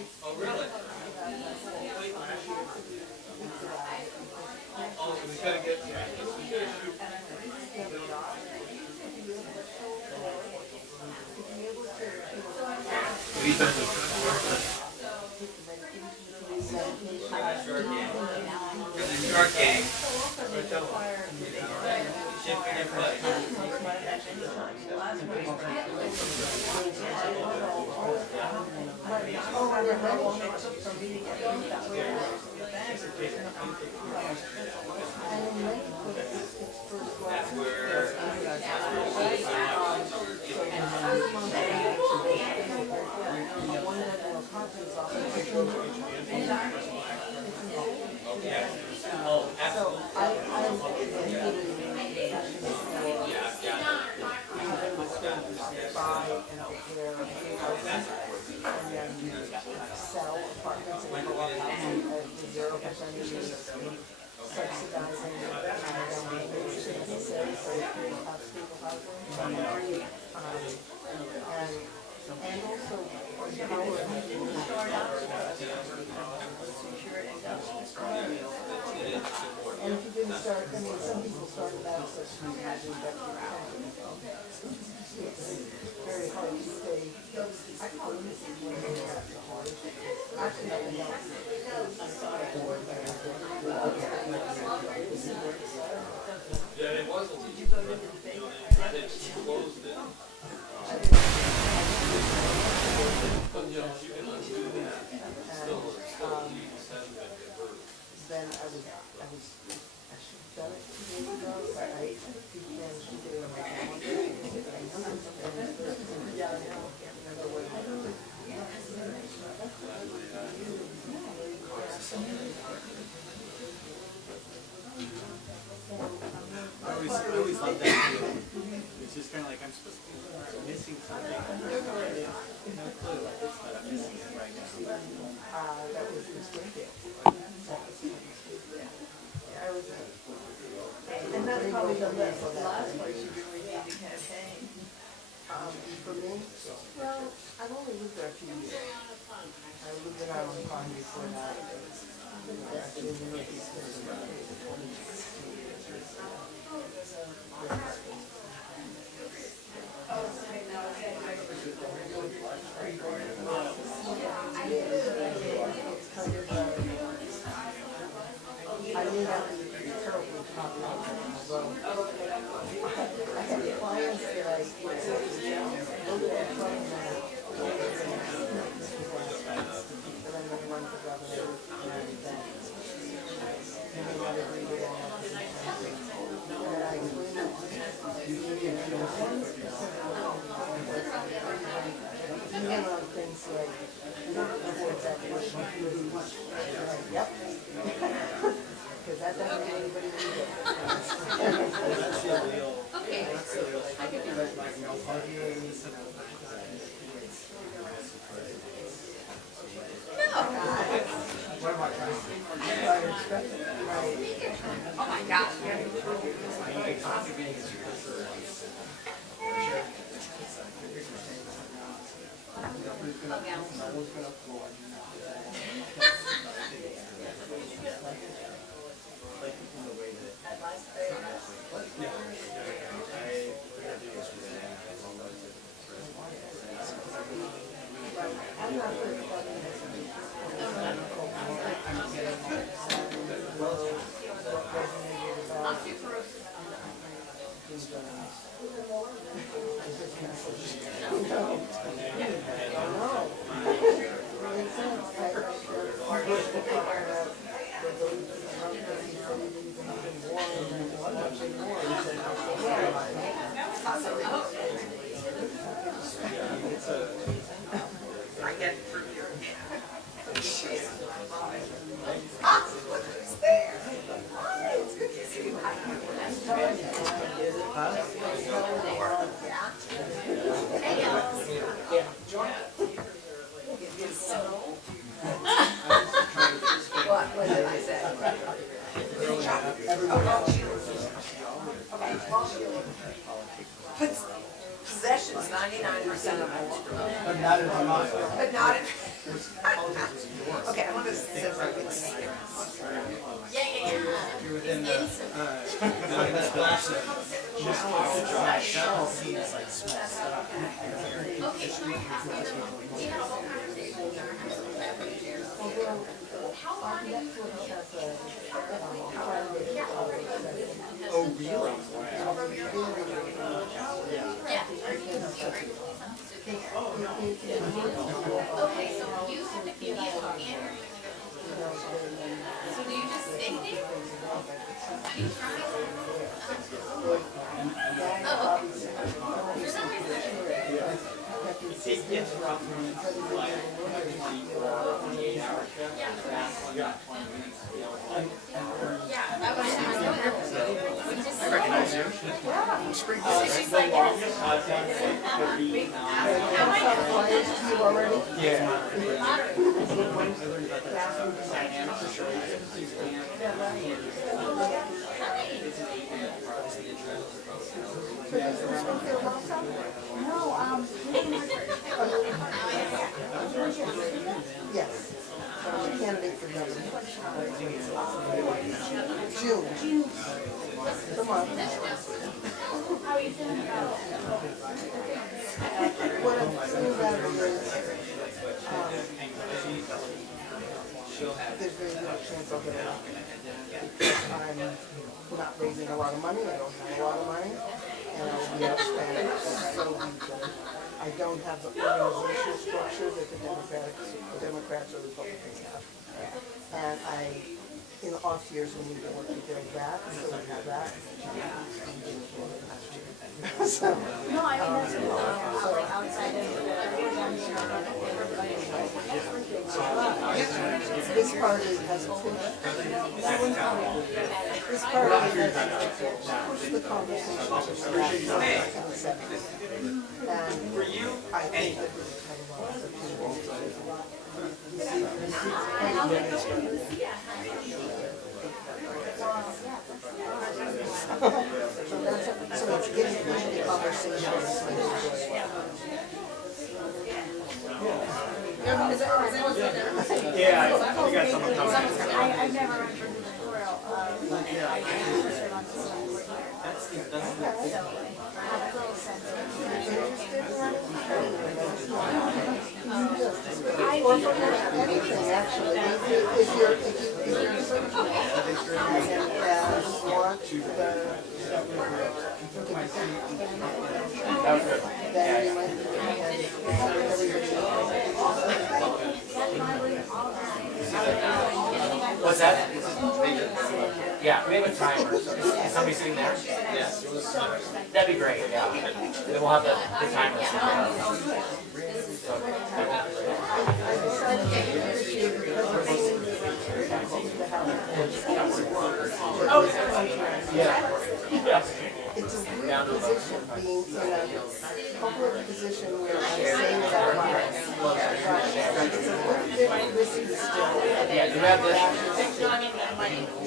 Oh, really? Oh, so we gotta get, we gotta shoot. For the shark game. Shifting in place. That's where. Yeah. Oh, absolutely. Sell apartments and co-op housing at 0% subsidizing maintenance necessary so that people have stable housing. And also empowering people to start out. And if you didn't start, I mean, some people started out as such a housing, but it's very hard to stay. I call it when you have the hard. Actually, I don't. Yeah, it was. Did you go to the debate? They closed it. But you know, you can undo that. Still, then I should have done it 2 days ago, but I didn't manage to do it. Yeah, I know. I always love that feeling. It's just kind of like I'm supposed to be missing something. No clue. But I'm missing it right now. That was in Springfield. Yeah, I was. And that's probably the last place you really need to campaign. For me, well, I've only lived there a few years. I lived in Island Pond before that. Actually, in the Northeast for 20 years. I knew that was terribly popular, although I had clients that I looked at trying that. But I never run for governor and then they not agree with all of this. And I explained it to even on things like towards that yep. Because that doesn't make anybody leave it. That's the real. Okay. That's the real. I could do Like no parties. What am I trying to say? Oh my gosh. I get through your What did I say? Possession's 99% of all. But not in Vermont. But not in. Okay, I want to sit right with you. You're within the splash zone. Now seems like small stuff. Oh, really? So do you just stay there? Do you try? It gets rough when it's like 24, 28 hour shift. Fast one, 20 minutes. Yeah, that was I recognize you. she's like, I've done like 30 now. Yeah. I learned about that dynamic for sure. It's an 8-man process. Yes, I'm a candidate for governor. June. Come on. What I'm saying about it is, there's very little chance I'll get elected. Because I'm not raising a lot of money, I don't have a lot of money, and I'll be outspent so easily. I don't have the organizational structure that the Democrats or Republicans have. And in the off years, we need to work to build that, so we have that. So, No, I mean, that's cool. Like outside of the everybody. this party has pushed, this party has pushed the conversation to the second. And I think that we have a lot of opportunities. So it's getting into the conversation. Yeah, I got someone coming. I've never run for gubernatorial. I just serve on the select board here. So I have a little sense Or for anything, actually, if you're searching and want then you might What's that? Yeah, we have a timer. Is somebody sitting there? Yes. That'd be great, yeah. Then we'll have the timer. Yeah. It's a weird position being in a public position where I'm saying it out loud. But it's a little bit risky still. Yeah, do you have this?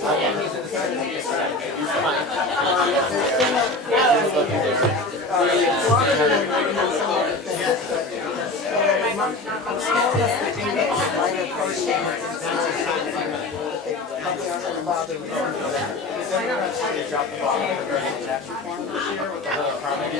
Yeah, he's in the side. Come on. I'm small enough to do that. Minor party. Probably aren't going to bother with that. They dropped the ball on the tax reform this year with the whole property.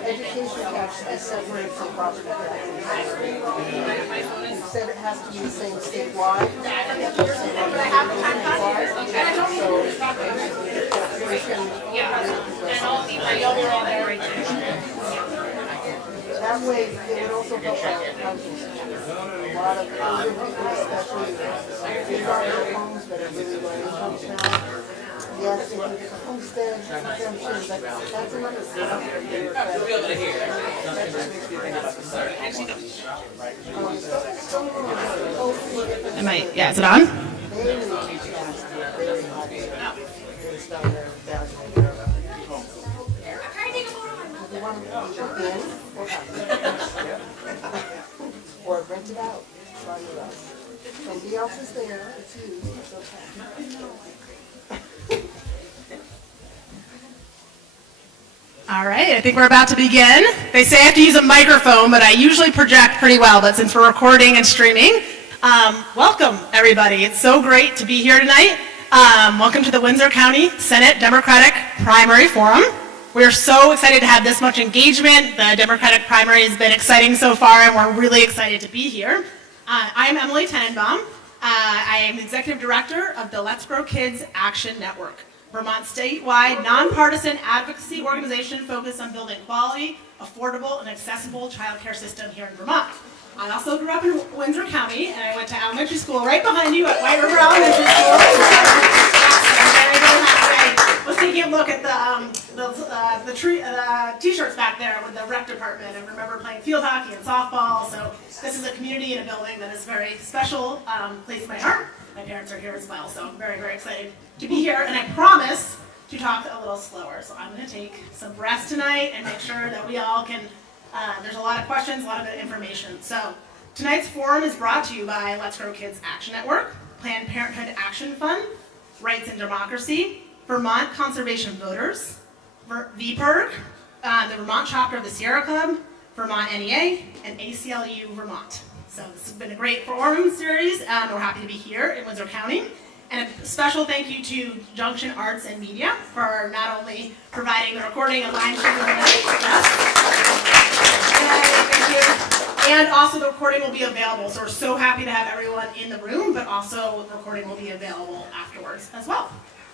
Education tax should be separated from property taxes. You said it has to be the same statewide. That way, it would also help our housing standards. A lot of older people, especially big homes that are really low income now. Yes, they can get a homestead, exemption, that's another thing. You'll be able to hear. Am I, yeah, is it on? They need to tax very high based on their value. You want to put in or out? Or rent it out, try it out. Nobody else is there, it's you, it's okay. All right, I think we're about to begin. They say I have to use a microphone, but I usually project pretty well, but since we're recording and streaming, welcome everybody. It's so great to be here tonight. Welcome to the Windsor County Senate Democratic Primary Forum. We're so excited to have this much engagement. The Democratic primary has been exciting so far, and we're really excited to be here. I'm Emily Tenenbaum. I am the Executive Director of the Let's Grow Kids Action Network, Vermont's statewide nonpartisan advocacy organization focused on building quality, affordable, and accessible child care system here in Vermont. I also grew up in Windsor County, and I went to elementary school right behind you at White River Elementary School. I was taking a look at the t-shirts back there with the rec department, and remember playing field hockey and softball. So this is a community and a building that is very special place in my heart. My parents are here as well, so I'm very, very excited to be here, and I promise to talk a little slower. So I'm going to take some breaths tonight and make sure that we all can, there's a lot of questions, a lot of good information. So tonight's forum is brought to you by Let's Grow Kids Action Network, Planned Parenthood Action Fund, Rights and Democracy, Vermont Conservation Voters, VPIRG, the Vermont chapter of the Sierra Club, Vermont NEA, and ACLU Vermont. So this has been a great forum series, and we're happy to be here in Windsor County. And a special thank you to Junction Arts and Media for not only providing the recording and live streaming tonight, thank you. And also the recording will be available. So we're so happy to have everyone in the room, but also the recording will be available afterwards as well.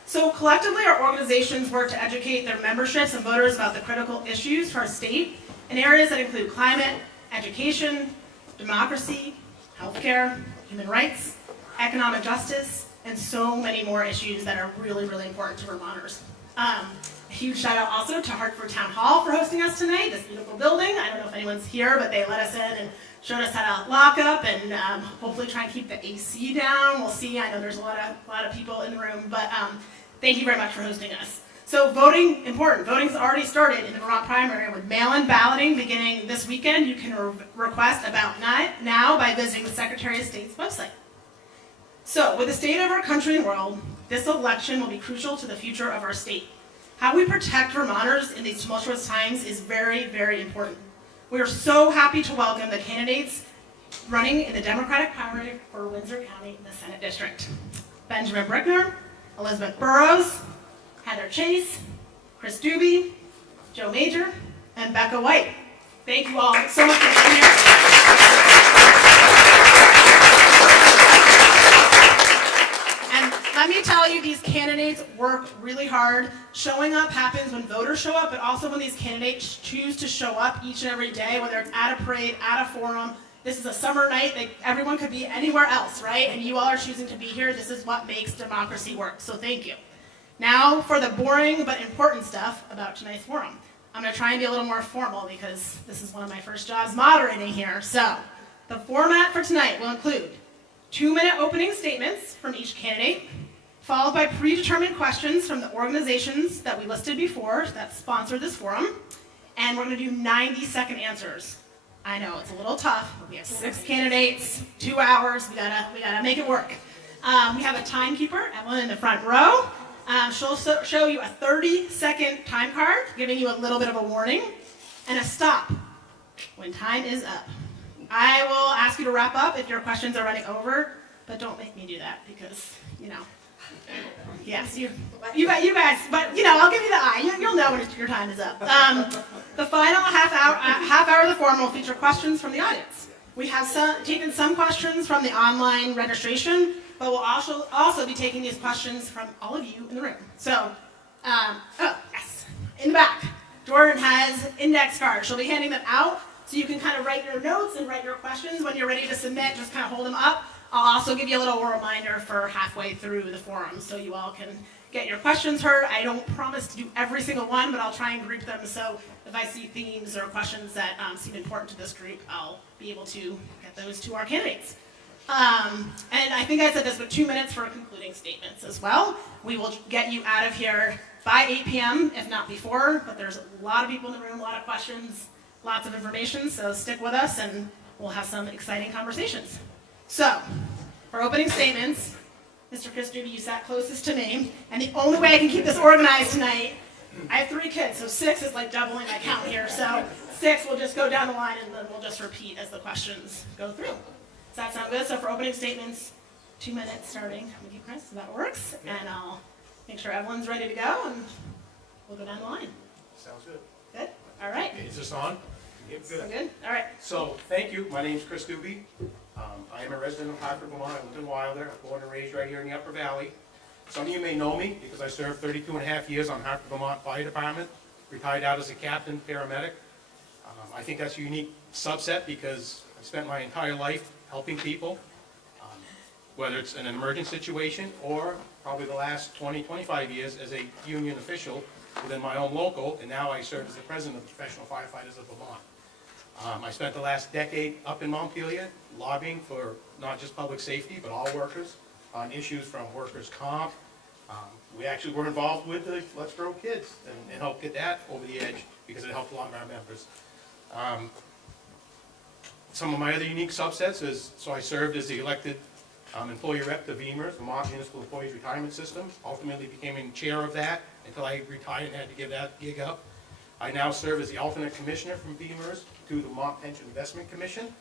So collectively, our organizations work to educate their memberships and voters about the critical issues for our state in areas that include climate, education, democracy, healthcare, human rights, economic justice, and so many more issues that are really, really important to Vermonters. A huge shout out also to Hartford Town Hall for hosting us tonight, this beautiful building. I don't know if anyone's here, but they let us in and showed us how to lock up and hopefully try and keep the AC down. We'll see. I know there's a lot of people in the room, but thank you very much for hosting us. So voting, important. Voting's already started in the Vermont primary with mail-in balloting beginning this weekend. You can request about now by visiting the Secretary of State's website. So with the state of our country and world, this election will be crucial to the future of our state. How we protect Vermonters in these tumultuous times is very, very important. We are so happy to welcome the candidates running in the Democratic primary for Windsor County, the Senate District. Benjamin Brickner, Elizabeth Burrows, Heather Chase, Chris Doobie, Joe Major, and Becca White. Thank you all so much for being here. And let me tell you, these candidates work really hard. Showing up happens when voters show up, but also when these candidates choose to show up each and every day, whether it's at a parade, at a forum. This is a summer night. Everyone could be anywhere else, right? And you all are choosing to be here. This is what makes democracy work, so thank you. Now for the boring but important stuff about tonight's forum. I'm going to try and be a little more formal because this is one of my first jobs moderating here. So the format for tonight will include 2-minute opening statements from each candidate, followed by predetermined questions from the organizations that we listed before that sponsor this forum, and we're going to do 90-second answers. I know it's a little tough, but we have 6 candidates, 2 hours. We gotta make it work. We have a timekeeper, Evelyn, in the front row. She'll show you a 30-second time card, giving you a little bit of a warning, and a stop when time is up. I will ask you to wrap up if your questions are running over, but don't make me do that because, you know. Yes, you guys, but I'll give you the eye. You'll know when your time is up. The final half hour of the forum will feature questions from the audience. We have taken some questions from the online registration, but we'll also be taking these questions from all of you in the room. So, yes, in the back, Jordan has index cards. She'll be handing them out so you can kind of write your notes and write your questions. When you're ready to submit, just kind of hold them up. I'll also give you a little reminder for halfway through the forum so you all can get your questions heard. I don't promise to do every single one, but I'll try and group them so if I see themes or questions that seem important to this group, I'll be able to get those to our candidates. And I think I said this, but 2 minutes for concluding statements as well. We will get you out of here by 8 p.m., if not before, but there's a lot of people in the room, a lot of questions, lots of information, so stick with us and we'll have some exciting conversations. So, For opening statements, Mr. Chris Doobie, you sat closest to me, and the only way I can keep this organized tonight, I have 3 kids, so 6 is like doubling my count here. So 6, we'll just go down the line and then we'll just repeat as the questions go through. Does that sound good? So for opening statements, 2 minutes starting with you, Chris, so that works. And I'll make sure everyone's ready to go and we'll go down the line. Sounds good. Good? All right. Is this on? Yep, So good. good? All right. So, thank you. My name's Chris Doobie. I am a resident of Hartford, Vermont. I lived in Wilder. I'm born and raised right here in the Upper Valley. Some of you may know me because I served 32 and a half years on Hartford, Vermont Fire Department. Retired out as a captain, paramedic. I think that's a unique subset because I spent my entire life helping people, whether it's in an emergent situation or probably the last 20, 25 years as a union official within my own local, and now I serve as the president of the Professional Firefighters of Vermont. I spent the last decade up in Montpelier lobbying for not just public safety, but all workers on issues from workers' comp. We actually were involved with the Let's Grow Kids and helped get that over the edge because it helped a lot of our members. Some of my other unique subsets is, so I served as the elected employee rep to VEMR's, Vermont Municipal Employees Retirement System. Ultimately became in chair of that until I retired and had to give that gig up. I now serve as the alternate commissioner from VEMR's to the Vermont Pension Investment Commission.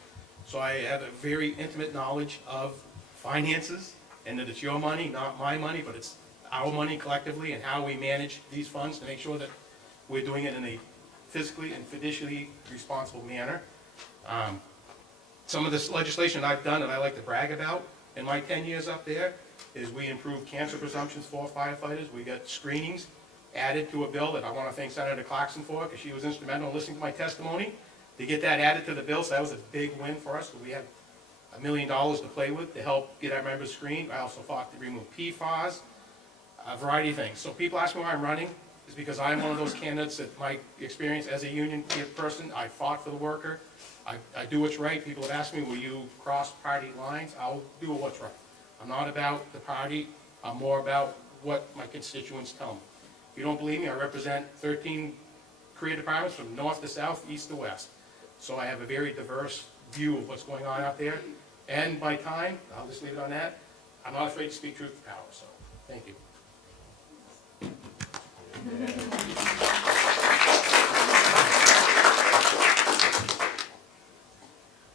So I have a very intimate knowledge of finances and that it's your money, not my money, but it's our money collectively and how we manage these funds to make sure that we're doing it in a fiscally and fiduciarily responsible manner. Some of this legislation I've done that I like to brag about in my 10 years up there is we improved cancer presumptions for firefighters. We got screenings added to a bill that I want to thank Senator Clarkson for because she was instrumental in listening to my testimony to get that added to the bill. So that was a big win for us. We had $1 million to play with to help get our members screened. I also fought to remove PFAS, a variety of things. So people ask me why I'm running is because I'm one of those candidates that my experience as a union person, I fought for the worker. I do what's right. People have asked me, will you cross party lines? I'll do what's right. I'm not about the party. I'm more about what my constituents tell me. If you don't believe me, I represent 13 career departments from north to south, east to west. So I have a very diverse view of what's going on out there. And my time, I'll just leave it on that. I'm not afraid to speak truth to power, so thank you.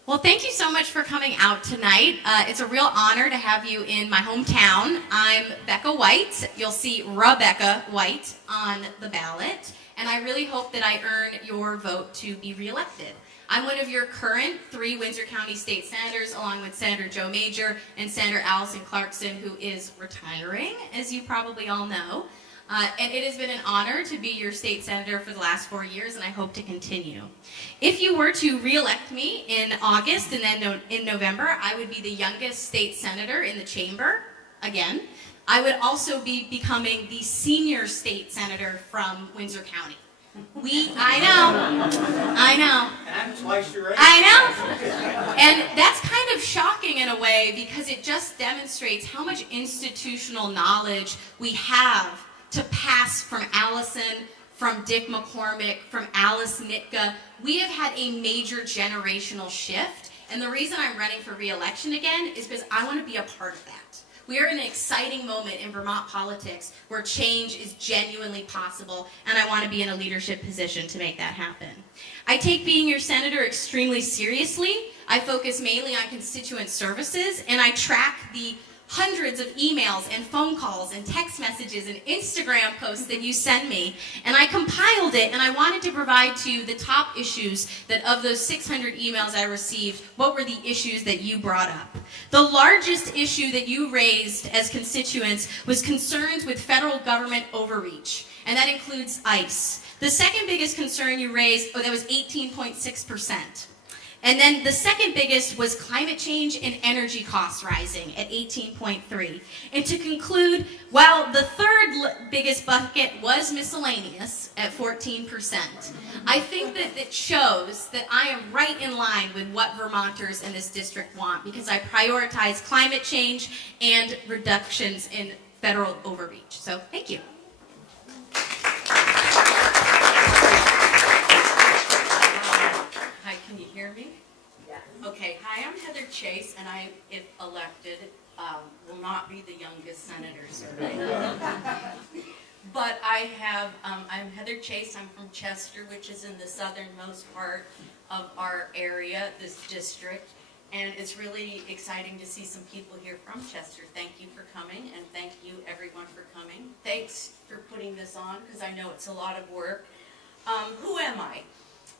Well, thank you so much for coming out tonight. It's a real honor to have you in my hometown. I'm Becca White. You'll see Rebecca White on the ballot, and I really hope that I earn your vote to be reelected. I'm one of your current 3 Windsor County State Senators, along with Senator Joe Major and Senator Allison Clarkson, who is retiring, as you probably all know. And it has been an honor to be your state senator for the last 4 years, and I hope to continue. If you were to re-elect me in August and then in November, I would be the youngest state senator in the chamber, again. I would also be becoming the senior state senator from Windsor County. I know. And I'm twice your age. I know. And that's kind of shocking in a way because it just demonstrates how much institutional knowledge we have to pass from Allison, from Dick McCormick, from Alice Nitka. We have had a major generational shift, and the reason I'm running for re-election again is because I want to be a part of that. We are in an exciting moment in Vermont politics where change is genuinely possible, and I want to be in a leadership position to make that happen. I take being your senator extremely seriously. I focus mainly on constituent services, and I track the hundreds of emails and phone calls and text messages and Instagram posts that you send me, and I compiled it, and I wanted to provide to you the top issues that of those 600 emails I received, what were the issues that you brought up. The largest issue that you raised as constituents was concerns with federal government overreach, and that includes ICE. The second biggest concern you raised, that was 18.6%. And then the second biggest was climate change and energy costs rising at 18.3. And to conclude, while the third biggest bucket was miscellaneous at 14%, I think that it shows that I am right in line with what Vermonters in this district want because I prioritize climate change and reductions in federal overreach. So thank you. Hi, can you hear me? Yeah. Okay, hi, I'm Heather Chase, and I, if elected, will not be the youngest senator, certainly. But I'm Heather Chase. I'm from Chester, which is in the southernmost part of our area, this district. And it's really exciting to see some people here from Chester. Thank you for coming, and thank you everyone for coming. Thanks for putting this on, because I know it's a lot of work. Who am I?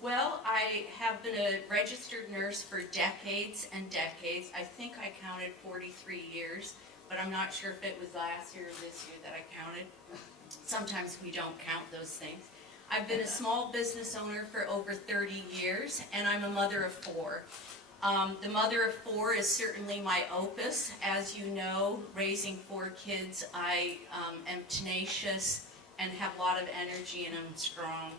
Well, I have been a registered nurse for decades and decades. I think I counted 43 years, but I'm not sure if it was last year or this year that I counted. Sometimes we don't count those things. I've been a small business owner for over 30 years, and I'm a mother of 4. The mother of 4 is certainly my opus. As you know, raising 4 kids, I am tenacious and have a lot of energy, and I'm strong.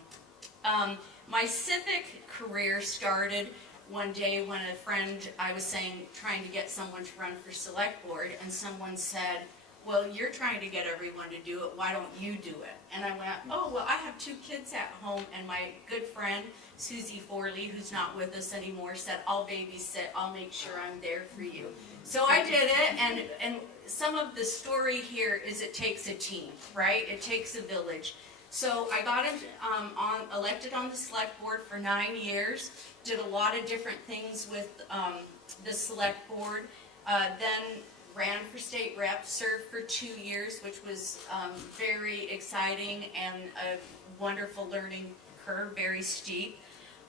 My civic career started one day when a friend, I was trying to get someone to run for select board, and someone said, well, you're trying to get everyone to do it, why don't you do it? And I went, oh, well, I have 2 kids at home, and my good friend, Susie Forley, who's not with us anymore, said, I'll babysit, I'll make sure I'm there for you. So I did it, and some of the story here is it takes a team, right? It takes a village. So I got elected on the select board for 9 years, did a lot of different things with the select board, then ran for state rep, served for 2 years, which was very exciting and a wonderful learning curve, very steep.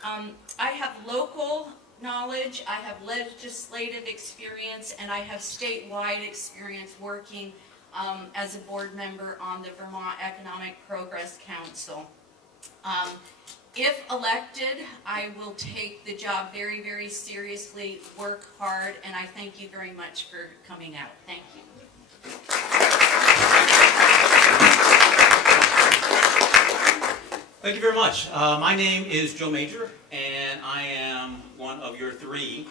I have local knowledge, I have legislative experience, and I have statewide experience working as a board member on the Vermont Economic Progress Council. If elected, I will take the job very, very seriously, work hard, and I thank you very much for coming out. Thank you. Thank you very much. My name is Joe Major, and I am one of your 3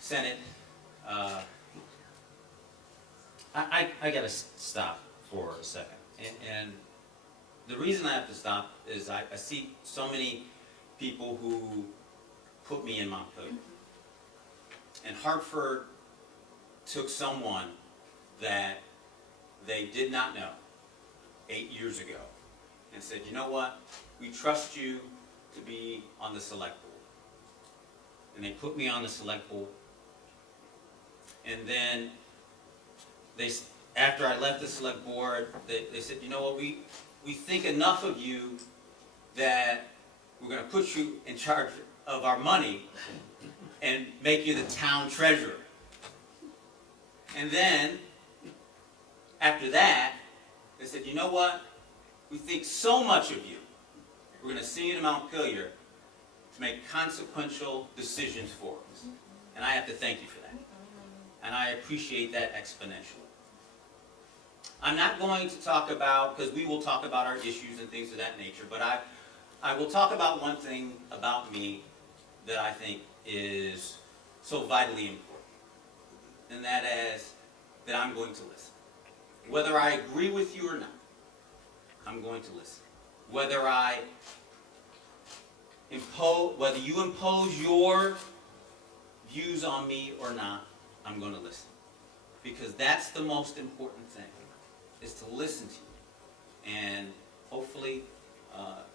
Senate. I gotta stop for a second, and the reason I have to stop is I see so many people who put me in Montpelier. And Hartford took someone that they did not know 8 years ago and said, you know what, we trust you to be on the select board. And they put me on the select board. And then after I left the select board, they said, you know what, we think enough of you that we're going to put you in charge of our money and make you the town treasurer. And then, after that, they said, you know what, we think so much of you, we're going to send you to Montpelier to make consequential decisions for us. And I have to thank you for that. And I appreciate that exponentially. I'm not going to talk about, because we will talk about our issues and things of that nature, but I will talk about one thing about me that I think is so vitally important, and that is that I'm going to listen. Whether I agree with you or not, I'm going to listen. Whether you impose your views on me or not, I'm going to listen. Because that's the most important thing, is to listen to you. And hopefully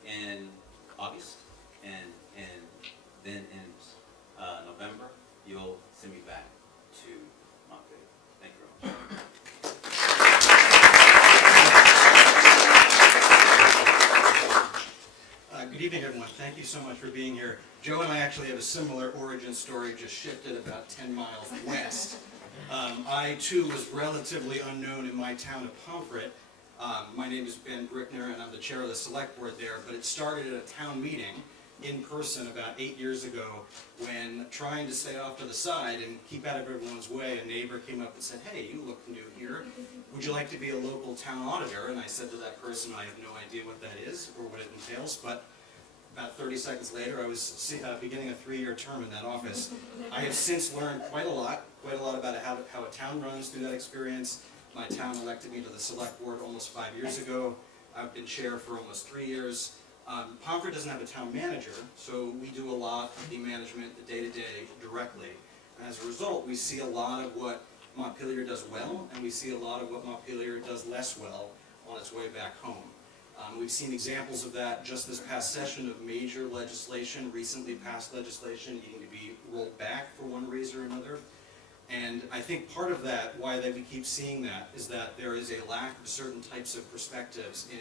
in August and then in November, you'll send me back to Montpelier. Thank you very much. Good evening, everyone. Thank you so much for being here. Joe and I actually have a similar origin story, just shifted about 10 miles west. I, too, was relatively unknown in my town of Pomfret. My name is Ben Brickner, and I'm the chair of the select board there, but it started at a town meeting in person about 8 years ago when, trying to stay off to the side and keep out of everyone's way, a neighbor came up and said, hey, you look new here. Would you like to be a local town auditor? And I said to that person, I have no idea what that is or what it entails, but about 30 seconds later, I was beginning a 3-year term in that office. I have since learned quite a lot about how a town runs through that experience. My town elected me to the select board almost 5 years ago. I've been chair for almost 3 years. Pomfret doesn't have a town manager, so we do a lot of the management, the day-to-day, directly. And as a result, we see a lot of what Montpelier does well, and we see a lot of what Montpelier does less well on its way back home. We've seen examples of that just this past session of major legislation, recently passed legislation needing to be rolled back for one reason or another. And I think part of that, why we keep seeing that, is that there is a lack of certain types of perspectives in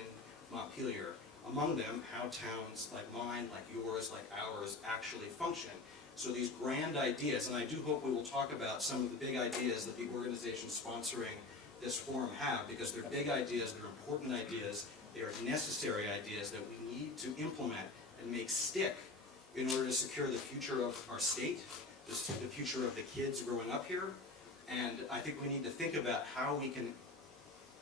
Montpelier. Among them, how towns like mine, like yours, like ours actually function. So these grand ideas, and I do hope we will talk about some of the big ideas that the organizations sponsoring this forum have, because they're big ideas, they're important ideas, they are necessary ideas that we need to implement and make stick in order to secure the future of our state, the future of the kids growing up here. And I think we need to think about how we can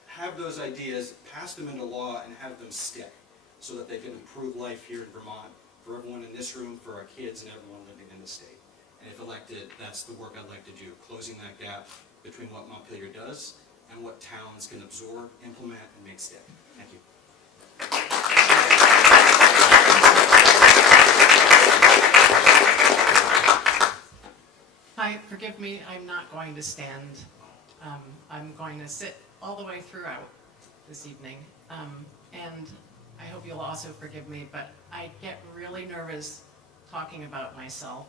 have those ideas, pass them into law, and have them stick so that they can improve life here in Vermont for everyone in this room, for our kids, and everyone living in the state. And if elected, that's the work I'd like to do, closing that gap between what Montpelier does and what towns can absorb, implement, and make stick. Thank you. Hi, forgive me, I'm not going to stand. I'm going to sit all the way throughout this evening. And I hope you'll also forgive me, but I get really nervous talking about myself.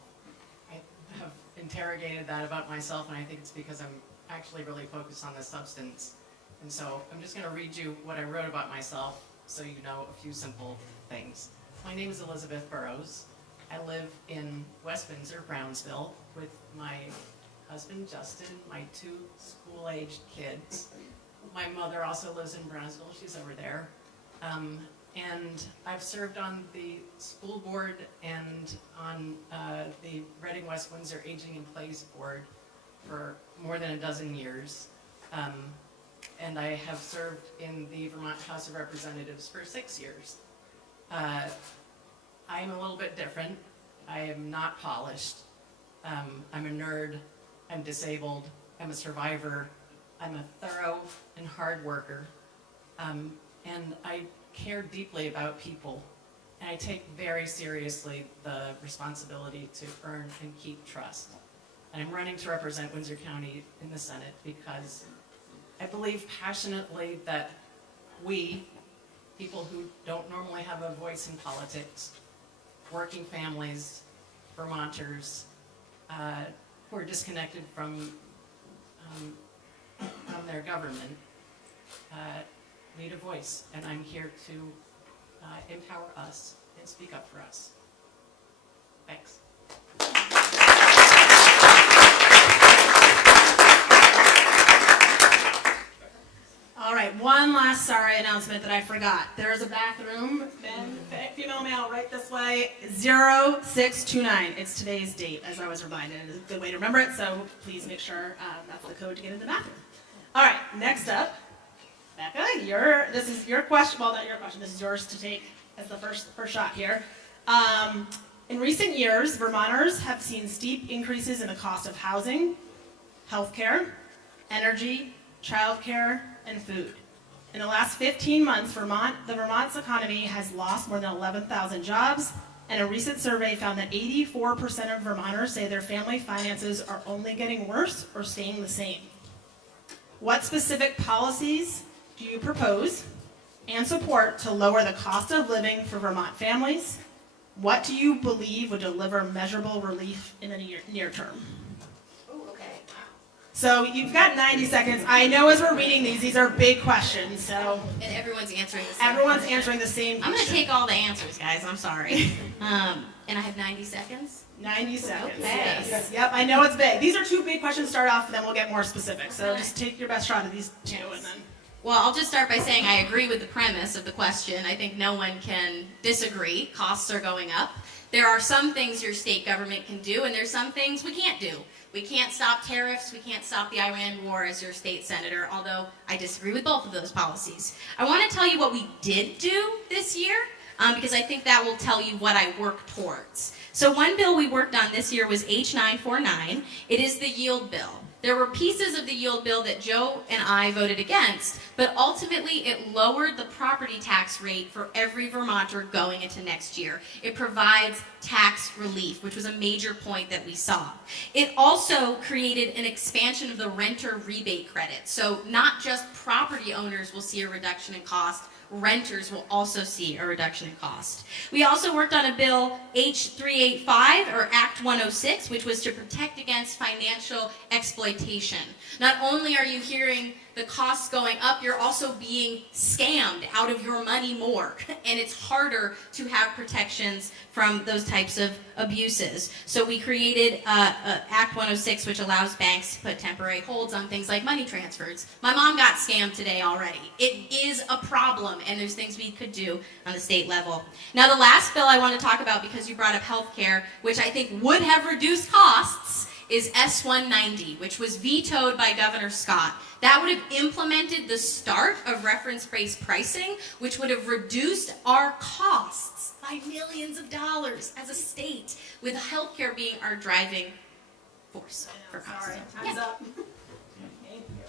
I have interrogated that about myself, and I think it's because I'm actually really focused on the substance. And so I'm just going to read you what I wrote about myself so you know a few simple things. My name is Elizabeth Burrows. I live in West Windsor, Brownsville, with my husband Justin, my 2 school-aged kids. My mother also lives in Brownsville, she's over there. And I've served on the school board and on the Reading West Windsor Aging in Place board for more than a dozen years. And I have served in the Vermont House of Representatives for 6 years. I'm a little bit different. I am not polished. I'm a nerd. I'm disabled. I'm a survivor. I'm a thorough and hard worker. And I care deeply about people. And I take very seriously the responsibility to earn and keep trust. And I'm running to represent Windsor County in the Senate because I believe passionately that we, people who don't normally have a voice in politics, working families, Vermonters, who are disconnected from their government, need a voice. And I'm here to empower us and speak up for us. Thanks. All right, one last sorry announcement that I forgot. There's a bathroom, female, male, right this way, 0629. It's today's date, as I was reminded. It's a good way to remember it, so please make sure that's the code to get into the bathroom. All right, next up, Becca, this is your question. Well, not your question. This is yours to take as the first shot here. In recent years, Vermonters have seen steep increases in the cost of housing, healthcare, energy, childcare, and food. In the last 15 months, Vermont's economy has lost more than 11,000 jobs, and a recent survey found that 84% of Vermonters say their family finances are only getting worse or staying the same. What specific policies do you propose and support to lower the cost of living for Vermont families? What do you believe would deliver measurable relief in the near term? So you've got 90 seconds. I know as we're reading these are big questions, so. And everyone's answering the same Everyone's question. answering the same question. I'm going to take all the answers, guys. I'm sorry. And I have 90 seconds. 90 seconds. Okay. Yes. Yep, I know it's big. These are 2 big questions to start off, and then we'll get more specific. So just take your best shot at these 2, and then. Well, I'll just start by saying I agree with the premise of the question. I think no one can disagree. Costs are going up. There are some things your state government can do, and there's some things we can't do. We can't stop tariffs. We can't stop the Iran war as your state senator, although I disagree with both of those policies. I want to tell you what we did do this year, because I think that will tell you what I work towards. So one bill we worked on this year was H949. It is the yield bill. There were pieces of the yield bill that Joe and I voted against, but ultimately it lowered the property tax rate for every Vermonter going into next year. It provides tax relief, which was a major point that we saw. It also created an expansion of the renter rebate credit. So not just property owners will see a reduction in cost, renters will also see a reduction in cost. We also worked on a bill, H385, or Act 106, which was to protect against financial exploitation. Not only are you hearing the costs going up, you're also being scammed out of your money more. And it's harder to have protections from those types of abuses. So we created Act 106, which allows banks to put temporary holds on things like money transfers. My mom got scammed today already. It is a problem, and there's things we could do on the state level. Now, the last bill I want to talk about, because you brought up healthcare, which I think would have reduced costs, is S190, which was vetoed by Governor Scott. That would have implemented the start of reference-based pricing, which would have reduced our costs by millions of dollars as a state, with healthcare being our driving force for cost. Time's up. Thank you.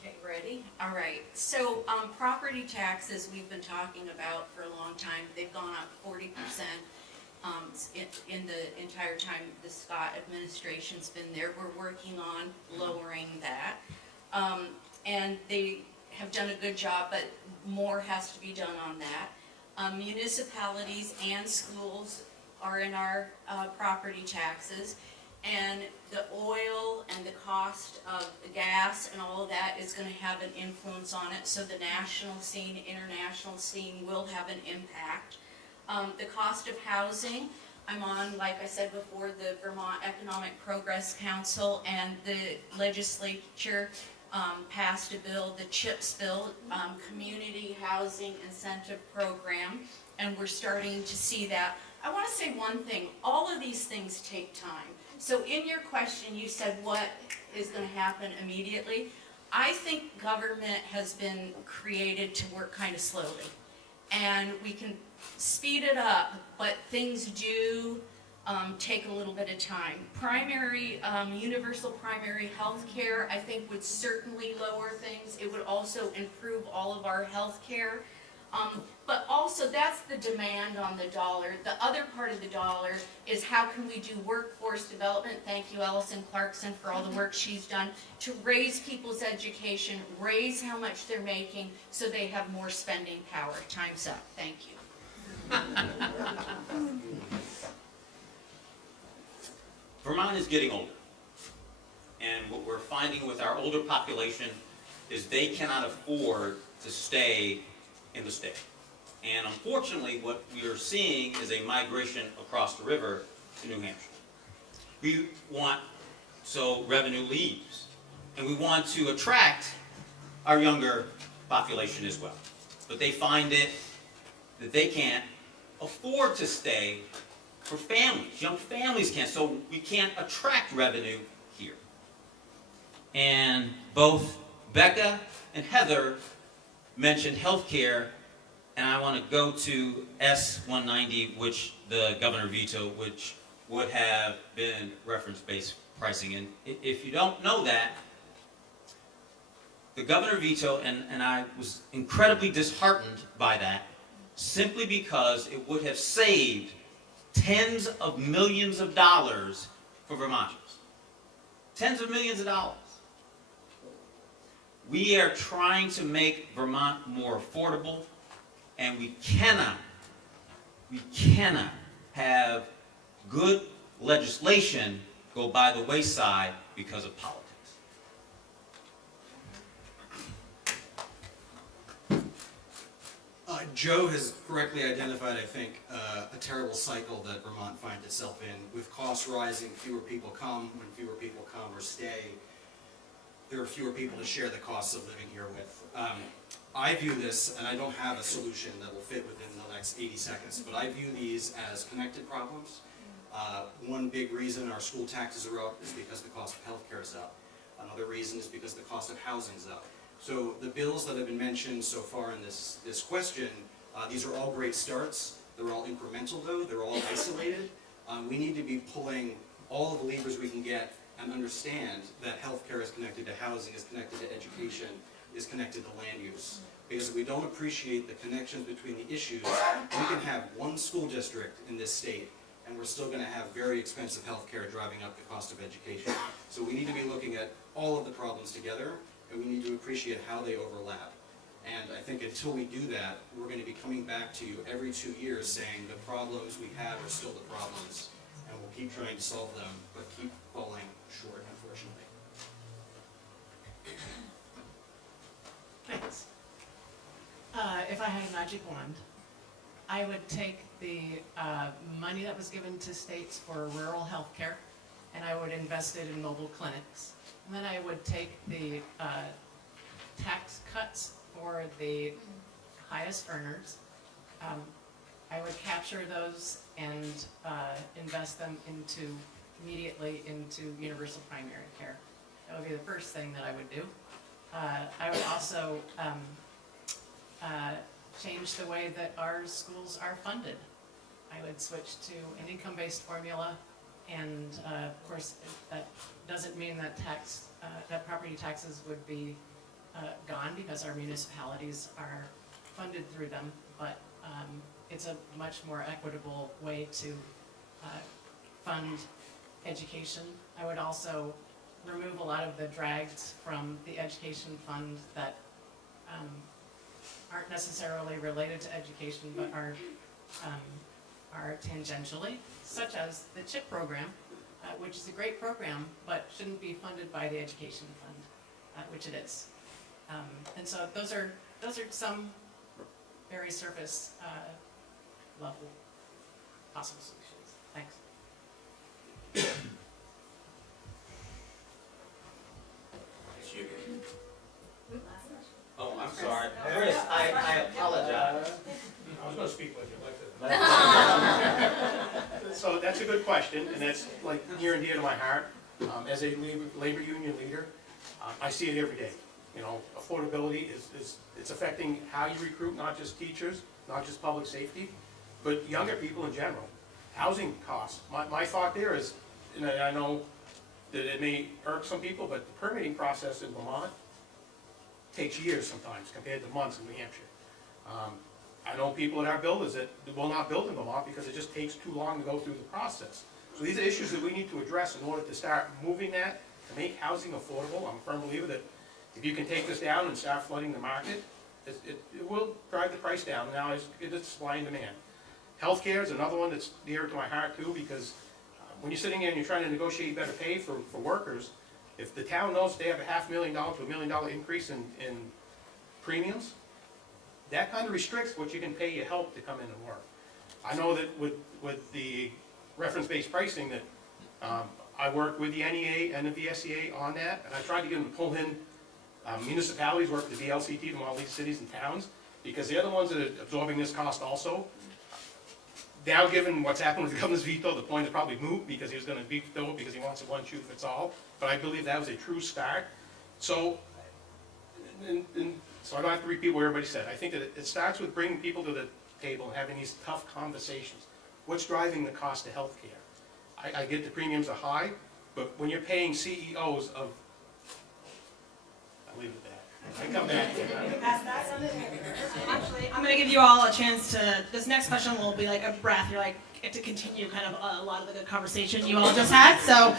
Okay, ready? All right. So property taxes we've been talking about for a long time. They've gone up 40%. In the entire time the Scott administration's been there. We're working on lowering that. And they have done a good job, but more has to be done on that. Municipalities and schools are in our property taxes, and the oil and the cost of the gas and all of that is going to have an influence on it. So the national scene, international scene will have an impact. The cost of housing, I'm on, like I said before, the Vermont Economic Progress Council, and the legislature passed a bill, the CHIPS bill, Community Housing Incentive Program, and we're starting to see that. I want to say one thing, all of these things take time. So in your question, you said what is going to happen immediately. I think government has been created to work kind of slowly, and we can speed it up, but things do take a little bit of time. Universal primary health care, I think, would certainly lower things. It would also improve all of our health care. But also, that's the demand on the dollar. The other part of the dollar is how can we do workforce development. Thank you, Allison Clarkson, for all the work she's done to raise people's education, raise how much they're making, so they have more spending power. Time's up. Thank you. Vermont is getting older, and what we're finding with our older population is they cannot afford to stay in the state. And unfortunately, what we are seeing is a migration across the river to New Hampshire. So revenue leaves, and we want to attract our younger population as well. But they find it that they can't afford to stay for families. Young families can't, so we can't attract revenue here. And both Becca and Heather mentioned healthcare, and I want to go to S190, which the governor vetoed, which would have been reference-based pricing. And if you don't know that, the governor vetoed, and I was incredibly disheartened by that, simply because it would have saved tens of millions of dollars for Vermonters. Tens of millions of dollars. We are trying to make Vermont more affordable, and we cannot have good legislation go by the wayside because of politics. Joe has correctly identified, I think, a terrible cycle that Vermont finds itself in. With costs rising, fewer people come. When fewer people come or stay, there are fewer people to share the costs of living here with. I view this, and I don't have a solution that will fit within the next 80 seconds, but I view these as connected problems. One big reason our school taxes are up is because the cost of healthcare is up. Another reason is because the cost of housing is up. So the bills that have been mentioned so far in this question, these are all great starts. They're all incremental though, they're all isolated. We need to be pulling all of the levers we can get and understand that healthcare is connected to housing, is connected to education. is connected to land use. Because if we don't appreciate the connections between the issues, we can have one school district in this state, and we're still going to have very expensive health care driving up the cost of education. So we need to be looking at all of the problems together, and we need to appreciate how they overlap. And I think until we do that, we're going to be coming back to you every 2 years saying the problems we have are still the problems, and we'll keep trying to solve them, but keep falling short, unfortunately. Thanks. If I had a magic wand, I would take the money that was given to states for rural health care, and I would invest it in mobile clinics. And then I would take the tax cuts for the highest earners. I would capture those and invest them immediately into universal primary care. That would be the first thing that I would do. I would also change the way that our schools are funded. I would switch to an income-based formula, and of course that doesn't mean that that property taxes would be gone, because our municipalities are funded through them, but it's a much more equitable way to fund education. I would also remove a lot of the drags from the education fund that aren't necessarily related to education, but are tangentially, such as the CHIP program, which is a great program, but shouldn't be funded by the education fund, which it is. And so those are some very surface level possible solutions. Thanks. Oh, I'm sorry. Chris, I apologize. I was gonna speak with you, So that's a good question, and that's like near and dear to my heart. As a labor union leader, I see it every day. You know, affordability it's affecting how you recruit, not just teachers, not just public safety, but younger people in general. Housing costs. My thought there is, and I know that it may irk some people, but the permitting process in Vermont takes years sometimes compared to months in New Hampshire. I know people that are builders that will not build in Vermont because it just takes too long to go through the process. So these are issues that we need to address in order to start moving that, to make housing affordable. I'm a firm believer that if you can take this down and start flooding the market, it will drive the price down. Now it's supply and demand. Healthcare is another one that's dear to my heart too, because when you're sitting there and you're trying to negotiate better pay for workers, if the town knows they have a $500,000 to $1 million increase in premiums, that kind of restricts what you can pay your help to come in and work. I know that with the reference-based pricing that I worked with the NEA and the VSEA on that, and I tried to get them to pull in municipalities, work with the VLCT from all these cities and towns, because they're the ones that are absorbing this cost also. Now, given what's happened with the governor's veto, the point is probably moot, because he was going to veto it because he wants a one-shoe-fits-all. But I believe that was a true start. So, so I don't have to repeat what everybody said. I think that it starts with bringing people to the table and having these tough conversations. What's driving the cost of health care? I get the premiums are high, but when you're paying CEOs of, I'll leave it at that. I come back. Actually, I'm going to give you all a chance to, this next question will be like a breath. You're like, get to continue kind of a lot of the good conversation you all just had. So,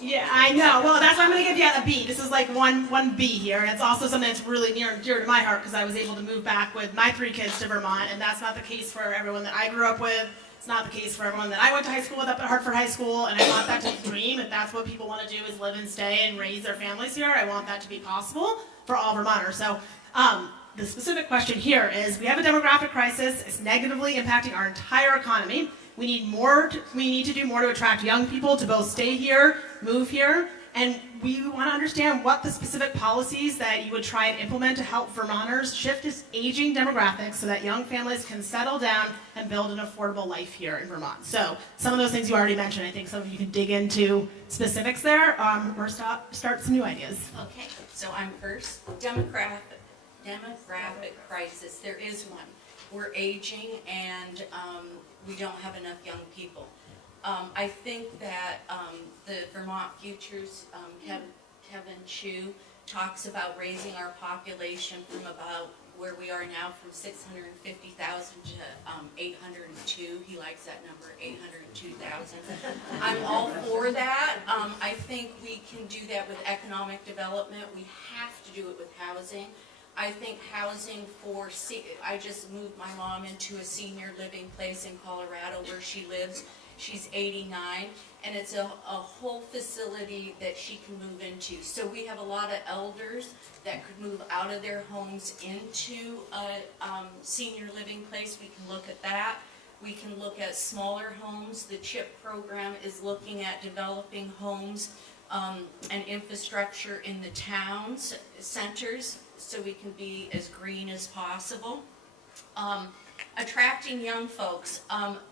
yeah, I know. Well, that's why I'm going to give you a B. This is like one B here. And it's also something that's really near and dear to my heart because I was able to move back with my 3 kids to Vermont. And that's not the case for everyone that I grew up with. It's not the case for everyone that I went to high school with up at Hartford High School. And I want that to dream. If that's what people want to do is live and stay and raise their families here, I want that to be possible for all Vermonters. So the specific question here is, we have a demographic crisis. It's negatively impacting our entire economy. We need to do more to attract young people to both stay here, move here, and we want to understand what the specific policies that you would try and implement to help Vermonters shift this aging demographics so that young families can settle down and build an affordable life here in Vermont. So some of those things you already mentioned. I think some of you can dig into specifics there or start some new ideas. Okay, so I'm first. Demographic crisis. There is one. We're aging and we don't have enough young people. I think that the Vermont Futures, Kevin Chu, talks about raising our population from about where we are now from 650,000 to 802. He likes that number, 802,000. I'm all for that. I think we can do that with economic development. We have to do it with housing. I think housing for, I just moved my mom into a senior living place in Colorado where she lives. She's 89, and it's a whole facility that she can move into. So we have a lot of elders that could move out of their homes into a senior living place. We can look at that. We can look at smaller homes. The CHIP program is looking at developing homes and infrastructure in the towns, centers, so we can be as green as possible. Attracting young folks.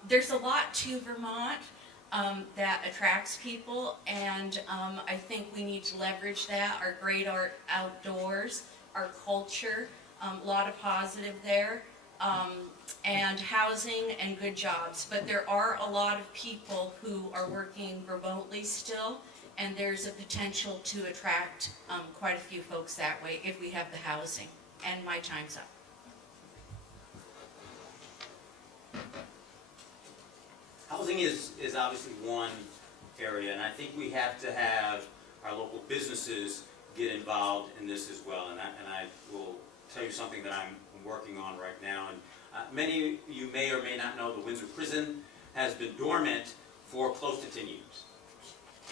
There's a lot to Vermont that attracts people, and I think we need to leverage that. Our great art outdoors, our culture, a lot of positive there, and housing and good jobs. But there are a lot of people who are working remotely still, and there's a potential to attract quite a few folks that way if we have the housing. And my time's up. Housing is obviously one area, and I think we have to have our local businesses get involved in this as well. And I will tell you something that I'm working on right now. And many of you may or may not know the Windsor prison has been dormant for close to 10 years.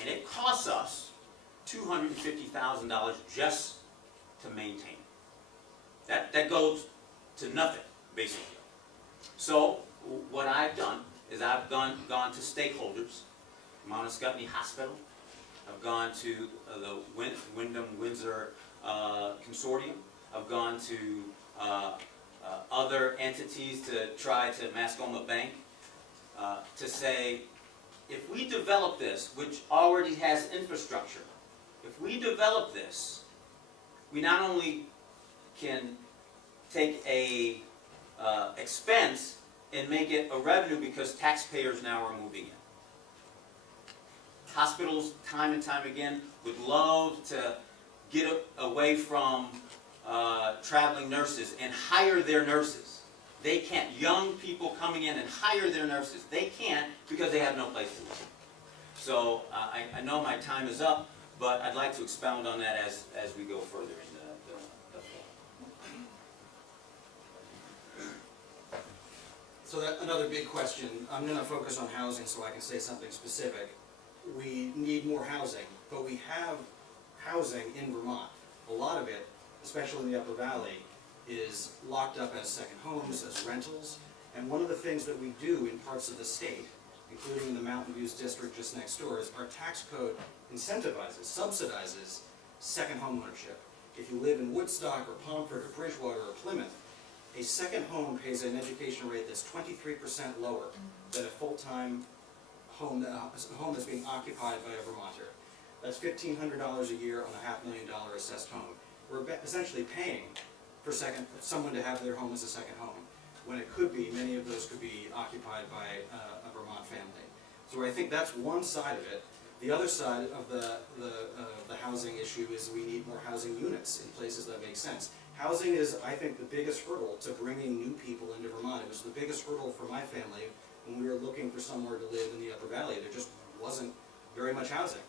And it costs us $250,000 just to maintain it. That goes to nothing, basically. So what I've done is I've gone to stakeholders, Mount Scottney Hospital. I've gone to the Windsor Consortium. I've gone to other entities to try to Mascoma Bank to say, if we develop this, which already has infrastructure, if we develop this, we not only can take a expense and make it a revenue because taxpayers now are moving in. Hospitals, time and time again, would love to get away from traveling nurses and hire their nurses. They can't. Young people coming in and hire their nurses. They can't because they have no place to live. So I know my time is up, but I'd like to expound on that as we go further in the floor. So that another big question. I'm going to focus on housing so I can say something specific. We need more housing, but we have housing in Vermont. A lot of it, especially in the Upper Valley, is locked up as second homes, as rentals. And one of the things that we do in parts of the state, including in the Mountain Views district just next door, is our tax code incentivizes, subsidizes second home ownership. If you live in Woodstock or Pomfret or Bridgewater or Plymouth, a second home pays an education rate that's 23% lower than a full-time home, a home that's being occupied by a Vermonter. That's $1,500 a year on a $500,000 assessed home. We're essentially paying for someone to have their home as a second home, when it could be, many of those could be occupied by a Vermont family. So I think that's one side of it. The other side of the housing issue is we need more housing units in places that make sense. Housing is, I think, the biggest hurdle to bringing new people into Vermont. It was the biggest hurdle for my family when we were looking for somewhere to live in the Upper Valley. There just wasn't very much housing.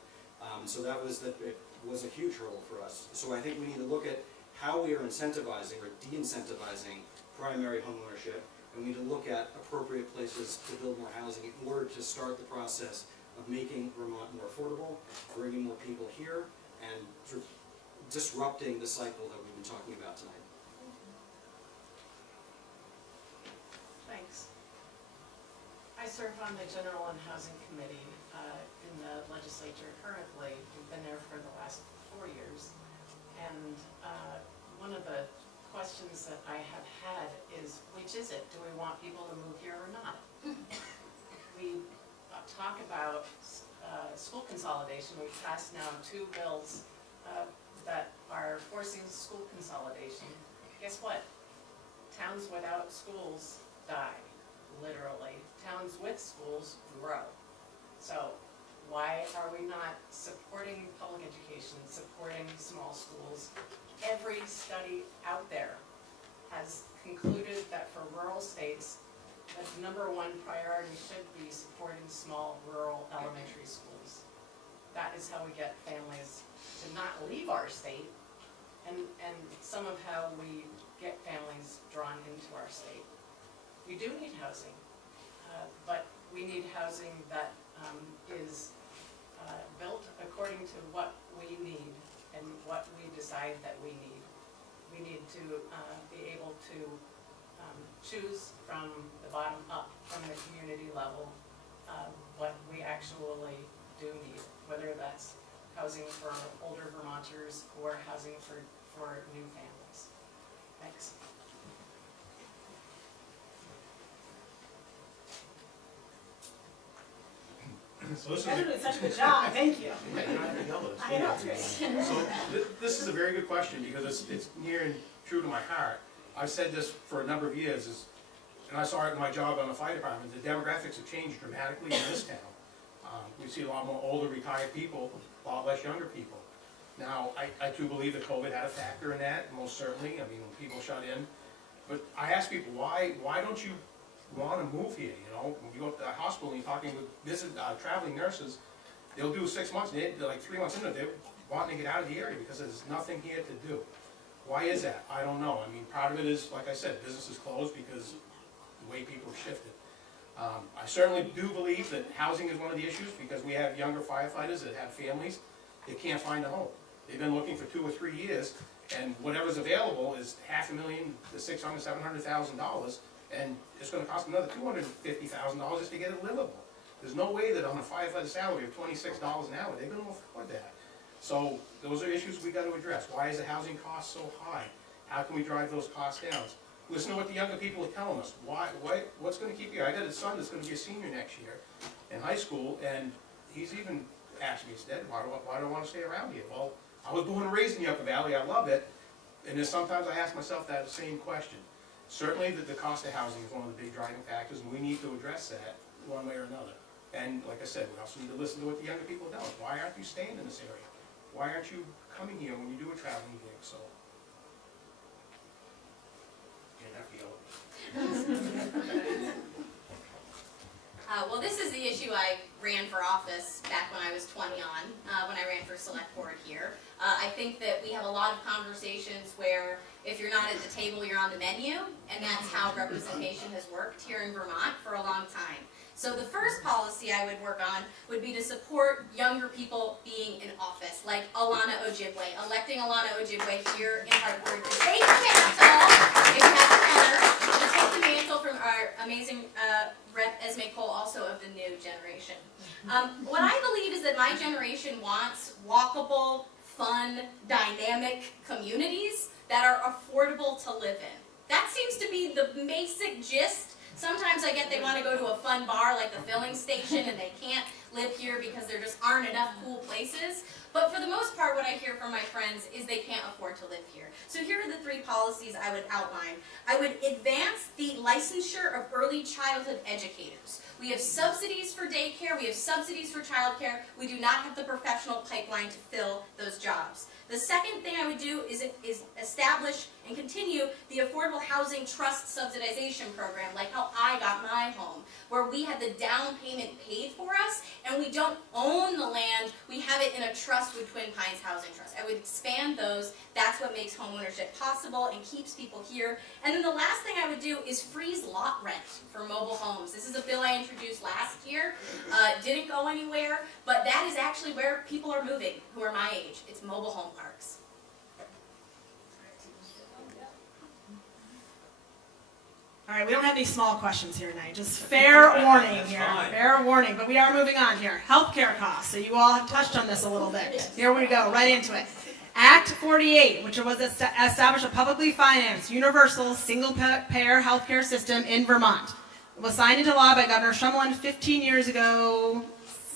So it was a huge hurdle for us. So I think we need to look at how we are incentivizing or de-incentivizing primary home ownership, and we need to look at appropriate places to build more housing in order to start the process of making Vermont more affordable, bringing more people here, and sort of disrupting the cycle that we've been talking about tonight. Thanks. I serve on the General and Housing Committee in the legislature currently. We've been there for the last 4 years. And one of the questions that I have had is, which is it? Do we want people to move here or not? We talk about school consolidation. We've passed now 2 bills that are forcing school consolidation. Guess what? Towns without schools die, literally. Towns with schools grow. So Why are we not supporting public education, supporting small schools? Every study out there has concluded that for rural states, the #1 priority should be supporting small rural elementary schools. That is how we get families to not leave our state, and some of how we get families drawn into our state. We do need housing, but we need housing that is built according to what we need and what we decide that we need. We need to be able to choose from the bottom up, from the community level, what we actually do need, whether that's housing for older Vermonters or housing for new families. Thanks. So this is You guys are doing such a good job, thank you. I know, it's great. So this is a very good question because it's near and true to my heart. I've said this for a number of years, and I saw it in my job on the fire department. The demographics have changed dramatically in this town. We see a lot more older retired people, a lot less younger people. Now, I too believe that COVID had a factor in that, most certainly. I mean, when people shut in. But I ask people, why don't you want to move here? You know, when you go up to the hospital and you're talking with traveling nurses, they'll do 6 months, and they're like 3 months into it, they're wanting to get out of the area because there's nothing here to do. Why is that? I don't know. I mean, part of it is, like I said, businesses closed because the way people have shifted. I certainly do believe that housing is one of the issues because we have younger firefighters that have families that can't find a home. They've been looking for 2 or 3 years, and whatever's available is $500,000 to $600,000, $700,000, and it's going to cost another $250,000 just to get it livable. There's no way that on a firefighter salary of $26 an hour, they're going to afford that. So those are issues we got to address. Why is the housing cost so high? How can we drive those costs down? Listen to what the younger people are telling us. What's going to keep you? I got a son that's going to be a senior next year in high school, and he's even asked me, Dad, why do I want to stay around here? Well, I was born and raised in the Upper Valley. I love it. And there's sometimes I ask myself that same question. Certainly the cost of housing is one of the big driving factors, and we need to address that one way or another. And like I said, we also need to listen to what the younger people tell us. Why aren't you staying in this area? Why aren't you coming here when you do a traveling gig? So, you have to yell at me. Well, this is the issue I ran for office back when I was 20 when I ran for select board here. I think that we have a lot of conversations where if you're not at the table, you're on the menu, and that's how representation has worked here in Vermont for a long time. So the first policy I would work on would be to support younger people being in office, like Alana Ojibwe, electing Alana Ojibwe here in Hartford to take the mantle, if you haven't met her, to take the mantle from our amazing Rep. Esme Cole, also of the new generation. What I believe is that my generation wants walkable, fun, dynamic communities that are affordable to live in. That seems to be the basic gist. Sometimes I get they want to go to a fun bar like the filling station and they can't live here because there just aren't enough cool places. But for the most part, what I hear from my friends is they can't afford to live here. So here are the 3 policies I would outline. I would advance the licensure of early childhood educators. We have subsidies for daycare, we have subsidies for childcare. We do not have the professional pipeline to fill those jobs. The second thing I would do is establish and continue the Affordable Housing Trust Subsidization Program, like how I got my home, where we had the down payment paid for us, and we don't own the land, we have it in a trust with Twin Pines Housing Trust. I would expand those. That's what makes homeownership possible and keeps people here. And then the last thing I would do is freeze lot rent for mobile homes. This is a bill I introduced last year. Didn't go anywhere, but that is actually where people are moving who are my age. It's mobile home parks. All right, we don't have any small questions here tonight. Just fair warning here. Fair warning. But we are moving on here. Healthcare costs. So you all have touched on this a little bit. Here we go, right into it. Act 48, which was establish a publicly financed, universal, single-payer healthcare system in Vermont. It was signed into law by Governor Shumlin 15 years ago,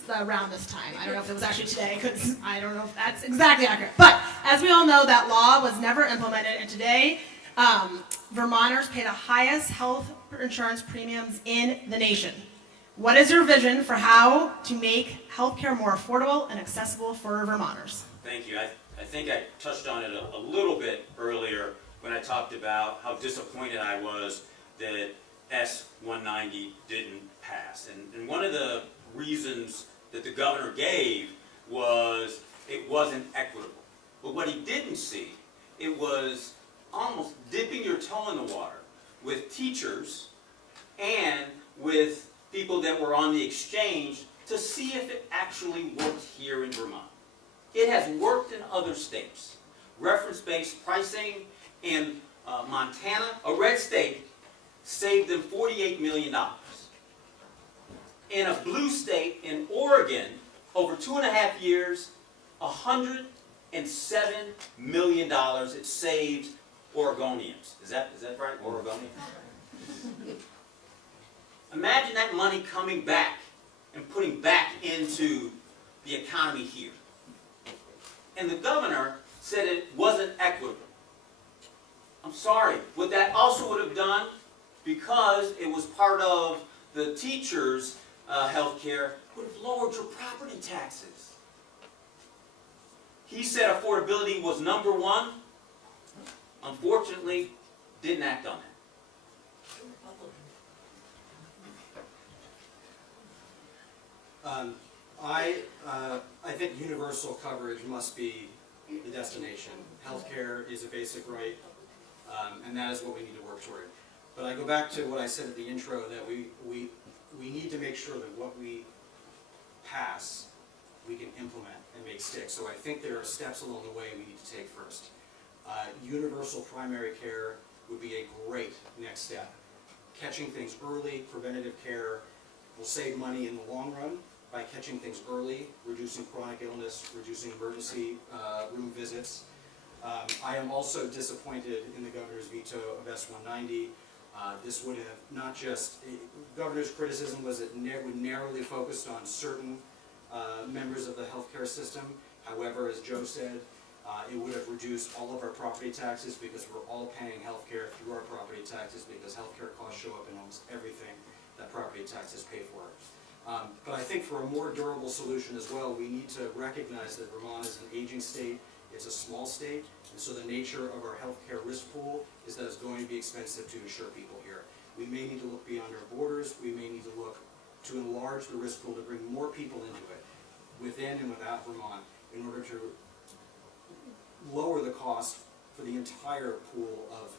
around this time. I don't know if it was actually today, because I don't know if that's exactly accurate. But as we all know, that law was never implemented, and today, Vermonters pay the highest health insurance premiums in the nation. What is your vision for how to make healthcare more affordable and accessible for Vermonters? Thank you. I think I touched on it a little bit earlier when I talked about how disappointed I was that S-190 didn't pass. And one of the reasons that the governor gave was it wasn't equitable. But what he didn't see, it was almost dipping your toe in the water with teachers and with people that were on the exchange to see if it actually worked here in Vermont. It has worked in other states. Reference-based pricing in Montana, a red state, saved them $48 million. In a blue state, in Oregon, over 2.5 years, $107 million it saved Oregonians. Is that right, Oregonians? Imagine that money coming back and putting back into the economy here. And the governor said it wasn't equitable. I'm sorry. What that also would have done, because it was part of the teachers' health care, would have lowered your property taxes. He said affordability was number one. Unfortunately, didn't act on that. I think universal coverage must be the destination. Healthcare is a basic right, and that is what we need to work toward. But I go back to what I said at the intro, that we need to make sure that what we pass, we can implement and make stick. So I think there are steps along the way we need to take first. Universal primary care would be a great next step. Catching things early, preventative care, will save money in the long run by catching things early, reducing chronic illness, reducing emergency room visits. I am also disappointed in the governor's veto of S-190. This would have not just, governor's criticism was it would narrowly focused on certain members of the healthcare system. However, as Joe said, it would have reduced all of our property taxes, because we're all paying healthcare through our property taxes, because healthcare costs show up in almost everything that property taxes pay for. But I think for a more durable solution as well, we need to recognize that Vermont is an aging state, it's a small state, and so the nature of our healthcare risk pool is that it's going to be expensive to insure people here. We may need to look beyond our borders, we may need to look to enlarge the risk pool to bring more people into it, within and without Vermont, in order to lower the cost for the entire pool of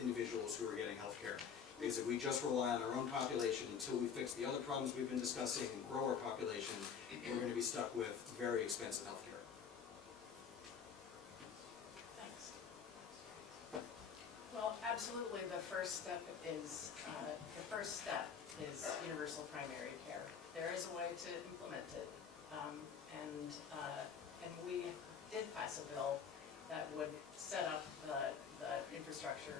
individuals who are getting healthcare. Because if we just rely on our own population until we fix the other problems we've been discussing and grow our population, we're going to be stuck with very expensive healthcare. Thanks. Well, absolutely, the first step is universal primary care. There is a way to implement it, and we did pass a bill that would set up the infrastructure,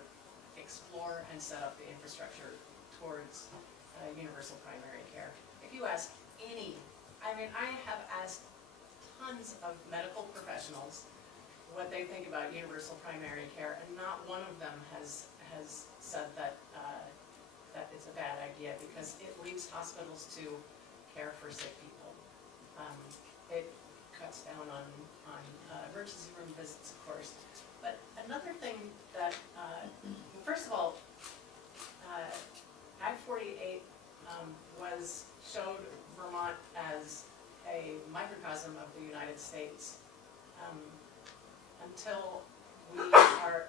explore and set up the infrastructure towards universal primary care. If you ask I have asked tons of medical professionals what they think about universal primary care, and not one of them has said that that it's a bad idea, because it leaves hospitals to care for sick people. It cuts down on emergency room visits, of course. But another thing that, first of all, I-48 showed Vermont as a microcosm of the United States until we are,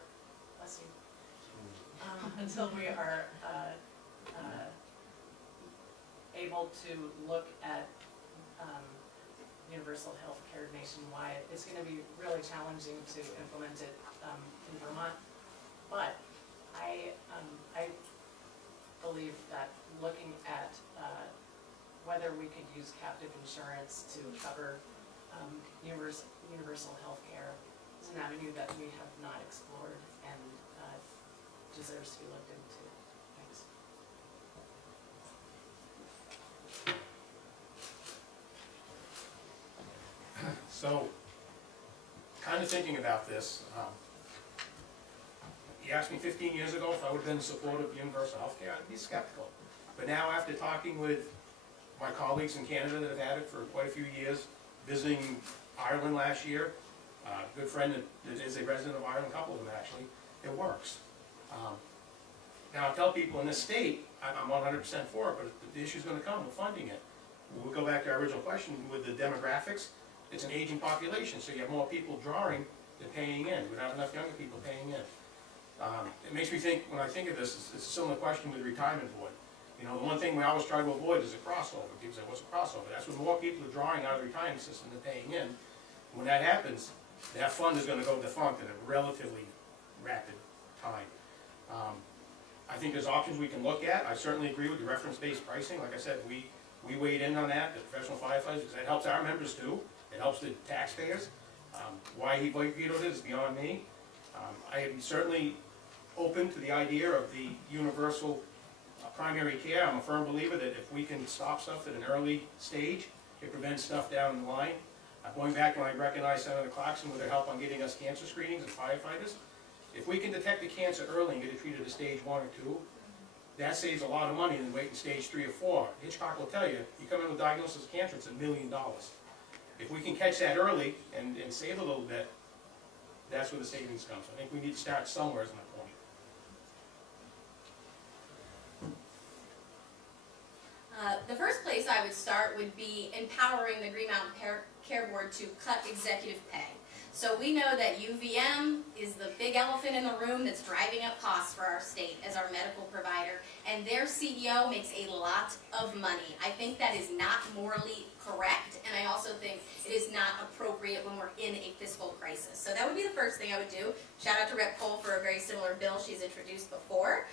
until we are able to look at universal health care nationwide. It's going to be really challenging to implement it in Vermont, but I believe that looking at whether we could use captive insurance to cover universal health care is an avenue that we have not explored and deserves to be looked into. Thanks. So, kind of thinking about this, you asked me 15 years ago if I would have been in support of universal health care, I'd be skeptical. But now, after talking with my colleagues in Canada that have had it for quite a few years, visiting Ireland last year. A good friend that is a resident of Ireland, a couple of them actually, it works. Now, I tell people in this state, I'm 100% for it, but the issue's gonna come with funding it. We'll go back to our original question with the demographics. It's an aging population, so you have more people drawing than paying in. We don't have enough younger people paying in. It makes me think, when I think of this, it's a similar question with the retirement board. You know, the one thing we always try to avoid is a crossover. People say, what's a crossover? That's when more people are drawing out of the retirement system than paying in. When that happens, that fund is gonna go defunct in a relatively rapid time. I think there's options we can look at. I certainly agree with the reference-based pricing. Like I said, we weighed in on that, the professional firefighters, because that helps our members too. It helps the taxpayers. Why he vetoed it is beyond me. I am certainly open to the idea of the universal primary care. I'm a firm believer that if we can stop stuff at an early stage, it prevents stuff down the line. Going back when I recognized Senator Clarkson with her help on getting us cancer screenings and firefighters, if we can detect the cancer early and get it treated at stage 1 or 2, that saves a lot of money than waiting stage 3 or 4. Hitchcock will tell you, you come in with diagnosis of cancer, it's $1 million. If we can catch that early and save a little bit, that's where the savings comes. I think we need to start somewhere, is my point. The first place I would start would be empowering the Green Mountain Care Board to cut executive pay. So we know that UVM is the big elephant in the room that's driving up costs for our state as our medical provider, and their CEO makes a lot of money. I think that is not morally correct, and I also think it is not appropriate when we're in a fiscal crisis. So that would be the first thing I would do. Shout out to Rep. Cole for a very similar bill she's introduced before.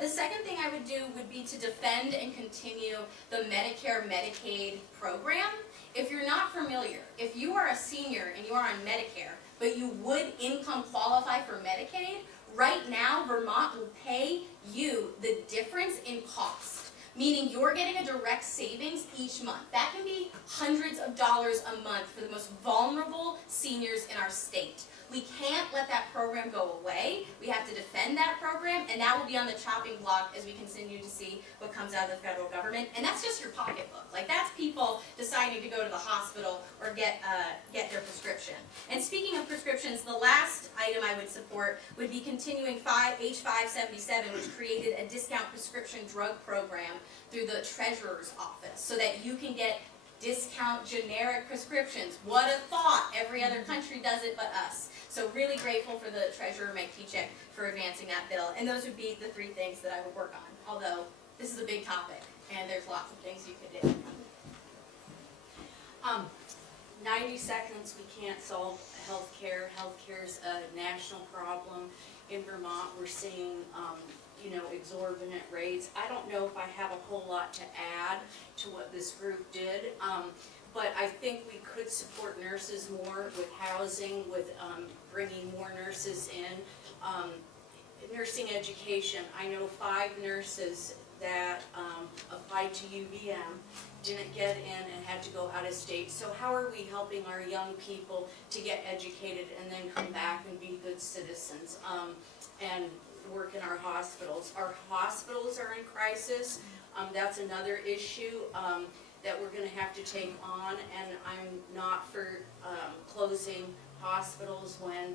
The second thing I would do would be to defend and continue the Medicare-Medicaid program. If you're not familiar, if you are a senior and you are on Medicare, but you would income qualify for Medicaid, right now Vermont will pay you the difference in cost, meaning you're getting a direct savings each month. That can be hundreds of dollars a month for the most vulnerable seniors in our state. We can't let that program go away. We have to defend that program, and that will be on the chopping block as we continue to see what comes out of the federal government. And that's just your pocketbook. Like, that's people deciding to go to the hospital or get their prescription. And speaking of prescriptions, the last item I would support would be continuing H577, which created a discount prescription drug program through the Treasurer's Office so that you can get discount generic prescriptions. What a thought. Every other country does it but us. So really grateful for the Treasurer, Mike Tichek, for advancing that bill. And those would be the three things that I would work on. Although this is a big topic and there's lots of things you could do. 90 seconds, we can't solve healthcare. Healthcare's a national problem. In Vermont, we're seeing exorbitant rates. I don't know if I have a whole lot to add to what this group did, but I think we could support nurses more with housing, with bringing more nurses in. Nursing education, I know 5 nurses that applied to UVM didn't get in and had to go out of state. So how are we helping our young people to get educated and then come back and be good citizens and work in our hospitals? Our hospitals are in crisis. That's another issue that we're going to have to take on, and I'm not for closing hospitals when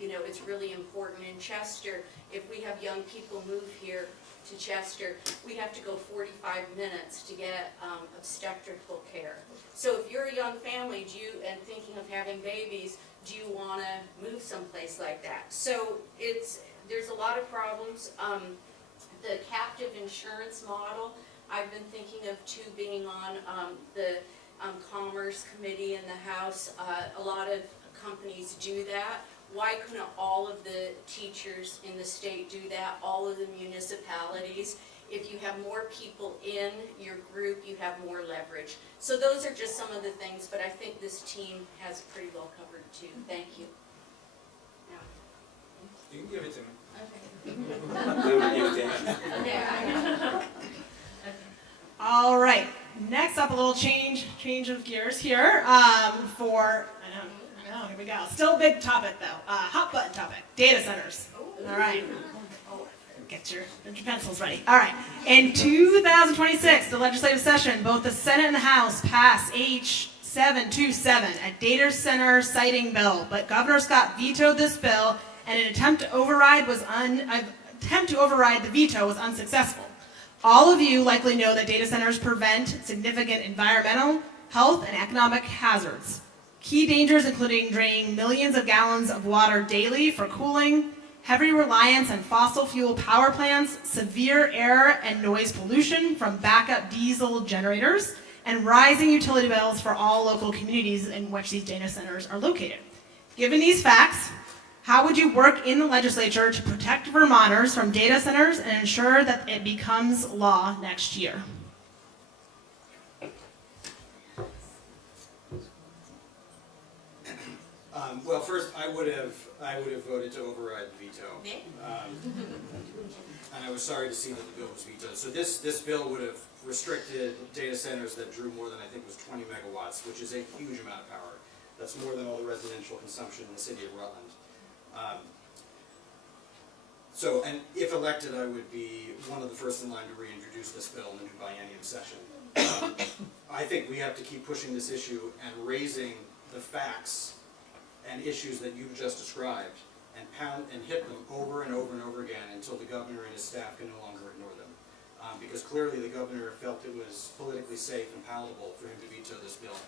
it's really important. In Chester, if we have young people move here to Chester, we have to go 45 minutes to get obstetrical care. So if you're a young family and thinking of having babies, do you want to move someplace like that? So there's a lot of problems. The captive insurance model, I've been thinking of being on the Commerce Committee in the House. A lot of companies do that. Why couldn't all of the teachers in the state do that, all of the municipalities? If you have more people in your group, you have more leverage. So those are just some of the things, but I think this team has pretty well covered too. Thank you. You can give it to me. Okay. All right. Next up, a little change of gears here. I know, here we go. Still a big topic though. Hot button topic. Data centers. All right. Get your pencils ready. All right. In 2026, the legislative session, both the Senate and the House passed H727, a data center siting bill, but Governor Scott vetoed this bill, and an attempt to override the veto was unsuccessful. All of you likely know that data centers prevent significant environmental, health, and economic hazards. Key dangers including draining millions of gallons of water daily for cooling, heavy reliance on fossil fuel power plants, severe air and noise pollution from backup diesel generators, and rising utility bills for all local communities in which these data centers are located. Given these facts, how would you work in the legislature to protect Vermonters from data centers and ensure that it becomes law next year? Well, first, I would have voted to override the veto. And I was sorry to see that the bill was vetoed. So this bill would have restricted data centers that drew more than, I think, was 20 megawatts, which is a huge amount of power. That's more than all the residential consumption in the city of Rutland. And if elected, I would be one of the first in line to reintroduce this bill in the new biennium session. I think we have to keep pushing this issue and raising the facts and issues that you've just described and pound and hit them over and over and over again until the governor and his staff can no longer ignore them. Because clearly the governor felt it was politically safe and palatable for him to veto this bill.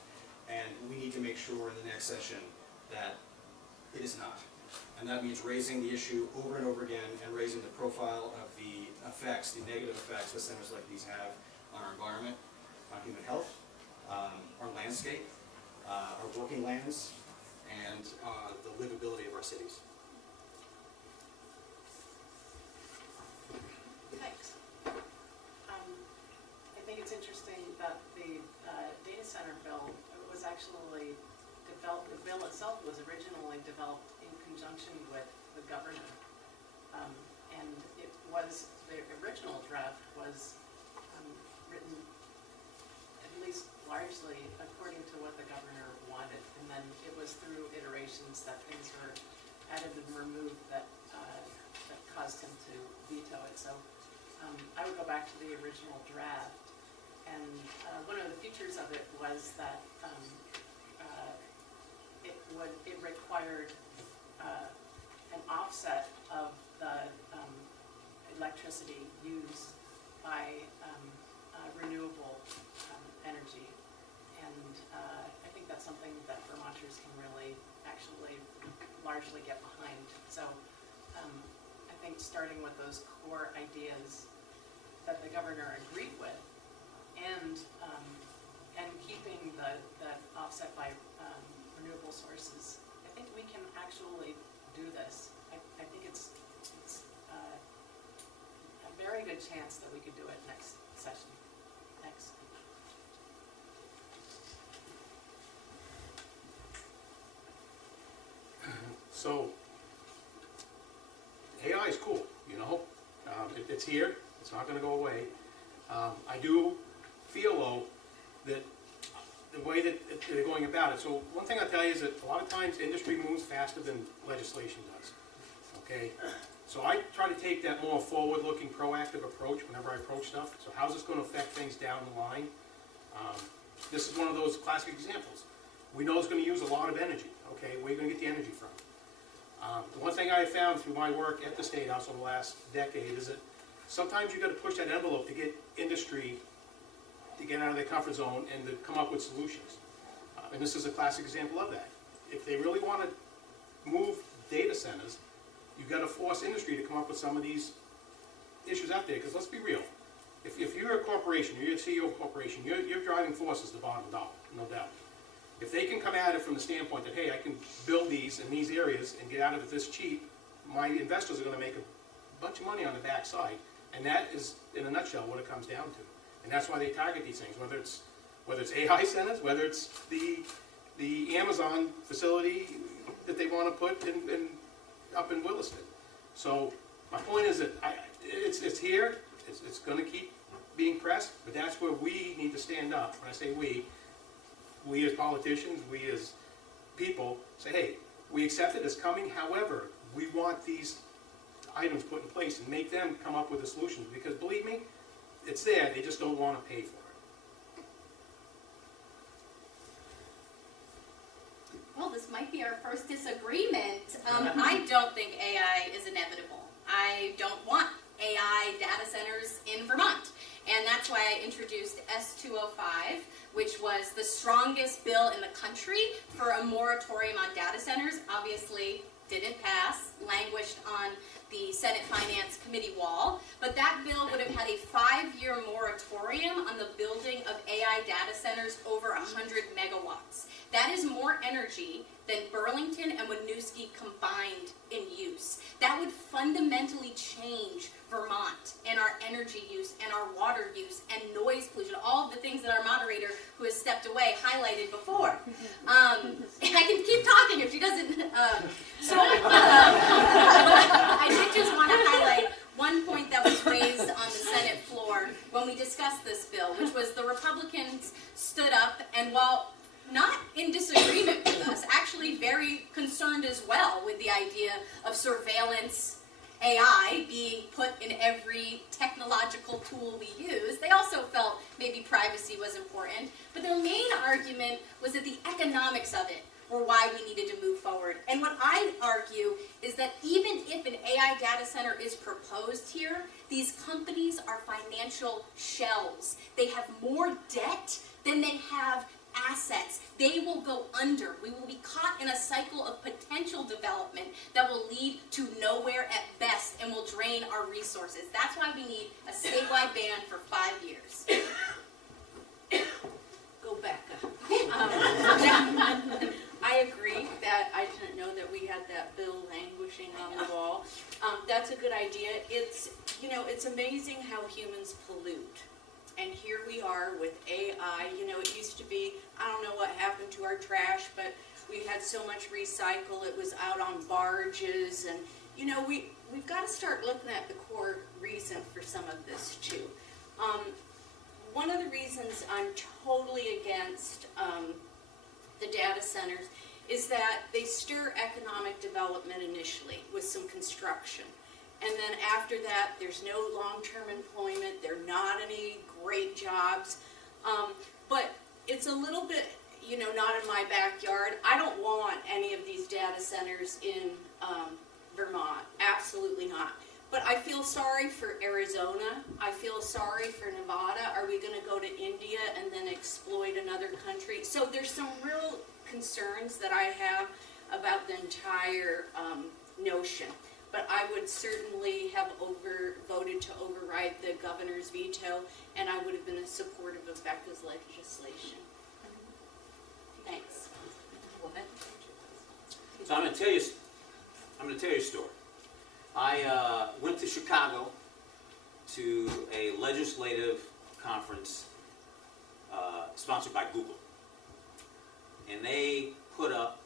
And we need to make sure in the next session that it is not. And that means raising the issue over and over again and raising the profile of the effects, the negative effects that centers like these have on our environment, on human health, our landscape, our working lands, and the livability of our cities. Thanks. I think it's interesting that the data center bill was actually developed, the bill itself was originally developed in conjunction with the governor. And it was, the original draft was written at least largely according to what the governor wanted. And then it was through iterations that things were added and removed that caused him to veto it. So I would go back to the original draft, and one of the features of it was that it required an offset of the electricity used by renewable energy, and I think that's something that Vermonters can really actually largely get behind. So I think starting with those core ideas that the governor agreed with, and keeping the offset by renewable sources, I think we can actually do this. I think it's a very good chance that we could do it next session. Next. So, AI is cool, you know. It's here. It's not going to go away. I do feel, though, that the way that they're going about it. So one thing I'll tell you is that a lot of times industry moves faster than legislation does. Okay? So I try to take that more forward-looking, proactive approach whenever I approach stuff. So how's this going to affect things down the line? This is one of those classic examples. We know it's going to use a lot of energy. Okay? Where are you going to get the energy from? The one thing I found through my work at the State House over the last decade is that sometimes you've got to push that envelope to get industry to get out of their comfort zone and to come up with solutions. And this is a classic example of that. If they really want to move data centers, you've got to force industry to come up with some of these issues out there. Because let's be real, if you're a corporation, you're a CEO of a corporation, your driving force is the bottom dollar, no doubt. If they can come at it from the standpoint that, hey, I can build these in these areas and get out of it this cheap, my investors are going to make a bunch of money on the backside. And that is, in a nutshell, what it comes down to. And that's why they target these things, whether it's AI centers, whether it's the Amazon facility that they want to put up in Williston. So my point is that it's here, it's going to keep being pressed, but that's where we need to stand up. When I say we as politicians, we as people, say, hey, we accept it as coming, however, we want these items put in place and make them come up with the solutions, because believe me, it's there, they just don't want to pay for it. Well, this might be our first disagreement. I don't think AI is inevitable. I don't want AI data centers in Vermont. And that's why I introduced S205, which was the strongest bill in the country for a moratorium on data centers. Obviously, didn't pass, languished on the Senate Finance Committee wall, but that bill would have had a 5-year moratorium on the building of AI data centers over 100 megawatts. That is more energy than Burlington and Winooski combined in use. That would fundamentally change Vermont and our energy use and our water use and noise pollution, all of the things that our moderator, who has stepped away, highlighted before. I can keep talking if she doesn't. I did just want to highlight one point that was raised on the Senate floor when we discussed this bill, which was the Republicans stood up and, while not in disagreement with us, actually very concerned as well with the idea of surveillance AI being put in every technological tool we use. They also felt maybe privacy was important, but their main argument was that the economics of it were why we needed to move forward. And what I argue is that even if an AI data center is proposed here, these companies are financial shells. They have more debt than they have assets. They will go under. We will be caught in a cycle of potential development that will lead to nowhere at best and will drain our resources. That's why we need a statewide ban for 5 years. Go Becca. I agree that I didn't know that we had that bill languishing on the wall. That's a good idea. It's amazing how humans pollute. And here we are with AI. It used to be, I don't know what happened to our trash, but we had so much recycle. It was out on barges. And, we've got to start looking at the core reason for some of this, too. One of the reasons I'm totally against the data centers is that they stir economic development initially with some construction. And then after that, there's no long-term employment. There are not any great jobs. But it's a little bit, not in my backyard. I don't want any of these data centers in Vermont. Absolutely not. But I feel sorry for Arizona. I feel sorry for Nevada. Are we going to go to India and then exploit another country? So there's some real concerns that I have about the entire notion. But I would certainly have voted to override the governor's veto, and I would have been supportive of Becca's legislation. Thanks. So I'm going to tell you a story. I went to Chicago to a legislative conference sponsored by Google, and they put up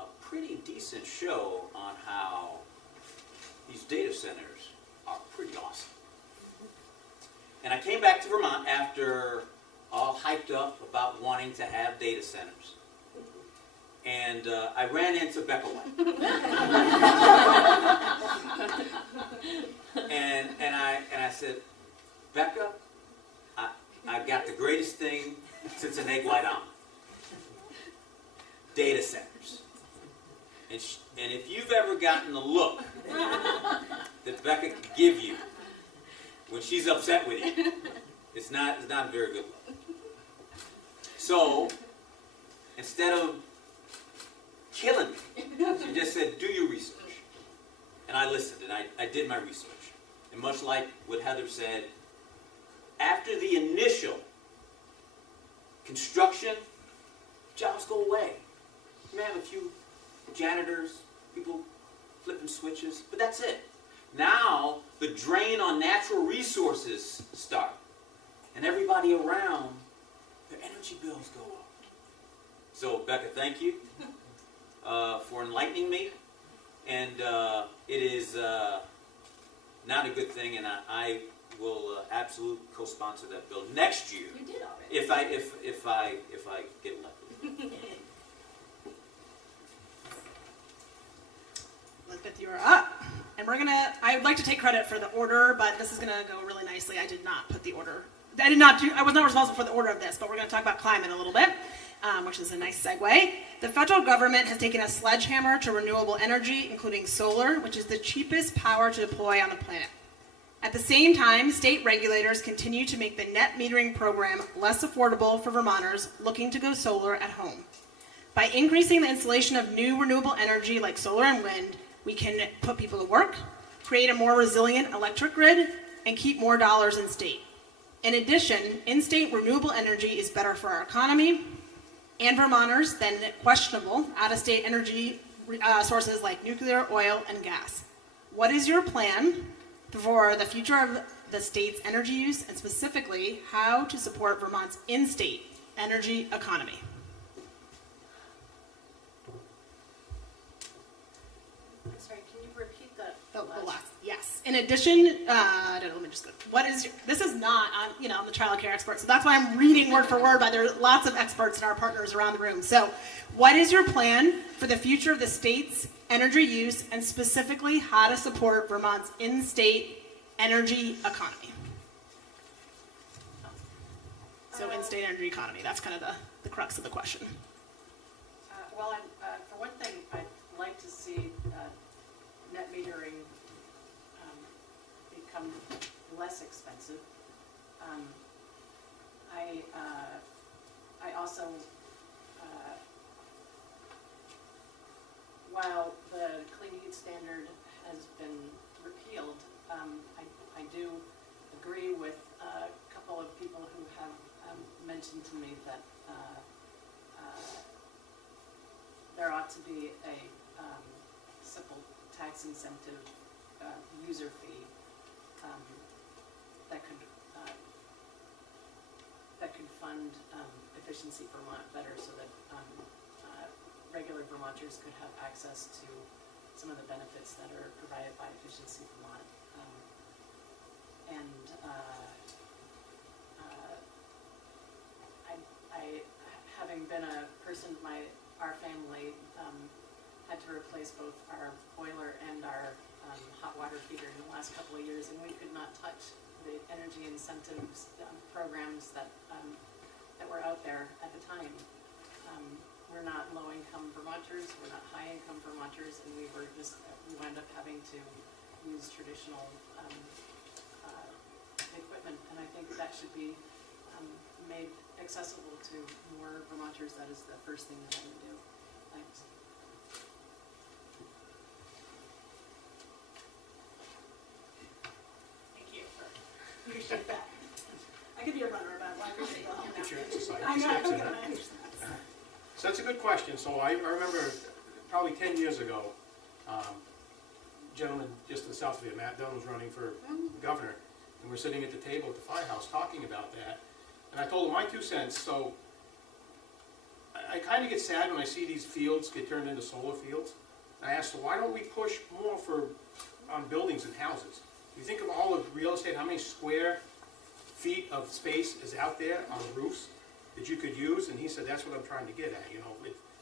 a pretty decent show on how these data centers are pretty awesome. And I came back to Vermont after all hyped up about wanting to have data centers. And I ran into Becca White. and I said, Becca, I got the greatest thing since an egg white omelet. Data centers. And if you've ever gotten the look that Becca can give you when she's upset with you, it's not a very good look. So, instead of killing me, she just said, do your research. And I listened, and I did my research. And much like what Heather said, after the initial construction, jobs go away. You may have a few janitors, people flipping switches, but that's it. Now, the drain on natural resources start. And everybody around, their energy bills go up. So, Becca, thank you for enlightening me. And it is not a good thing, and I will absolutely co-sponsor that bill next year. You did already. If I get elected. Elizabeth, you are up. And I would like to take credit for the order, but this is gonna go really nicely. I did not put the order. I was not responsible for the order of this, but we're gonna talk about climate a little bit, which is a nice segue. The federal government has taken a sledgehammer to renewable energy, including solar, which is the cheapest power to deploy on the planet. At the same time, state regulators continue to make the net metering program less affordable for Vermonters looking to go solar at home. By increasing the installation of new renewable energy like solar and wind, we can put people to work, create a more resilient electric grid, and keep more dollars in state. In addition, in-state renewable energy is better for our economy and Vermonters than questionable out-of-state energy sources like nuclear, oil, and gas. What is your plan for the future of the state's energy use, and specifically how to support Vermont's in-state energy economy? Sorry, can you repeat that? The last, yes. In addition, let me just go. This is not, I'm the child care expert, so that's why I'm reading word for word, but there are lots of experts and our partners around the room. So, what is your plan for the future of the state's energy use, and specifically how to support Vermont's in-state energy economy? So, in-state energy economy, that's kind of the crux of the question. Well, for one thing, I'd like to see net metering become less expensive. I also, while the clean heat standard has been repealed, I do agree with a couple of people who have mentioned to me that there ought to be a simple tax incentive user fee that could fund efficiency Vermont better, so that regular Vermonters could have access to some of the benefits that are provided by Efficiency Vermont. I having been a person, our family had to replace both our boiler and our hot water heater in the last couple of years, and we could not touch the energy incentives programs that were out there at the time. We're not low-income Vermonters, we're not high-income Vermonters, and we wound up having to use traditional equipment, and I think that should be made accessible to more Vermonters. That is the first thing that I would do. Thanks. Thank you. Appreciate that. I could be a runner, but I appreciate the help. It's your exercise. I know, I understand. So that's a good question. So I remember probably 10 years ago, gentleman just to the south of here, Matt Dunn, was running for governor, and we're sitting at the table at the firehouse talking about that. And I told him my 2 cents. So I kind of get sad when I see these fields get turned into solar fields. I asked, well, why don't we push more on buildings and houses? You think of all of real estate, how many square feet of space is out there on roofs that you could use? And he said, that's what I'm trying to get at.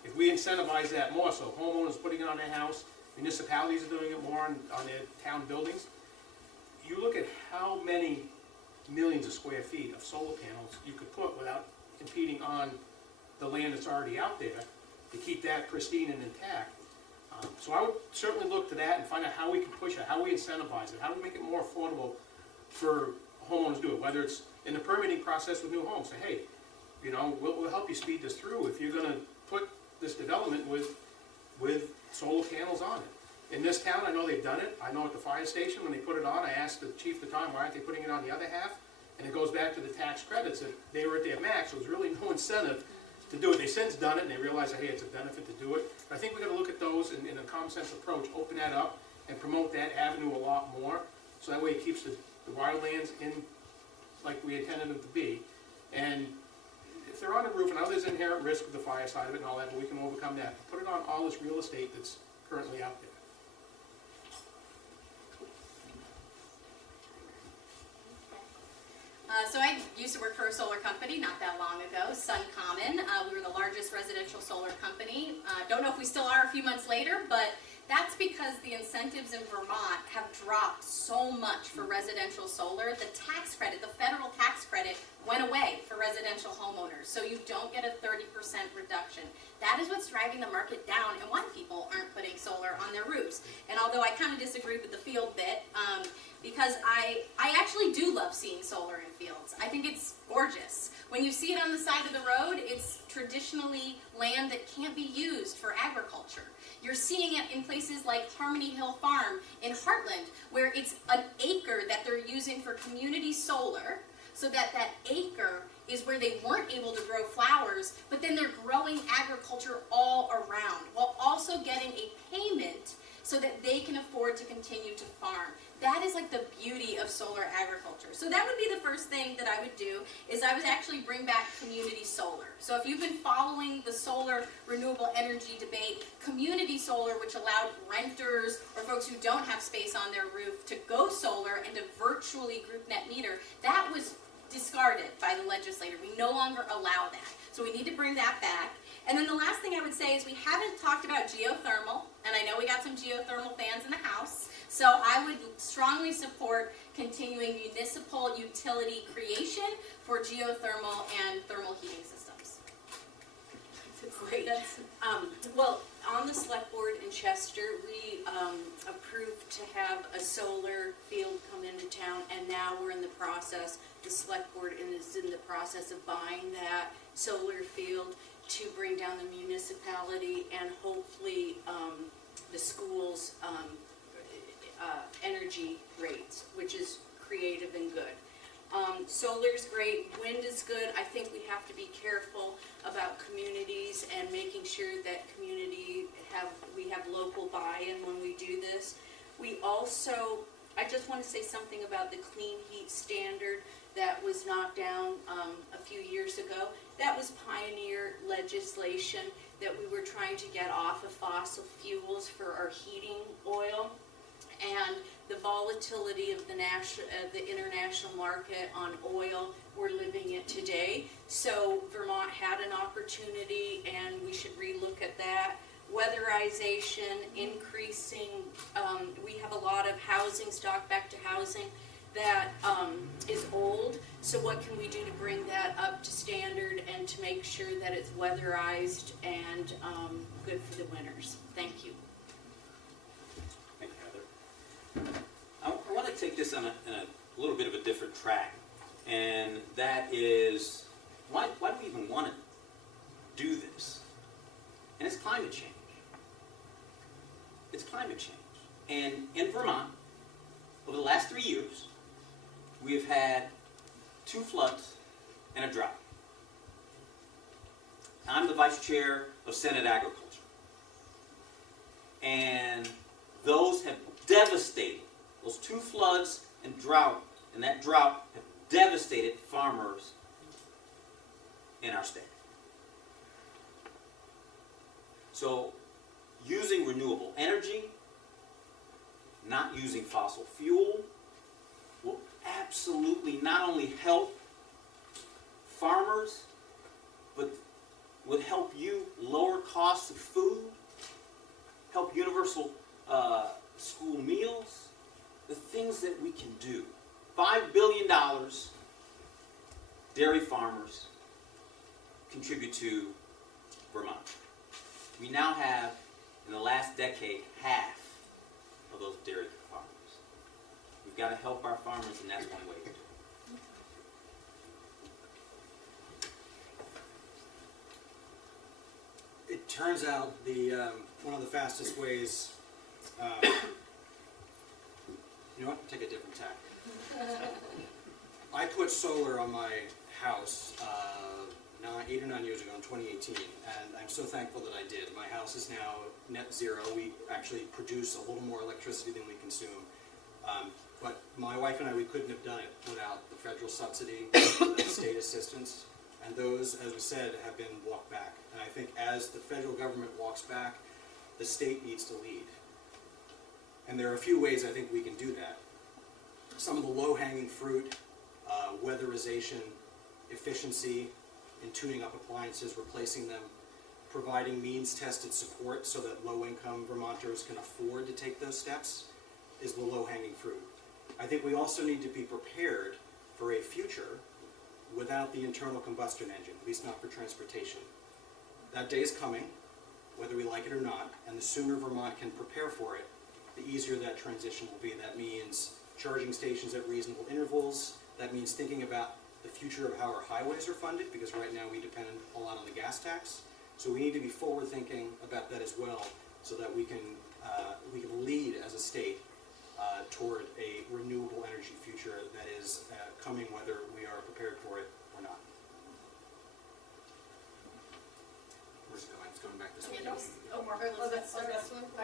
If we incentivize that more, so homeowners putting it on their house, municipalities are doing it more on their town buildings. You look at how many millions of square feet of solar panels you could put without competing on the land that's already out there to keep that pristine and intact. So I would certainly look to that and find out how we can push it, how we incentivize it, how do we make it more affordable for homeowners to do it, whether it's in the permitting process with new homes. Say, hey, we'll help you speed this through if you're going to put this development with solar panels on it. In this town, I know they've done it. I know at the fire station, when they put it on, I asked the chief at the time, why aren't they putting it on the other half? And it goes back to the tax credits. That they were at their max, so there's really no incentive to do it. They've since done it, and they realize that, hey, it's a benefit to do it. But I think we've got to look at those in a common sense approach, open that up, and promote that avenue a lot more, so that way it keeps the wildlands in like we intended them to be. And if they're on a roof, and I know there's inherent risk with the fire side of it and all that, but we can overcome that. Put it on all this real estate that's currently out there. So I used to work for a solar company not that long ago, SunCommon. We were the largest residential solar company. Don't know if we still are a few months later, but That's because the incentives in Vermont have dropped so much for residential solar. The tax credit, the federal tax credit, went away for residential homeowners, so you don't get a 30% reduction. That is what's driving the market down and why people aren't putting solar on their roofs. And although I kind of disagree with the field bit, because I actually do love seeing solar in fields. I think it's gorgeous. When you see it on the side of the road, it's traditionally land that can't be used for agriculture. You're seeing it in places like Harmony Hill Farm in Heartland, where it's an acre that they're using for community solar, so that that acre is where they weren't able to grow flowers, but then they're growing agriculture all around, while also getting a payment so that they can afford to continue to farm. That is like the beauty of solar agriculture. So that would be the first thing that I would do, is I would actually bring back community solar. So if you've been following the solar renewable energy debate, community solar, which allowed renters or folks who don't have space on their roof to go solar and to virtually group net meter, that was discarded by the legislature. We no longer allow that. So we need to bring that back. And then the last thing I would say is we haven't talked about geothermal, and I know we got some geothermal fans in the House, so I would strongly support continuing municipal utility creation for geothermal and thermal heating systems. Great. Well, on the select board in Chester, we approved to have a solar field come into town, and now we're in the process, the select board is in the process of buying that solar field to bring down the municipality and hopefully the schools' energy rates, which is creative and good. Solar's great, wind is good. I think we have to be careful about communities and making sure that we have local buy-in when we do this. We also, I just want to say something about the clean heat standard that was knocked down a few years ago. That was pioneer legislation that we were trying to get off of fossil fuels for our heating oil. And the volatility of the international market on oil, we're living it today. So Vermont had an opportunity, and we should relook at that. Weatherization, increasing, we have a lot of housing stock, back to housing, that is old. So what can we do to bring that up to standard and to make sure that it's weatherized and good for the winters? Thank you. Thank you, Heather. I want to take this on a little bit of a different track, and that is, why do we even want to do this? And it's climate change. It's climate change. And in Vermont, over the last 3 years, we have had 2 floods and a drought. I'm the vice chair of Senate Agriculture. And those have devastated, those 2 floods and that drought have devastated farmers in our state. So, using renewable energy, not using fossil fuel, will absolutely not only help farmers, but would help you lower costs of food, help universal school meals, the things that we can do. $5 billion dairy farmers contribute to Vermont. We now have, in the last decade, half of those dairy farmers. We've got to help our farmers, and that's one way to do it. It turns out one of the fastest ways, you know what, take a different tack. I put solar on my house 8 or 9 years ago in 2018, and I'm so thankful that I did. My house is now net zero. We actually produce a little more electricity than we consume. But my wife and I, we couldn't have done it without the federal subsidy, the state assistance, and those, as we said, have been walked back. And I think as the federal government walks back, the state needs to lead. And there are a few ways I think we can do that. Some of the low-hanging fruit, weatherization, efficiency in tuning up appliances, replacing them, providing means-tested support so that low-income Vermonters can afford to take those steps is the low-hanging fruit. I think we also need to be prepared for a future without the internal combustion engine, at least not for transportation. That day is coming, whether we like it or not, and the sooner Vermont can prepare for it, the easier that transition will be. That means charging stations at reasonable intervals. That means thinking about the future of how our highways are funded, because right now we depend a lot on the gas tax. So we need to be forward-thinking about that as well, so that we can lead as a state toward a renewable energy future that is coming, whether we are prepared for it or not. Where's it going? It's going back this way. I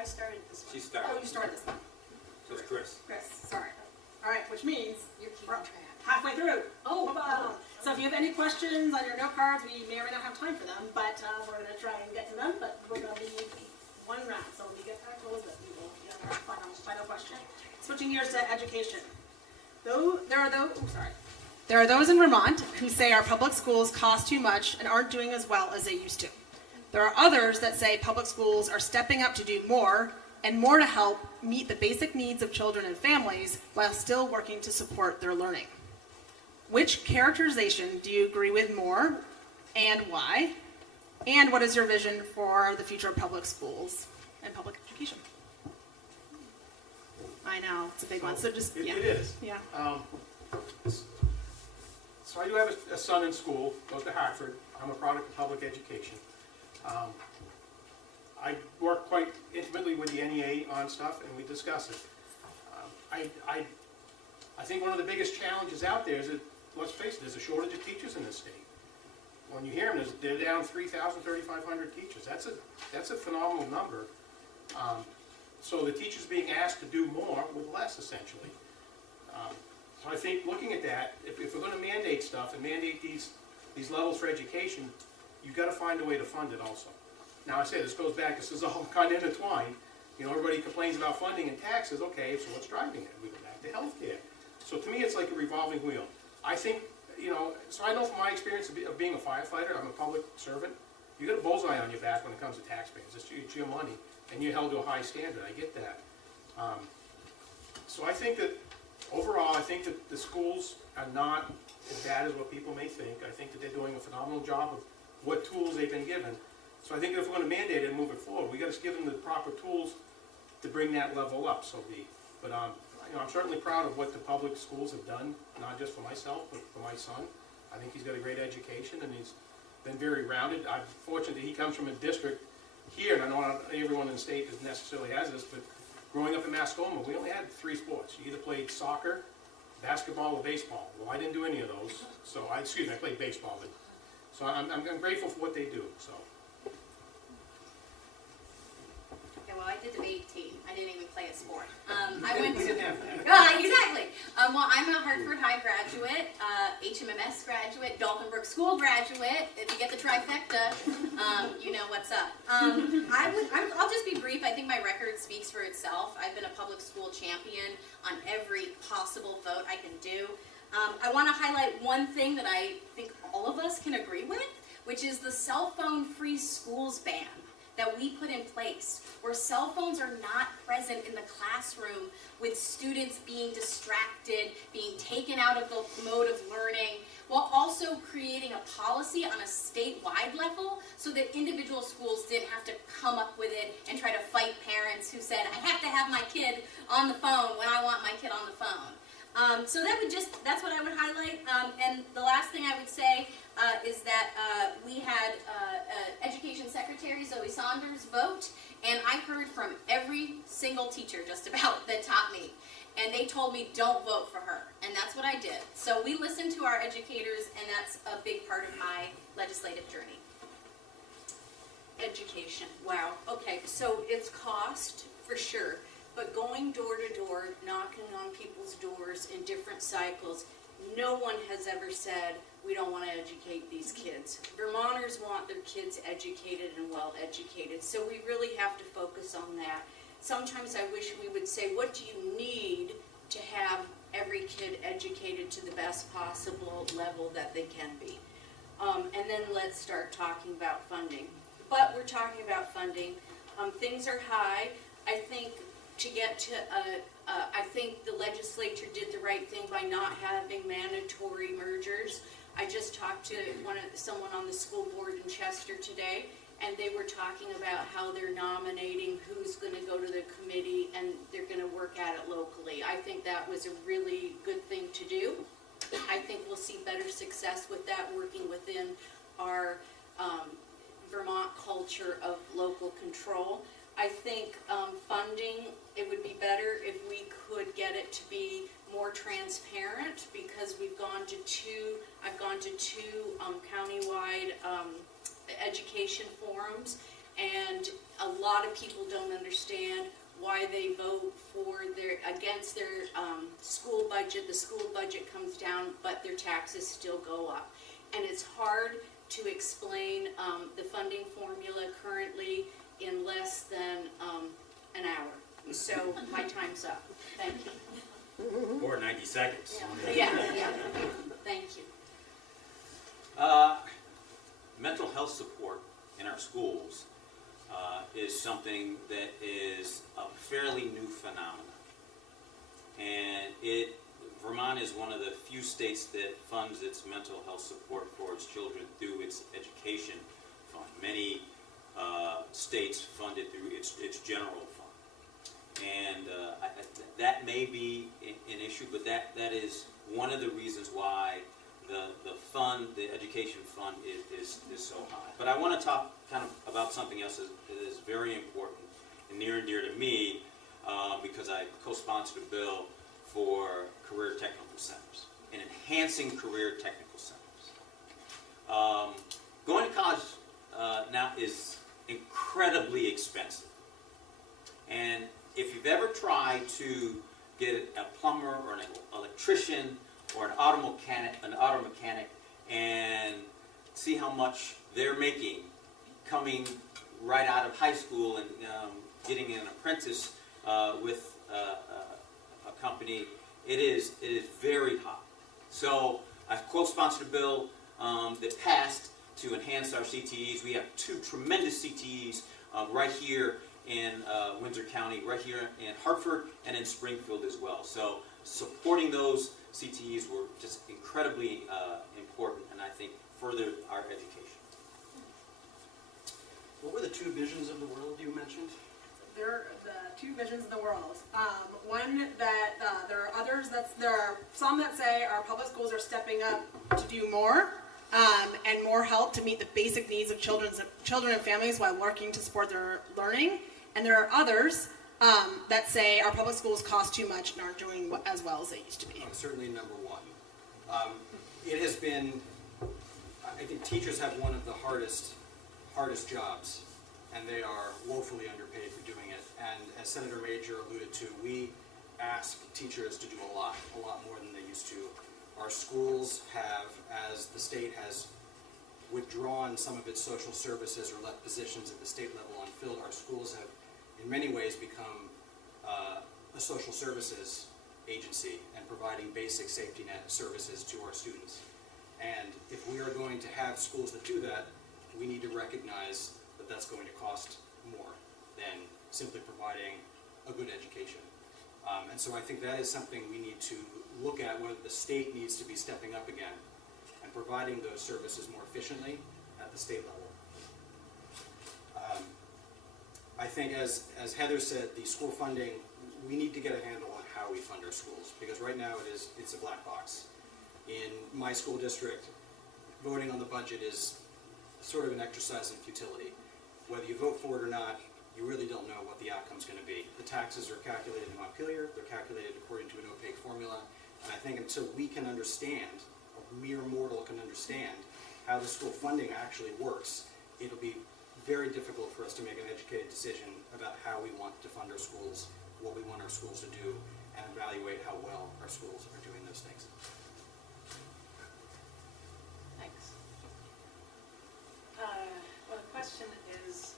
started this one. She started. Oh, you started this one. So it's Chris. Chris, sorry. All right, which means You're keeping we're track. halfway through. Oh, Ba-ba. So if you have any questions on your note cards, we may or may not have time for them, but we're going to try and get to them, but we're going to be one round. So when we get back to Elizabeth, we will get our final question. Switching gears to education. There are those in Vermont who say our public schools cost too much and aren't doing as well as they used to. There are others that say public schools are stepping up to do more and more to help meet the basic needs of children and families while still working to support their learning. Which characterization do you agree with more, and why? And what is your vision for the future of public schools and public education? I know, it's a big one, so just, It yeah. is. Yeah. So I do have a son in school, goes to Hartford. I'm a product of public education. I work quite intimately with the NEA on stuff, and we discuss it. I think one of the biggest challenges out there is that, let's face it, there's a shortage of teachers in this state. When you hear them, they're down 3,000, 3,500 teachers. That's a phenomenal number. So the teachers being asked to do more with less, essentially. So I think looking at that, if we're going to mandate stuff and mandate these levels for education, you've got to find a way to fund it also. Now I say this goes back, this is all kind of intertwined. You know, everybody complains about funding and taxes. Okay, so what's driving it? We go back to healthcare. So to me, it's like a revolving wheel. I think, you know, so I know from my experience of being a firefighter, I'm a public servant. You got a bullseye on your back when it comes to taxpayers. It's your money, and you're held to a high standard. I get that. So I think that overall, I think that the schools are not as bad as what people may think. I think that they're doing a phenomenal job of what tools they've been given. So I think if we're going to mandate it and move it forward, we got to give them the proper tools to bring that level up. So but you know, I'm certainly proud of what the public schools have done, not just for myself, but for my son. I think he's got a great education, and he's been very rounded. I'm fortunate that he comes from a district here, and I know not everyone in the state necessarily has this, but growing up in Mascoma, we only had 3 sports. You either played soccer, basketball, or baseball. Well, I didn't do any of those, so I played baseball. But, so I'm grateful for what they do. So. Okay, well, I did the 18. I didn't even play a sport. I We went to... didn't have that. Exactly. Well, I'm a Hartford High graduate, HMMS graduate, Dolphin Brook School graduate. If you get the trifecta, you know what's up. I'll just be brief. I think my record speaks for itself. I've been a public school champion on every possible vote I can do. I want to highlight one thing that I think all of us can agree with, which is the cell phone free schools ban that we put in place, where cell phones are not present in the classroom with students being distracted, being taken out of the mode of learning, while also creating a policy on a statewide level so that individual schools didn't have to come up with it and try to fight parents who said, I have to have my kid on the phone when I want my kid on the phone. So that's what I would highlight. And the last thing I would say is that we had Education Secretary Zoe Saunders vote, and I heard from every single teacher just about that taught me. And they told me, don't vote for her. And that's what I did. So we listened to our educators, and that's a big part of my legislative journey. Education, wow. Okay, so it's cost, for sure. But going door to door, knocking on people's doors in different cycles, no one has ever said, we don't want to educate these kids. Vermonters want their kids educated and well educated, so we really have to focus on that. Sometimes I wish we would say, what do you need to have every kid educated to the best possible level that they can be? And then let's start talking about funding. but we're talking about funding. Things are high. I think to get to, I think the legislature did the right thing by not having mandatory mergers. I just talked to someone on the school board in Chester today, and they were talking about how they're nominating who's going to go to the committee, and they're going to work at it locally. I think that was a really good thing to do. I think we'll see better success with that, working within our Vermont culture of local control. I think funding, it would be better if we could get it to be more transparent, because I've gone to two countywide education forums, and a lot of people don't understand why they vote against their school budget. The school budget comes down, but their taxes still go up. And it's hard to explain the funding formula currently in less than an hour. So my time's up. Thank you. Or 90 seconds. Yeah. Thank you. Mental health support in our schools is something that is a fairly new phenomenon. And Vermont is one of the few states that funds its mental health support for its children through its education fund. Many states fund it through its general fund. And that may be an issue, but that is one of the reasons why the education fund is so high. But I want to talk kind of about something else that is very important and near and dear to me, because I co-sponsored a bill for career technical centers and enhancing career technical centers. Going to college now is incredibly expensive. And if you've ever tried to get a plumber or an electrician or an auto mechanic and see how much they're making coming right out of high school and getting an apprentice with a company, it is very high. So I co-sponsored a bill that passed to enhance our CTEs. We have two tremendous CTEs right here in Windsor County, right here in Hartford, and in Springfield as well. So supporting those CTEs were just incredibly important, and I think furthered our education. What were the two visions of the world you mentioned? There are the two visions of the world. One that there are others there are some that say our public schools are stepping up to do more and more help to meet the basic needs of children and families while working to support their learning. And there are others that say our public schools cost too much and aren't doing as well as they used to be. Certainly number one. It has been, I think teachers have one of the hardest jobs, and they are woefully underpaid for doing it. And as Senator Major alluded to, we ask teachers to do a lot more than they used to. Our schools have, as the state has withdrawn some of its social services or left positions at the state level unfilled, our schools have in many ways become a social services agency and providing basic safety net services to our students. And if we are going to have schools that do that, we need to recognize that that's going to cost more than simply providing a good education. And so I think that is something we need to look at, whether the state needs to be stepping up again and providing those services more efficiently at the state level. I think as Heather said, the school funding, we need to get a handle on how we fund our schools, because right now it's a black box. In my school district, voting on the budget is sort of an exercise in futility. Whether you vote for it or not, you really don't know what the outcome's going to be. The taxes are calculated in Montpelier, they're calculated according to an opaque formula, and I think until we can understand, a mere mortal can understand, how the school funding actually works, it'll be very difficult for us to make an educated decision about how we want to fund our schools, what we want our schools to do, and evaluate how well our schools are doing those things. Thanks. Well, the question is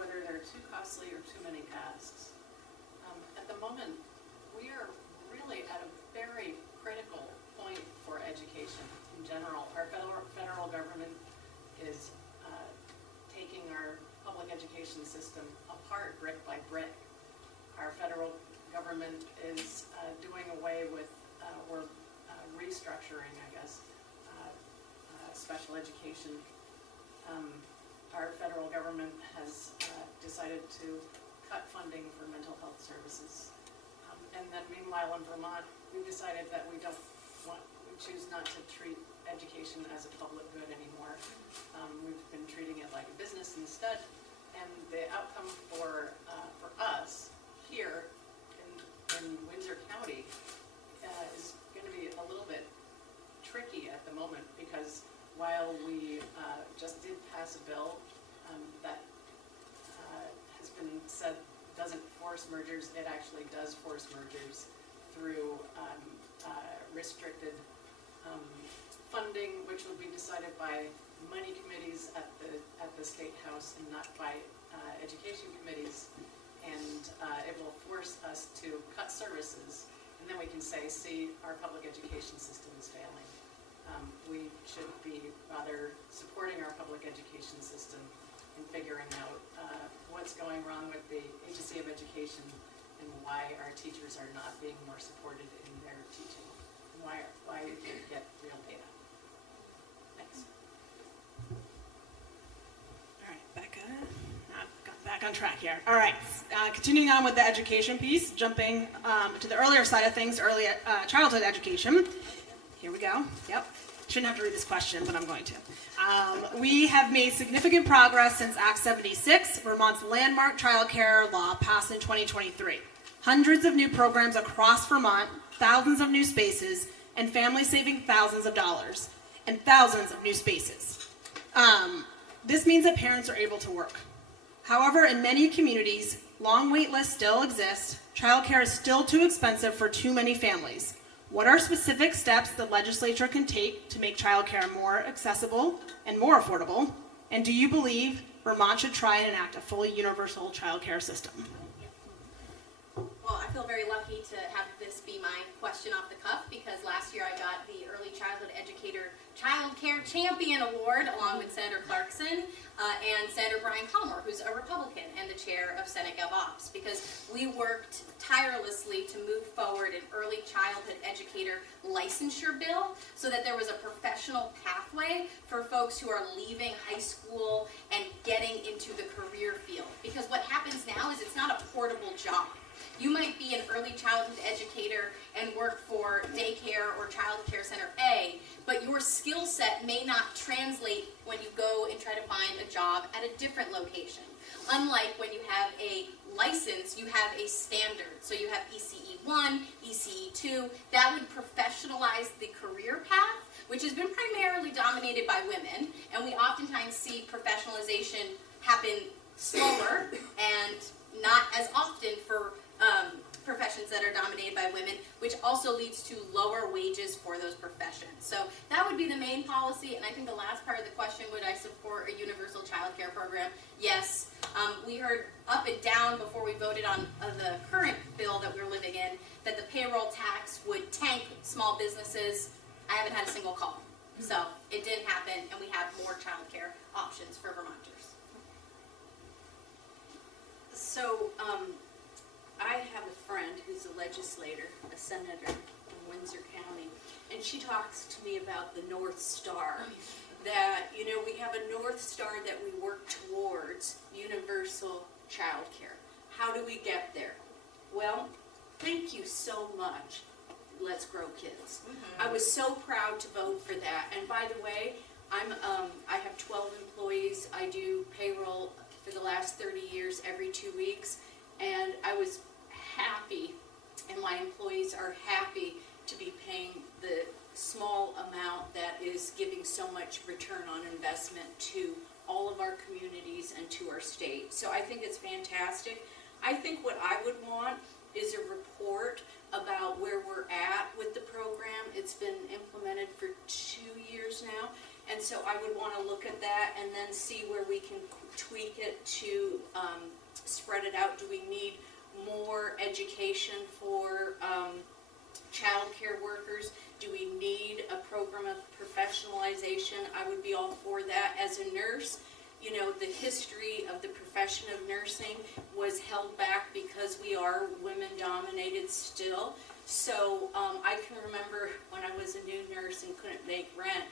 whether they're too costly or too many tasks. At the moment, we are really at a very critical point for education in general. Our federal government is taking education system apart brick by brick. Our federal government is doing away with, or restructuring, I guess, special education. Our federal government has decided to cut funding for mental health services. And then meanwhile in Vermont, we've decided that we choose not to treat education as a public good anymore. We've been treating it like a business instead, and the outcome for us here in Windsor County is going to be a little bit tricky at the moment, because while we just did pass a bill that has been said doesn't force mergers, it actually does force mergers through restricted funding, which will be decided by money committees at the state house and not by education committees, and it will force us to cut services, and then we can say, see, our public education system is failing. We should be rather supporting our public education system and figuring out what's going wrong with the agency of education and why our teachers are not being more supported in their teaching, and why we can't get real data. Thanks. All right, back on track here. All right, continuing on with the education piece, jumping to the earlier side of things, early childhood education. Here we go. Yep. Shouldn't have to read this question, but I'm going to. We have made significant progress since Act 76, Vermont's landmark child care law passed in 2023. Hundreds of new programs across Vermont, thousands of new spaces, and families saving thousands of dollars, and thousands of new spaces. This means that parents are able to work. However, in many communities, long wait lists still exist. Childcare is still too expensive for too many families. What are specific steps the legislature can take to make childcare more accessible and more affordable? And do you believe Vermont should try and enact a fully universal childcare system? Well, I feel very lucky to have this be my question off the cuff, because last year I got the Early Childhood Educator Child Care Champion Award along with Senator Clarkson and Senator Brian Palmer, who's a Republican and the chair of Senate Gov Ops, because we worked tirelessly to move forward an early childhood educator licensure bill so that there was a professional pathway for folks who are leaving high school and getting into the career field. Because what happens now is it's not a portable job. You might be an early childhood educator and work for daycare or child care center A, but your skill set may not translate when you go and try to find a job at a different location. Unlike when you have a license, you have a standard. So you have ECE 1, ECE 2, that would professionalize the career path, which has been primarily dominated by women, and we oftentimes see professionalization happen slower and not as often for professions that are dominated by women, which also leads to lower wages for those professions. So that would be the main policy, and I think the last part of the question, would I support a universal child care program? Yes. We heard up and down before we voted on the current bill that we're living in that the payroll tax would tank small businesses. I haven't had a single call. So it didn't happen, and we have more child care options for Vermonters. So, I have a friend who's a legislator, a senator in Windsor County, and she talks to me about the North Star. That, you know, we have a North Star that we work towards, universal child care. How do we get there? Well, thank you so much, Let's Grow Kids. I was so proud to vote for that. And by the way, I have 12 employees. I do payroll for the last 30 years every 2 weeks. And I was happy, and my employees are happy to be paying the small amount that is giving so much return on investment to all of our communities and to our state. So I think it's fantastic. I think what I would want is a report about where we're at with the program. It's been implemented for 2 years now, and so I would want to look at that and then see where we can tweak it to spread it out. Do we need more education for child care workers? Do we need a program of professionalization? I would be all for that. As a nurse, you know, the history of the profession of nursing was held back because we are women-dominated still. So I can remember when I was a new nurse and couldn't make rent,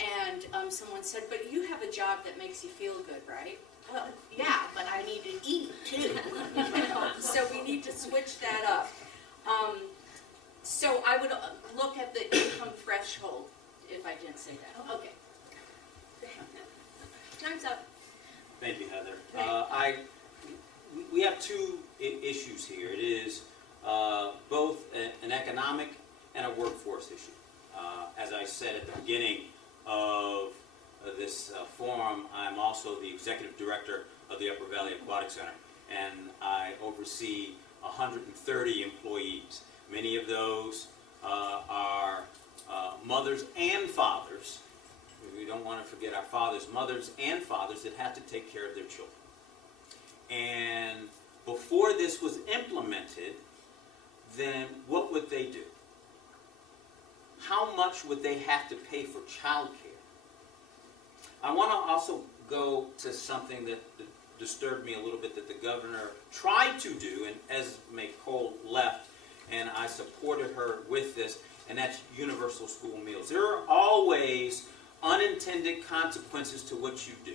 and someone said, "But you have a job that makes you feel good, right?" Well, yeah, but I need to eat too. You know? So we need to switch that up. So I would look at the income threshold if I didn't say that. Okay. Time's up. Thank you, Heather. We have two issues here. It is both an economic and a workforce issue. As I said at the beginning of this forum, I'm also the executive director of the Upper Valley Aquatic Center, and I oversee 130 employees. Many of those are mothers and fathers. We don't want to forget our fathers, mothers and fathers that have to take care of their children. And before this was implemented, then what would they do? How much would they have to pay for child care? I want to also go to something that disturbed me a little bit that the governor tried to do, and Esme Cole left, and I supported her with this, and that's universal school meals. There are always unintended consequences to what you do.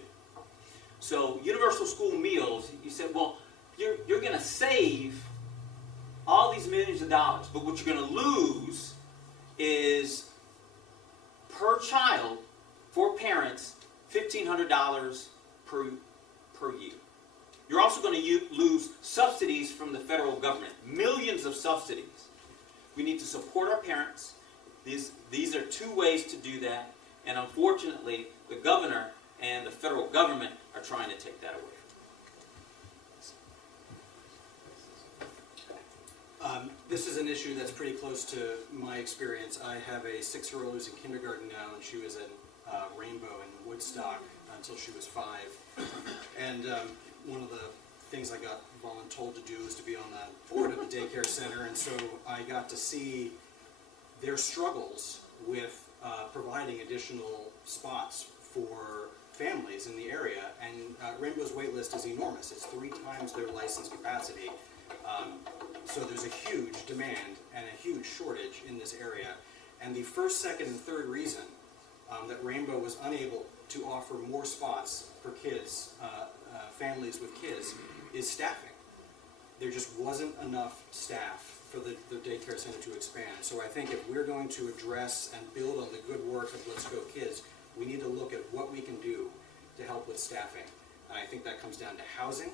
So universal school meals, you said, well, you're going to save all these millions of dollars, but what you're going to lose is per child for parents $1,500 per year. You're also going to lose subsidies from the federal government, millions of subsidies. We need to support our parents. These are two ways to do that, and unfortunately, the governor and the federal government are trying to take that away. This is an issue that's pretty close to my experience. I have a 6-year-old who's in kindergarten now, and she was at Rainbow in Woodstock until she was 5. And one of the things I got voluntold to do was to be on the board of the daycare center, and so I got to see their struggles with providing additional spots for families in the area. And Rainbow's wait list is enormous. It's 3 times their licensed capacity. So there's a huge demand and a huge shortage in this area. And the first, second, and third reason that Rainbow was unable to offer more spots for kids, families with kids, is staffing. There just wasn't enough staff for the daycare center to expand. So I think if we're going to address and build on the good work of Let's Go Kids, we need to look at what we can do to help with staffing. And I think that comes down to housing.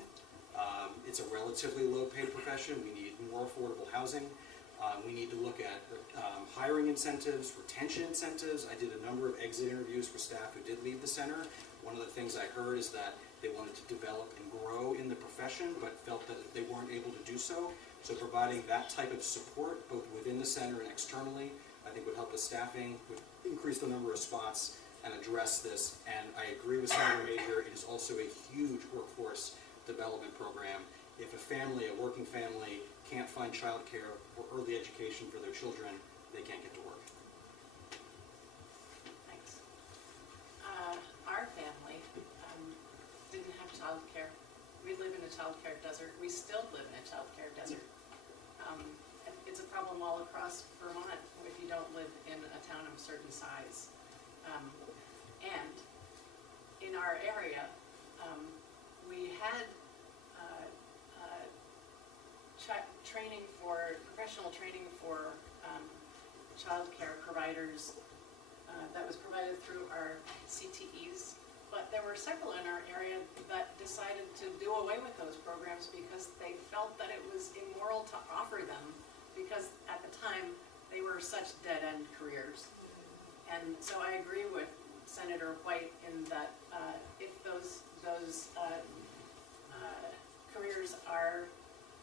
It's a relatively low-paid profession. We need more affordable housing. We need to look at hiring incentives, retention incentives. I did a number of exit interviews for staff who did leave the center. One of the things I heard is that they wanted to develop and grow in the profession, but felt that they weren't able to do so. So providing that type of support, both within the center and externally, I think would help with staffing, would increase the number of spots, and address this. And I agree with Senator Major, it is also a huge workforce development program. If a family, a working family, can't find child care or early education for their children, they can't get to work. Thanks. Our family didn't have child care. We live in a child care desert. We still live in a child care desert. It's a problem all across Vermont if you don't live in a town of a certain size. And in our area, we had professional training for child care providers that was provided through our CTEs, but there were several in our area that decided to do away with those programs because they felt that it was immoral to offer them, because at the time they were such dead-end careers. And so I agree with Senator White in that if those careers are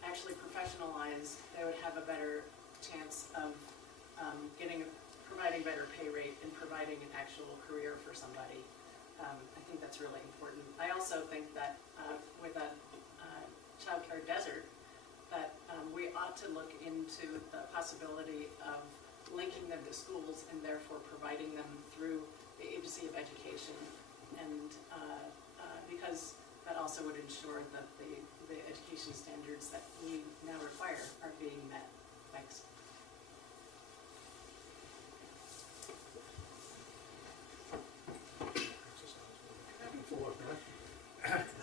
actually professionalized, they would have a better chance of providing better pay rate and providing an actual career for somebody. I think that's really important. I also think that with a child care desert, that we ought to look into the possibility of linking them to schools and therefore providing them through the Agency of Education and because that also would ensure that the education standards that we now require are being met. Thanks.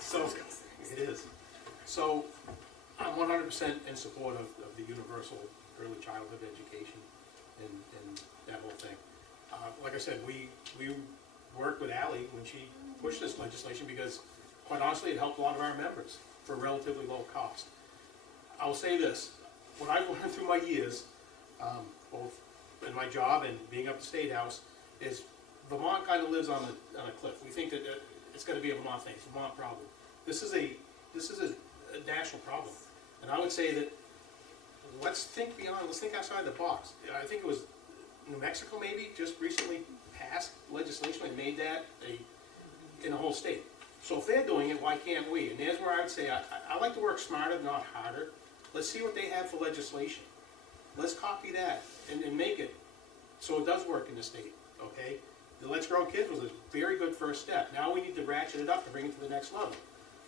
So, it is. So, I'm 100% in support of the universal early childhood education and that whole thing. Like I said, we worked with Ally when she pushed this legislation because, quite honestly, it helped a lot of our members for a relatively low cost. I will say this, what I've learned through my years, both in my job and being up the State House, is Vermont kind of lives on a cliff. We think that it's going to be a Vermont thing, it's a Vermont problem. This is a national problem, and I would say that let's think beyond. Let's think outside the box. I think it was New Mexico maybe just recently passed legislation and made that in the whole state. So if they're doing it, why can't we? And there's where I would say I like to work smarter, not harder. Let's see what they have for legislation. Let's copy that and make it so it does work in the state. Okay. The Let's Grow Kids was a very good first step. Now we need to ratchet it up to bring it to the next level.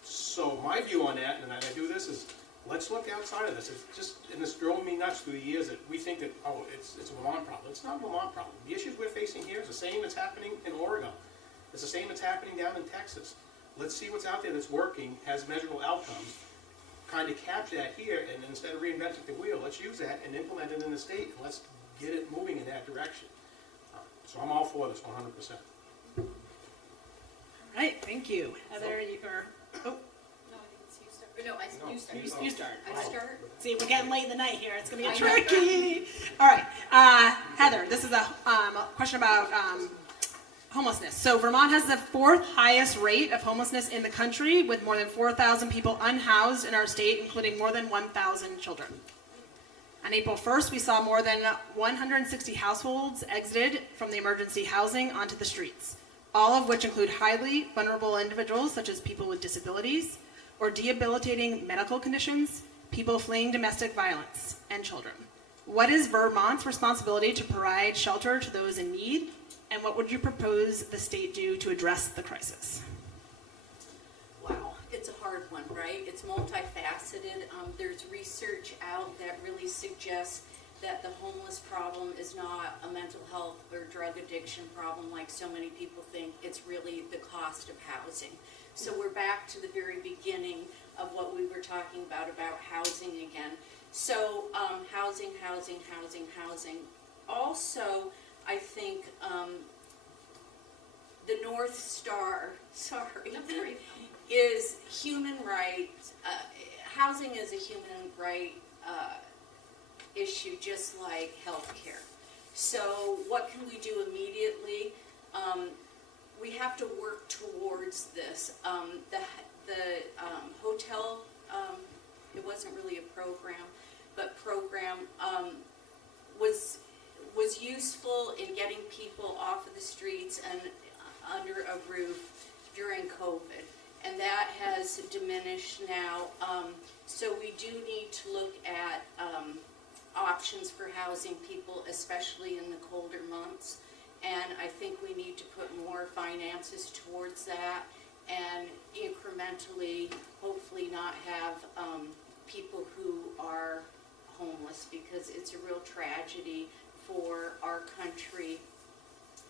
So my view on that, and I do this, is let's look outside of this. It's just, and it's drove me nuts through the years that we think that, oh, it's a Vermont problem. It's not a Vermont problem. The issues we're facing here is the same that's happening in Oregon. It's the same that's happening down in Texas. Let's see what's out there that's working, has measurable outcomes, kind of capture that here, and instead of reinventing the wheel, let's use that and implement it in the state, and let's get it moving in that direction. So I'm all for this 100%. All right, thank you. Heather, you are, oh, No, I think it's you start. No, you start. you start. I start. See, we're getting late in the night here. It's gonna be I know, tricky. All right, Heather, this is a question about homelessness. So Vermont has the 4th highest rate of homelessness in the country, with more than 4,000 people unhoused in our state, including more than 1,000 children. On April 1st, we saw more than 160 households exited from the emergency housing onto the streets, all of which include highly vulnerable individuals such as people with disabilities or debilitating medical conditions, people fleeing domestic violence, and children. What is Vermont's responsibility to provide shelter to those in need, and what would you propose the state do to address the crisis? Wow, it's a hard one, right? It's multifaceted. There's research out that really suggests that the homeless problem is not a mental health or drug addiction problem like so many people think. It's really the cost of housing. So we're back to the very beginning of what we were talking about housing again. So housing. Also, I think the North Star, is human rights. Housing is a human right issue, just like healthcare. So what can we do immediately? We have to work towards this. The hotel, it wasn't really a program, but was useful in getting people off of the streets and under a roof during COVID. And that has diminished now. So we do need to look at options for housing people, especially in the colder months. And I think we need to put more finances towards that and incrementally, hopefully not have people who are homeless, because it's a real tragedy for our country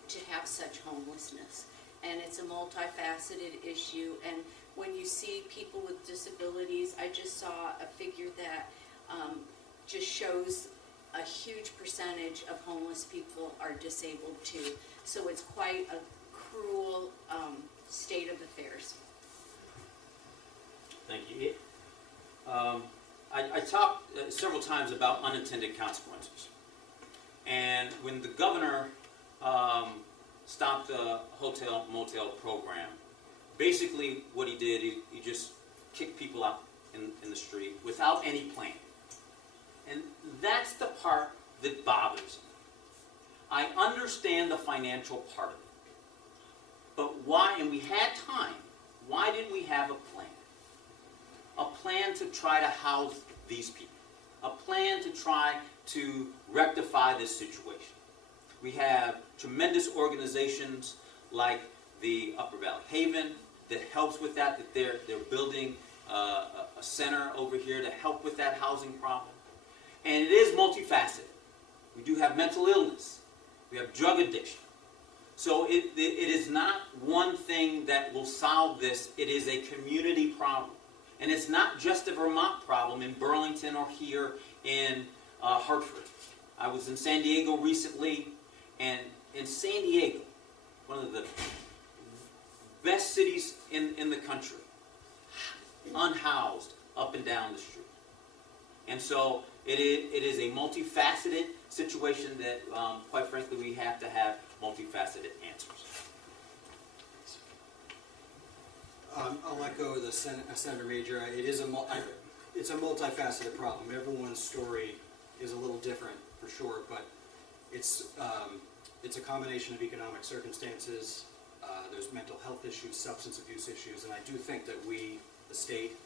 to have such homelessness. And it's a multifaceted issue. And when you see people with disabilities, I just saw a figure that just shows a huge percentage of homeless people are disabled too. So it's quite a cruel state of affairs. Thank you. I talked several times about unintended consequences. And when the governor stopped the hotel motel program, basically what he did, he just kicked people out in the street without any plan. And that's the part that bothers me. I understand the financial part of it. But why, and we had time, why didn't we have a plan? A plan to try to house these people. A plan to try to rectify this situation. We have tremendous organizations like the Upper Valley Haven, that helps with that they're building a center over here to help with that housing problem. And it is multifaceted. We do have mental illness. We have drug addiction. So it is not one thing that will solve this. It is a community problem. And it's not just a Vermont problem in Burlington or here in Hartford. I was in San Diego recently, and in San Diego, one of the best cities in the country, unhoused up and down the street. And so it is a multifaceted situation that, quite frankly, we have to have multifaceted answers. I'll echo the Senator Major. It's a multifaceted problem. Everyone's story is a little different, for sure, but it's a combination of economic circumstances. There's mental health issues, substance abuse issues, and I do think that we, the state,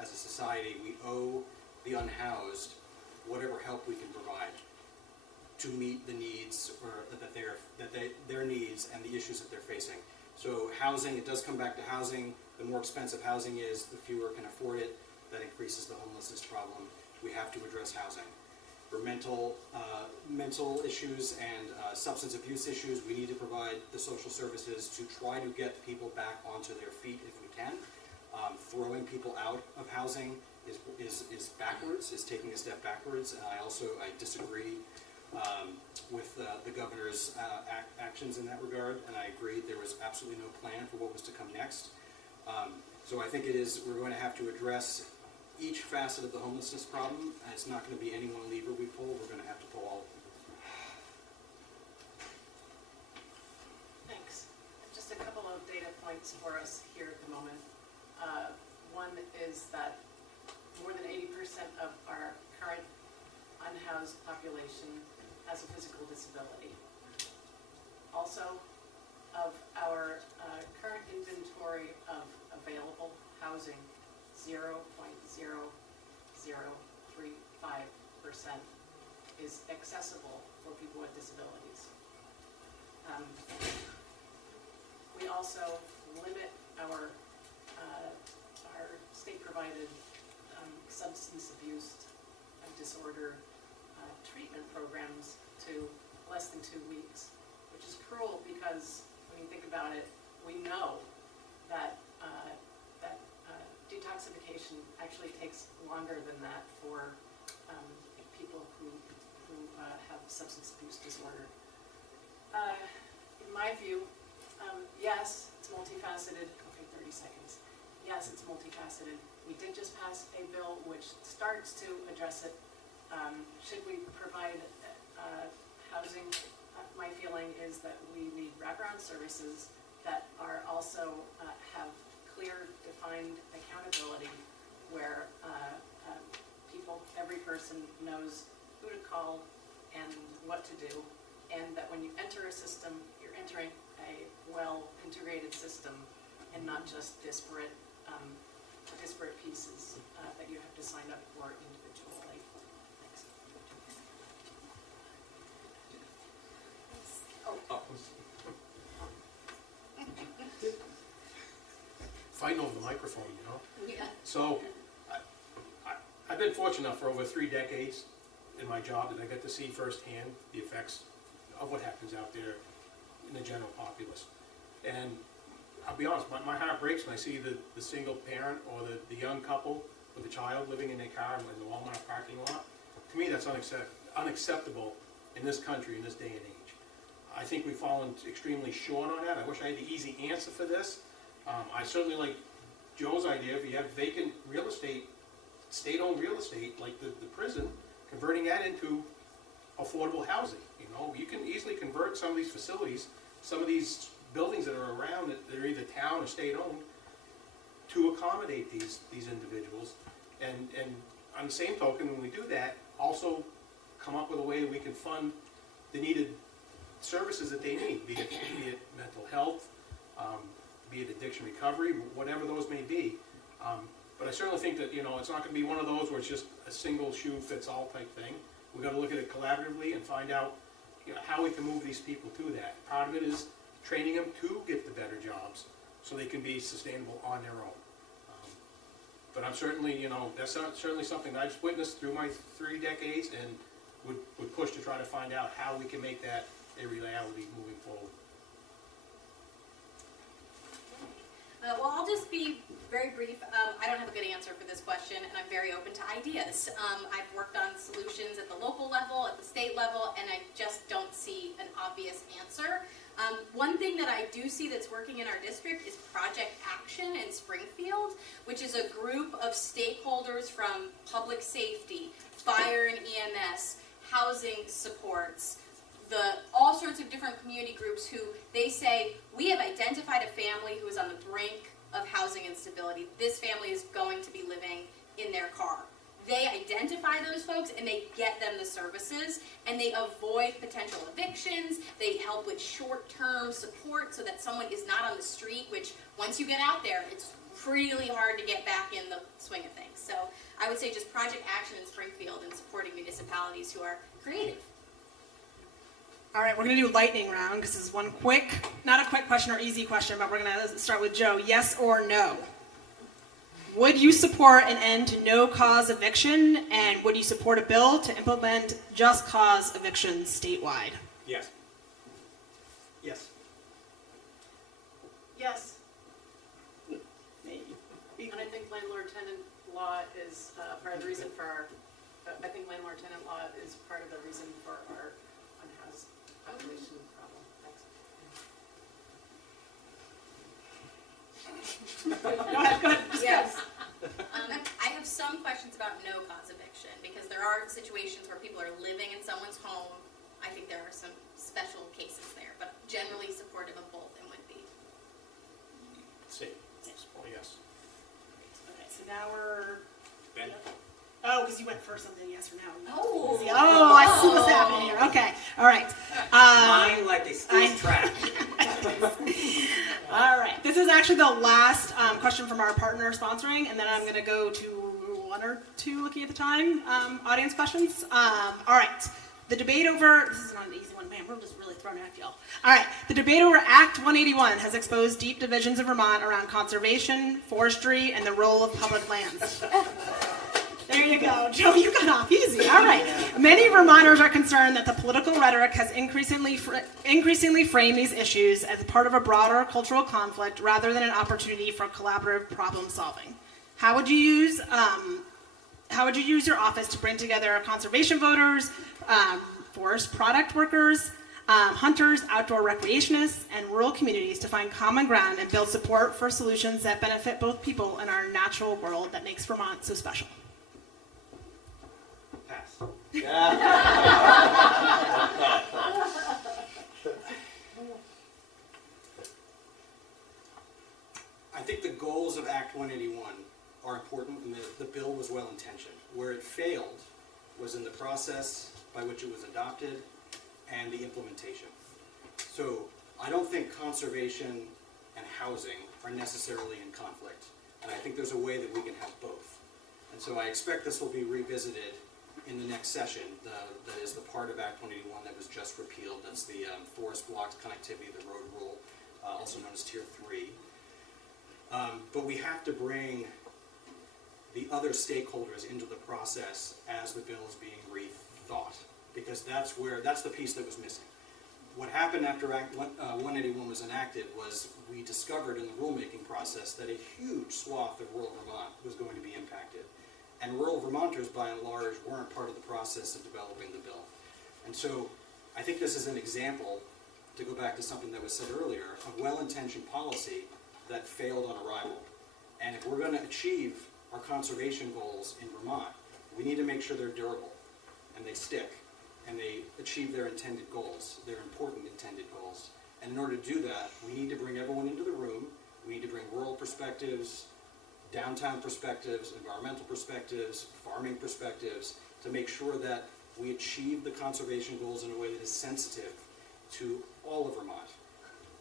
as a society, we owe the unhoused whatever help we can provide to meet the needs, or their needs and the issues that they're facing. So housing, it does come back to housing. The more expensive housing is, the fewer can afford it. That increases the homelessness problem. We have to address housing. For mental issues and substance abuse issues, we need to provide the social services to try to get people back onto their feet if we can. Throwing people out of housing is backwards, is taking a step backwards, and I disagree with the governor's actions in that regard, and I agree there was absolutely no plan for what was to come next. So I think we're going to have to address each facet of the homelessness problem, and it's not going to be any one lever we pull. We're going to have to pull all of them. Thanks. Just a couple of data points for us here at the moment. One is that more than 80% of our current unhoused population has a physical disability. Also, of our current inventory of available housing, 0.0035% is accessible for people with disabilities. We also limit our state-provided substance abuse and disorder treatment programs to less than 2 weeks, which is cruel because when you think about it, we know that detoxification actually takes longer than that for people who have substance abuse disorder. In my view, yes, it's multifaceted. Okay, 30 seconds. Yes, it's multifaceted. We did just pass a bill which starts to address it. Should we provide housing? My feeling is that we need wraparound services that are also have clear, defined accountability, where every person knows who to call and what to do, and that when you enter a system, you're entering a well-integrated system and not just disparate pieces that you have to sign up for individually. Thanks. Fighting over the microphone, Yeah. So, I've been fortunate enough for over 3 decades in my job that I get to see firsthand the effects of what happens out there in the general populace. And I'll be honest, my heart breaks when I see the single parent or the young couple with a child living in their car in the Walmart parking lot. To me, that's unacceptable in this country, in this day and age. I think we've fallen extremely short on that. I wish I had the easy answer for this. I certainly like Joe's idea. If you have vacant real estate, state-owned real estate, like the prison, converting that into affordable housing. You can easily convert some of these facilities, some of these buildings that are around that are either town or state-owned, to accommodate these individuals. And on the same token, when we do that, also come up with a way we can fund the needed services that they need, be it mental health, be it addiction recovery, whatever those may be. But I certainly think that, it's not going to be one of those where it's just a single shoe fits all type thing. We've got to look at it collaboratively and find out, how we can move these people to that. Part of it is training them to get the better jobs so they can be sustainable on their own. But I'm certainly, that's certainly something that I've witnessed through my 3 decades, and would push to try to find out how we can make that a reality moving forward. Well, I'll just be very brief. I don't have a good answer for this question, and I'm very open to ideas. I've worked on solutions at the local level, at the state level, and I just don't see an obvious answer. One thing that I do see that's working in our district is Project Action in Springfield, which is a group of stakeholders from public safety, fire and EMS, housing supports, all sorts of different community groups who they say, we have identified a family who is on the brink of housing instability. This family is going to be living in their car. They identify those folks and they get them the services and they avoid potential evictions. They help with short-term support so that someone is not on the street, which once you get out there, it's really hard to get back in the swing of things. So I would say just Project Action in Springfield and supporting municipalities who are creative. All right, we're going to do lightning round because this is one quick, not a quick question or easy question, but we're going to start with Joe. Yes or no? Would you support an end to no-cause eviction, and would you support a bill to implement just cause evictions statewide? Yes. Yes. Yes. And I think landlord-tenant law is part of the reason for our, I think landlord-tenant law is part of the reason for our unhoused population problem. Thanks. Go ahead. Yes. I have some questions about no-cause eviction because there are situations where people are living in someone's home. I think there are some special cases there, but generally supportive of both and would be. See, yes. Okay, so now we're... Ben? Oh, because you went first on the yes or no. Oh. Oh, I see what's happening here. Okay, all right. Mine like they steal track. All right, this is actually the last question from our partner sponsoring, and then I'm going to go to 1 or 2, looking at the time, audience questions. All right, the debate over, this is not an easy one, man, we're just really throwing it at y'all. All right, the debate over Act 181 has exposed deep divisions in Vermont around conservation, forestry, and the role of public lands. There you go. Joe, you got off easy. All right. Many Vermonters are concerned that the political rhetoric has increasingly framed these issues as part of a broader cultural conflict rather than an opportunity for collaborative problem solving. How would you use your office to bring together conservation voters, forest product workers, hunters, outdoor recreationists, and rural communities to find common ground and build support for solutions that benefit both people and our natural world that makes Vermont so special? Pass. I think the goals of Act 181 are important, and the bill was well-intentioned. Where it failed was in the process by which it was adopted and the implementation. So I don't think conservation and housing are necessarily in conflict, and I think there's a way that we can have both. And so I expect this will be revisited in the next session. That is the part of Act 181 that was just repealed. That's the forest blocked connectivity, the road rule, also known as Tier 3. But we have to bring the other stakeholders into the process as the bill is being rethought, because that's the piece that was missing. What happened after Act 181 was enacted was we discovered in the rulemaking process that a huge swath of rural Vermont was going to be impacted. And rural Vermonters, by and large, weren't part of the process of developing the bill. And so I think this is an example, to go back to something that was said earlier, of well-intentioned policy that failed on arrival. And if we're going to achieve our conservation goals in Vermont, we need to make sure they're durable and they stick and they achieve their intended goals, their important intended goals. And in order to do that, we need to bring everyone into the room. We need to bring rural perspectives, downtown perspectives, environmental perspectives, farming perspectives, to make sure that we achieve the conservation goals in a way that is sensitive to all of Vermont,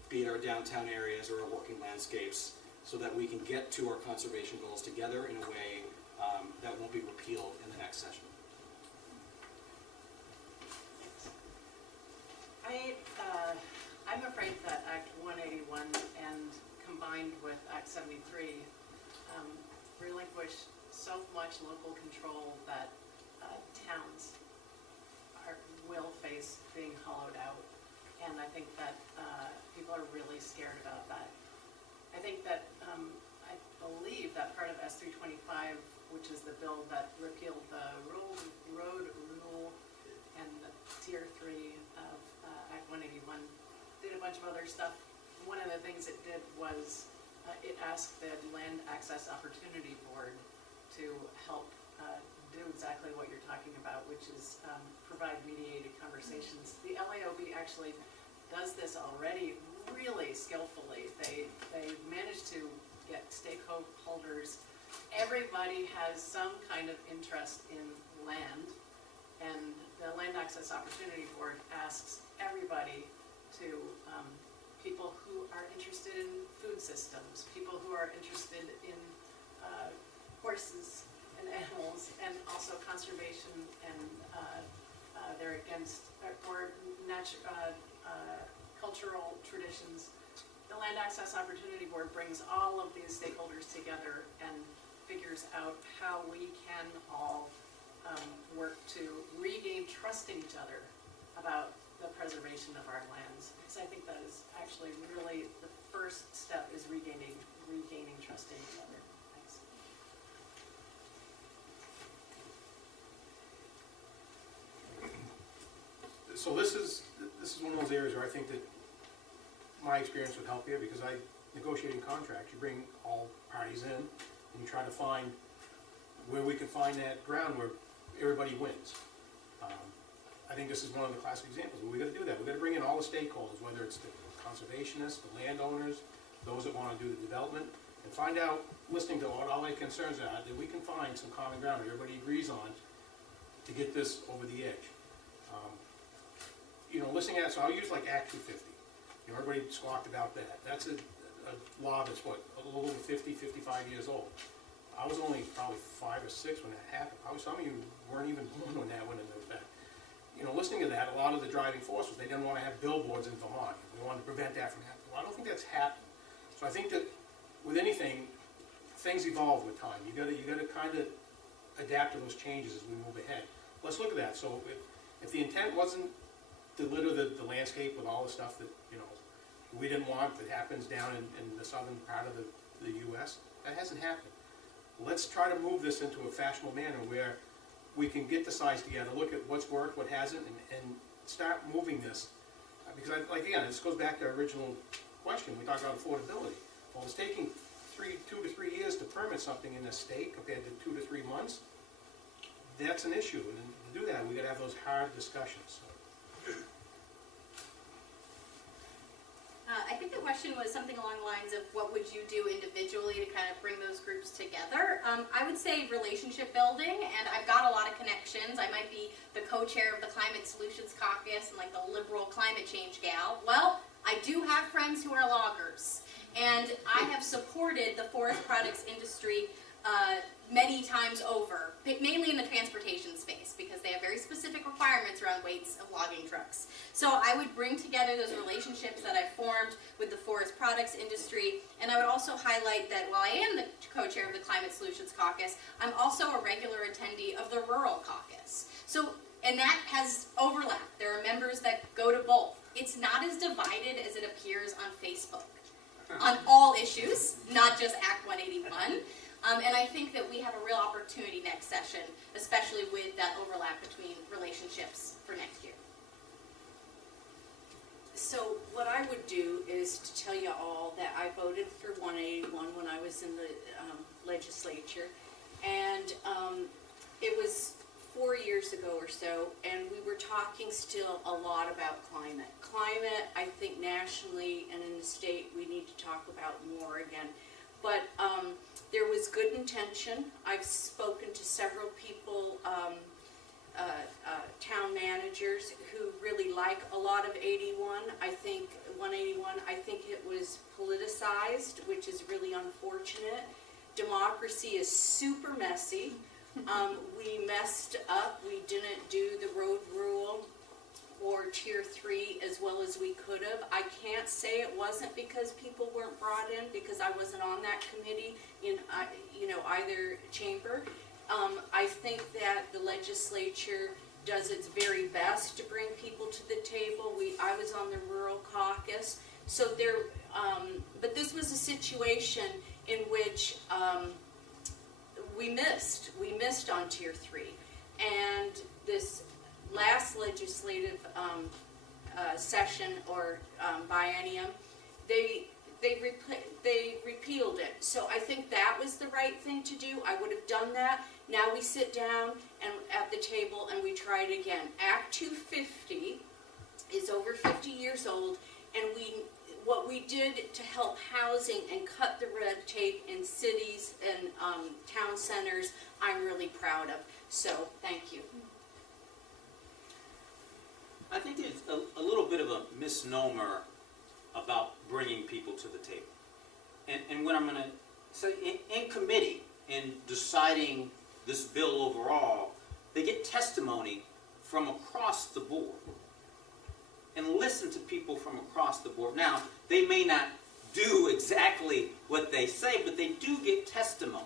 be it our downtown areas or our working landscapes, so that we can get to our conservation goals together in a way that won't be repealed in the next session. I'm afraid that Act 181 and combined mind with Act 73, relinquish so much local control that towns will face being hollowed out. And I think that people are really scared about that. I think that, I believe that part of S325, which is the bill that repealed the road rule and the Tier 3 of Act 181, did a bunch of other stuff. One of the things it did was it asked the Land Access Opportunity Board to help do exactly what you're talking about, which is provide mediated conversations. The LAOB actually does this already really skillfully. They managed to get stakeholders. Everybody has some kind of interest in land, and the Land Access Opportunity Board asks everybody to people who are interested in food systems, people who are interested in horses and animals, and also conservation, and they're against or cultural traditions. The Land Access Opportunity Board brings all of these stakeholders together and figures out how we can all work to regain trust in each other about the preservation of our lands. Because I think that is actually really the first step, is regaining trust in each other. Thanks. So this is one of those areas where I think that my experience would help here, because negotiating contracts, you bring all parties in and you try to find where we can find that ground where everybody wins. I think this is one of the classic examples. We got to do that. We got to bring in all the stakeholders, whether it's the conservationists, the landowners, those that want to do the development, and find out, listening to what all their concerns are, that we can find some common ground that everybody agrees on to get this over the edge. Listening at it, so I'll use like Act 250. Everybody squawked about that. That's a law that's what, a little over 50, 55 years old. I was only probably 5 or 6 when that happened. Probably some of you weren't even born when that went into effect. Listening to that, a lot of the driving force was they didn't want to have billboards in Vermont. They wanted to prevent that from happening. Well, I don't think that's happened. So I think that with anything, things evolve with time. You got to kind of adapt to those changes as we move ahead. Let's look at that. So if the intent wasn't to litter the landscape with all the stuff that we didn't want that happens down in the southern part of the U.S., that hasn't happened. Let's try to move this into a fashionable manner where we can get the sides together, look at what's worked, what hasn't, and start moving this. Because again, this goes back to our original question. We talked about affordability. Well, it's taking 2 to 3 years to permit something in this state compared to 2 to 3 months. That's an issue, and to do that, we got to have those hard discussions. I think the question was something along the lines of what would you do individually to kind of bring those groups together. I would say relationship building, and I've got a lot of connections. I might be the co-chair of the Climate Solutions Caucus and like the liberal climate change gal. Well, I do have friends who are loggers, and I have supported the forest products industry many times over, mainly in the transportation space, because they have very specific requirements around weights of logging trucks. So I would bring together those relationships that I formed with the forest products industry, and I would also highlight that while I am the co-chair of the Climate Solutions Caucus, I'm also a regular attendee of the Rural Caucus. So, and that has overlap. There are members that go to both. It's not as divided as it appears on Facebook on all issues, not just Act 181. And I think that we have a real opportunity next session, especially with that overlap between relationships for next year. So what I would do is to tell you all that I voted for 181 when I was in the legislature, and it was 4 years ago or so, and we were talking still a lot about climate. Climate, I think nationally and in the state, we need to talk about more again. But there was good intention. I've spoken to several people, town managers, who really like a lot of 81. I think 181, I think it was politicized, which is really unfortunate. Democracy is super messy. We messed up. We didn't do the road rule or tier 3 as well as we could have. I can't say it wasn't because people weren't brought in, because I wasn't on that committee in either chamber. I think that the legislature does its very best to bring people to the table. I was on the rural caucus, so but this was a situation in which we missed on tier 3, and this last legislative session or biennium, they repealed it. So I think that was the right thing to do. I would have done that. Now we sit down and at the table and we try it again. Act 250 is over 50 years old, and what we did to help housing and cut the red tape in cities and town centers, I'm really proud of. So thank you. I think there's a little bit of a misnomer about bringing people to the table. And what I'm going to say, in committee, in deciding this bill overall, they get testimony from across the board. And listen to people from across the board. Now, they may not do exactly what they say, but they do get testimony.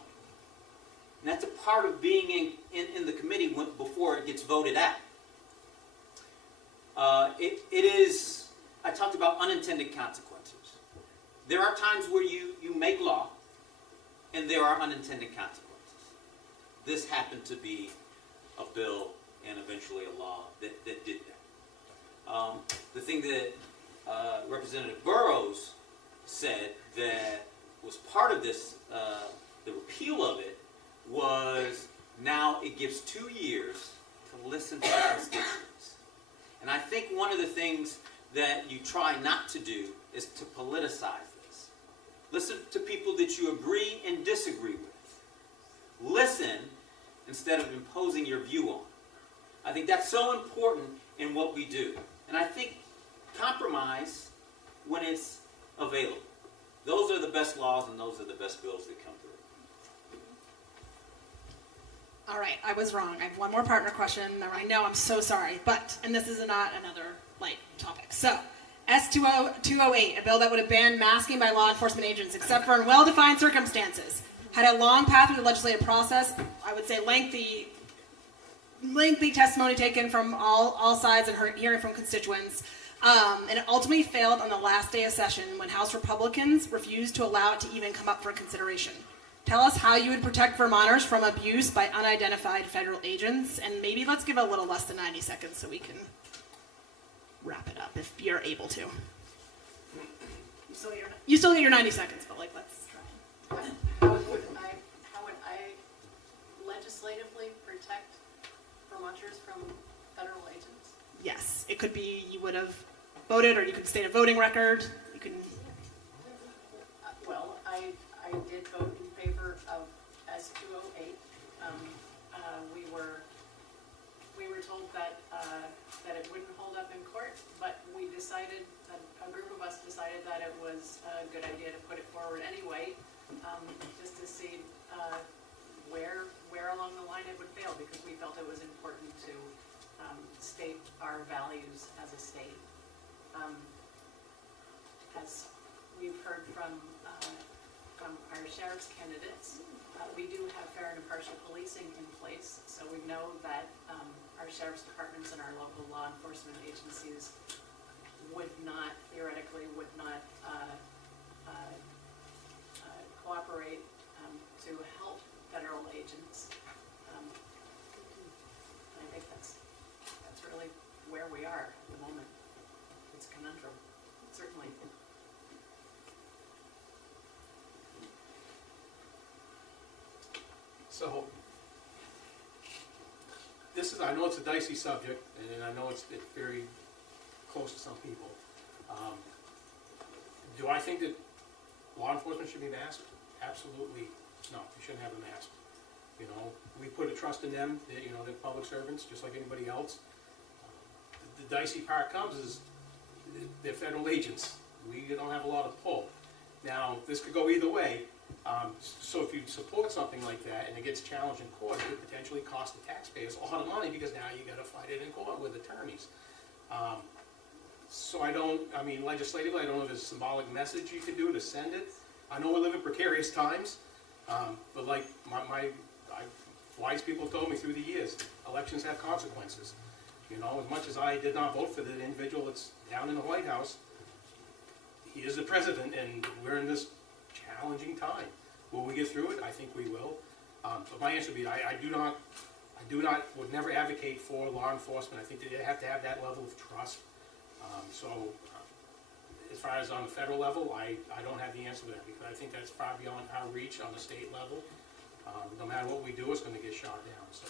And that's a part of being in the committee before it gets voted out. It is, I talked about unintended consequences. There are times where you make law, and there are unintended consequences. This happened to be a bill and eventually a law that did that. The thing that Representative Burrows said that was part of this, the repeal of it, was now it gives 2 years to listen to the constituents. And I think one of the things that you try not to do is to politicize this. Listen to people that you agree and disagree with. Listen instead of imposing your view on. I think that's so important in what we do. And I think compromise when it's available. Those are the best laws and those are the best bills that come through. All right, I was wrong. I have one more partner question. I know, I'm so sorry, and this is not another light topic. So, S208, a bill that would have banned masking by law enforcement agents except for in well-defined circumstances, had a long path through the legislative process. I would say lengthy testimony taken from all sides and hearing from constituents. And it ultimately failed on the last day of session when House Republicans refused to allow it to even come up for consideration. Tell us how you would protect Vermonters from abuse by unidentified federal agents, and maybe let's give a little less than 90 seconds so we can wrap it up if you're able to. You still get your 90 seconds, but let's try. How would I legislatively protect Vermonters from federal agents? Yes, it could be you would have voted, or you could state a voting record. You can. Well, I did vote in favor of S208. We were told that it wouldn't hold up in court, but we decided, a group of us decided that it was a good idea to put it forward anyway, just to see where along the line it would fail, because we felt it was important to state our values as a state. As we've heard from our sheriff's candidates, we do have fair and impartial policing in place, so we know that our sheriff's departments and our local law enforcement agencies theoretically would not cooperate to help federal agents. I think that's really where we are at the moment. It's a conundrum, certainly. So, I know it's a dicey subject, and I know it's very close to some people. Do I think that law enforcement should be masked? Absolutely no, you shouldn't have a mask. You know, we put a trust in them, they're public servants, just like anybody else. The dicey part comes is they're federal agents. We don't have a lot of pull. Now, this could go either way. So if you support something like that and it gets challenged in court, it could potentially cost the taxpayers a lot of money, because now you got to fight it in court with attorneys. So I mean, legislatively, I don't know if there's a symbolic message you can do to send it. I know we live in precarious times, but like wise people told me through the years, elections have consequences. You know, as much as I did not vote for the individual that's down in the White House, he is the president, and we're in this challenging time. Will we get through it? I think we will. But my answer would be, I would never advocate for law enforcement. I think that they have to have that level of trust. As far as on the federal level, I don't have the answer to that, because I think that's far beyond our reach on the state level. No matter what we do, it's going to get shot down. So.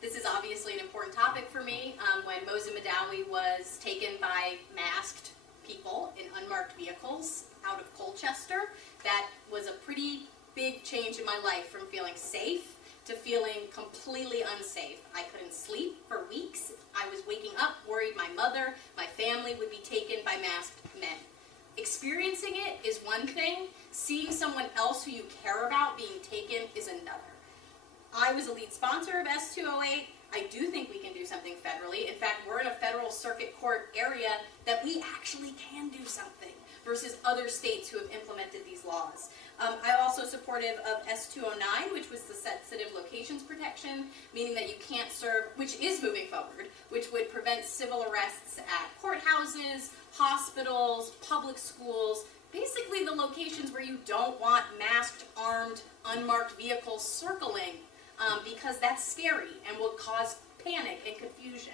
This is obviously an important topic for me. When Moza Madawi was taken by masked people in unmarked vehicles out of Colchester, that was a pretty big change in my life, from feeling safe to feeling completely unsafe. I couldn't sleep for weeks. I was waking up worried my mother, my family would be taken by masked men. Experiencing it is one thing. Seeing someone else who you care about being taken is another. I was a lead sponsor of S208. I do think we can do something federally. In fact, we're in a federal circuit court area that we actually can do something versus other states who have implemented these laws. I'm also supportive of S209, which was the sensitive locations protection, meaning that you can't serve, which is moving forward, which would prevent civil arrests at courthouses, hospitals, public schools, basically the locations where you don't want masked, armed, unmarked vehicles circling, because that's scary and will cause panic and confusion.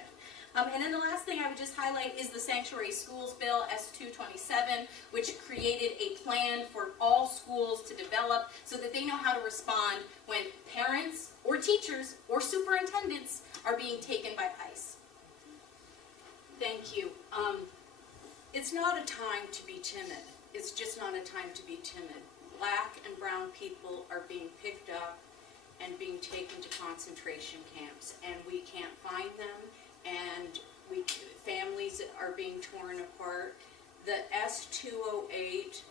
And then the last thing I would just highlight is the Sanctuary Schools Bill, S227, which created a plan for all schools to develop so that they know how to respond when parents or teachers or superintendents are being taken by ICE. Thank you. It's not a time to be timid. It's just not a time to be timid. Black and brown people are being picked up and being taken to concentration camps, and we can't find them, and families are being torn apart. The S208,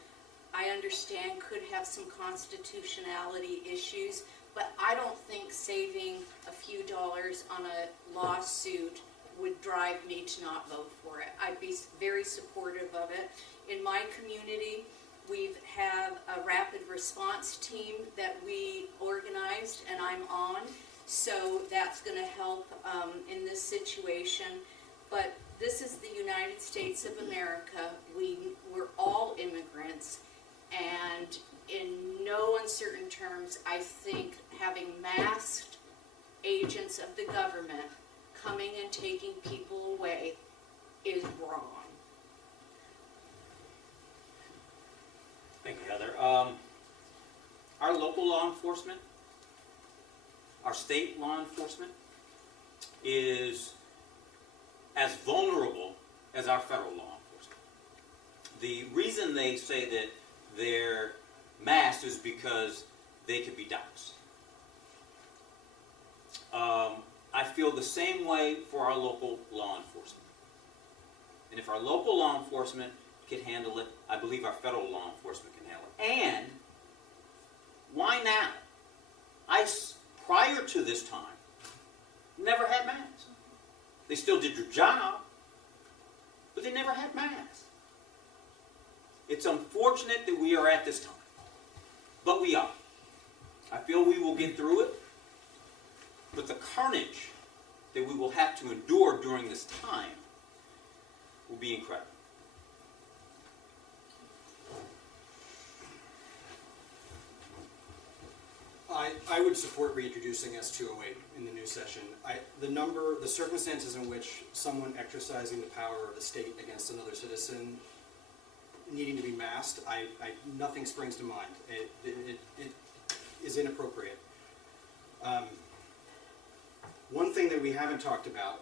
I understand, could have some constitutionality issues, but I don't think saving a few dollars on a lawsuit would drive me to not vote for it. I'd be very supportive of it. In my community, we have a rapid response team that we organized and I'm on, so that's going to help in this situation. But this is the United States of America. We're all immigrants, and in no uncertain terms, I think having masked agents of the government coming and taking people away is wrong. Thank you, Heather. Our local law enforcement, our state law enforcement, is as vulnerable as our federal law enforcement. The reason they say that they're masked is because they could be doxxed. I feel the same way for our local law enforcement. And if our local law enforcement can handle it, I believe our federal law enforcement can handle it. And why now? ICE, prior to this time, never had masks. They still did your job, but they never had masks. It's unfortunate that we are at this time, but we are. I feel we will get through it, but the carnage that we will have to endure during this time will be incredible. I would support reintroducing S208 in the new session. The circumstances in which someone exercising the power of the state against another citizen needing to be masked, nothing springs to mind. It is inappropriate. One thing that we haven't talked about,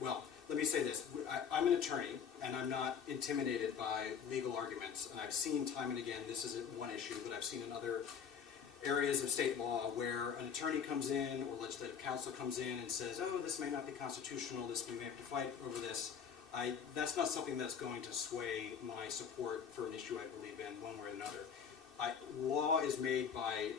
well, let me say this. I'm an attorney, and I'm not intimidated by legal arguments. And I've seen time and again, this isn't one issue, but I've seen in other areas of state law where an attorney comes in or legislative counsel comes in and says, oh, this may not be constitutional, we may have to fight over this. That's not something that's going to sway my support for an issue I believe in one way or another. Law is made by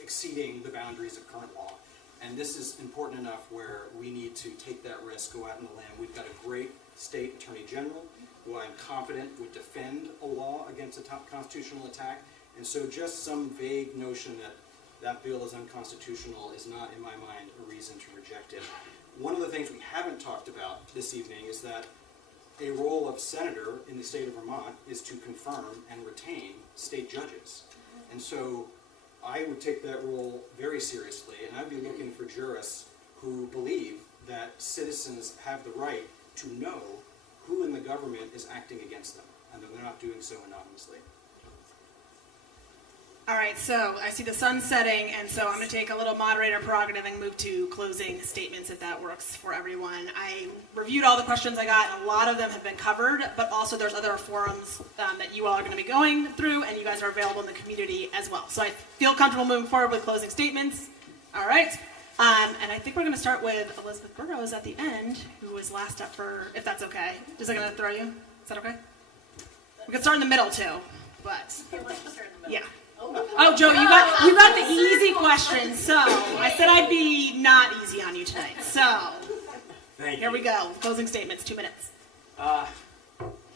exceeding the boundaries of current law. And this is important enough where we need to take that risk, go out on the limb. We've got a great state attorney general who I'm confident would defend a law against a top constitutional attack. And so just some vague notion that that bill is unconstitutional is not, in my mind, a reason to reject it. One of the things we haven't talked about this evening is that a role of senator in the state of Vermont is to confirm and retain state judges. And so I would take that role very seriously, and I'd be looking for jurists who believe that citizens have the right to know who in the government is acting against them, and that they're not doing so anonymously. All right, so I see the sun setting, and so I'm going to take a little moderator prerogative and move to closing statements if that works for everyone. I reviewed all the questions I got, and a lot of them have been covered, but also there's other forums that you all are going to be going through, and you guys are available in the community as well. So I feel comfortable moving forward with closing statements. All right, and I think we're going to start with Elizabeth Burrows at the end, who was last up for, if that's okay. Is that going to throw you? Is that okay? We can start in the middle too, but yeah. Oh, Joe, you got the easy question, so I said I'd be not easy on you tonight. So, here we go. Closing statements, 2 minutes. I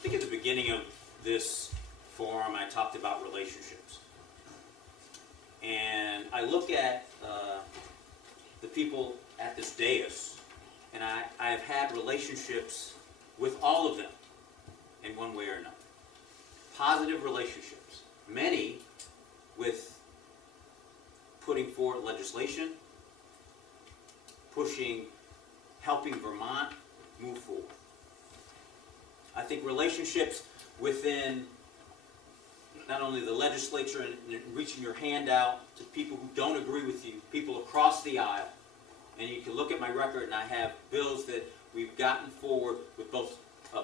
think at the beginning of this forum, I talked about relationships. And I look at the people at this dais, and I have had relationships with all of them in one way or another. Positive relationships. Many with putting forward legislation, helping Vermont move forward. I think relationships within not only the legislature and reaching your hand out to people who don't agree with you, people across the aisle, and you can look at my record and I have bills that we've gotten forward with both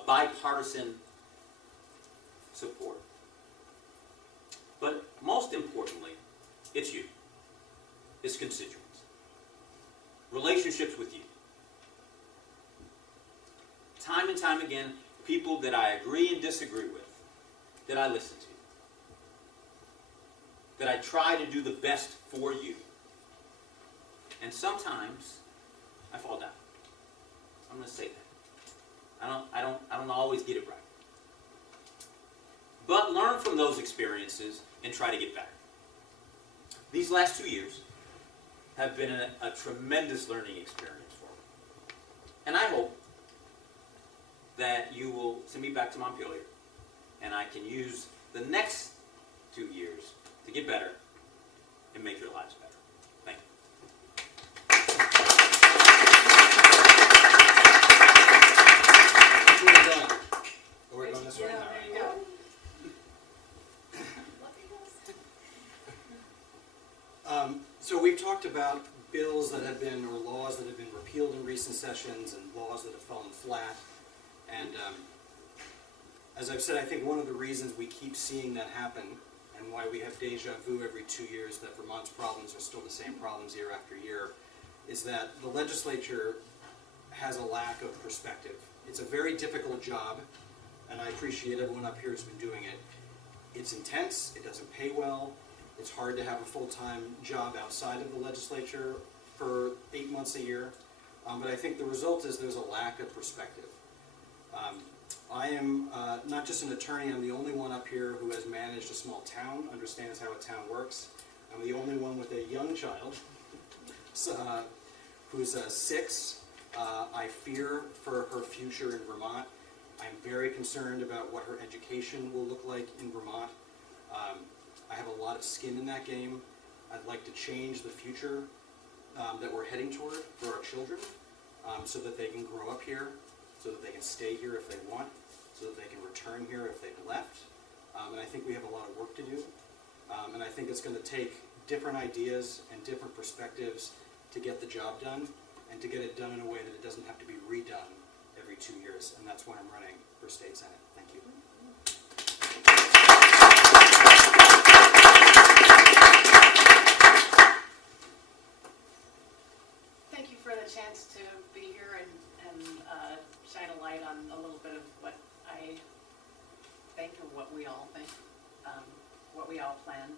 bipartisan support. But most importantly, it's you. It's constituents. Relationships with you. Time and time again, people that I agree and disagree with, that I listen to, that I try to do the best for you. And sometimes I fall down. I'm going to say that. I don't always get it right. But learn from those experiences and try to get better. These last 2 years have been a tremendous learning experience for me. And I hope that you will send me back to Montpelier and I can use the next 2 years to get better and make your lives better. Thank you. We're going this way? All right. So we've talked about bills that have been, or laws that have been repealed in recent sessions and laws that have fallen flat. And as I've said, I think one of the reasons we keep seeing that happen and why we have deja vu every 2 years, that Vermont's problems are still the same problems year after year, is that the legislature has a lack of perspective. It's a very difficult job, and I appreciate everyone up here who's been doing it. It's intense, it doesn't pay well, it's hard to have a full-time job outside of the legislature for 8 months a year, but I think the result is there's a lack of perspective. I am not just an attorney, I'm the only one up here who has managed a small town, understands how a town works. I'm the only one with a young child who's 6. I fear for her future in Vermont. I'm very concerned about what her education will look like in Vermont. I have a lot of skin in that game. I'd like to change the future that we're heading toward for our children so that they can grow up here, so that they can stay here if they want, so that they can return here if they've left. And I think we have a lot of work to do. And I think it's going to take different ideas and different perspectives to get the job done, and to get it done in a way that it doesn't have to be redone every 2 years. And that's why I'm running for state senate. Thank you. Thank you for the chance to be here and shine a light on a little bit of what I think, or what we all think, what we all plan.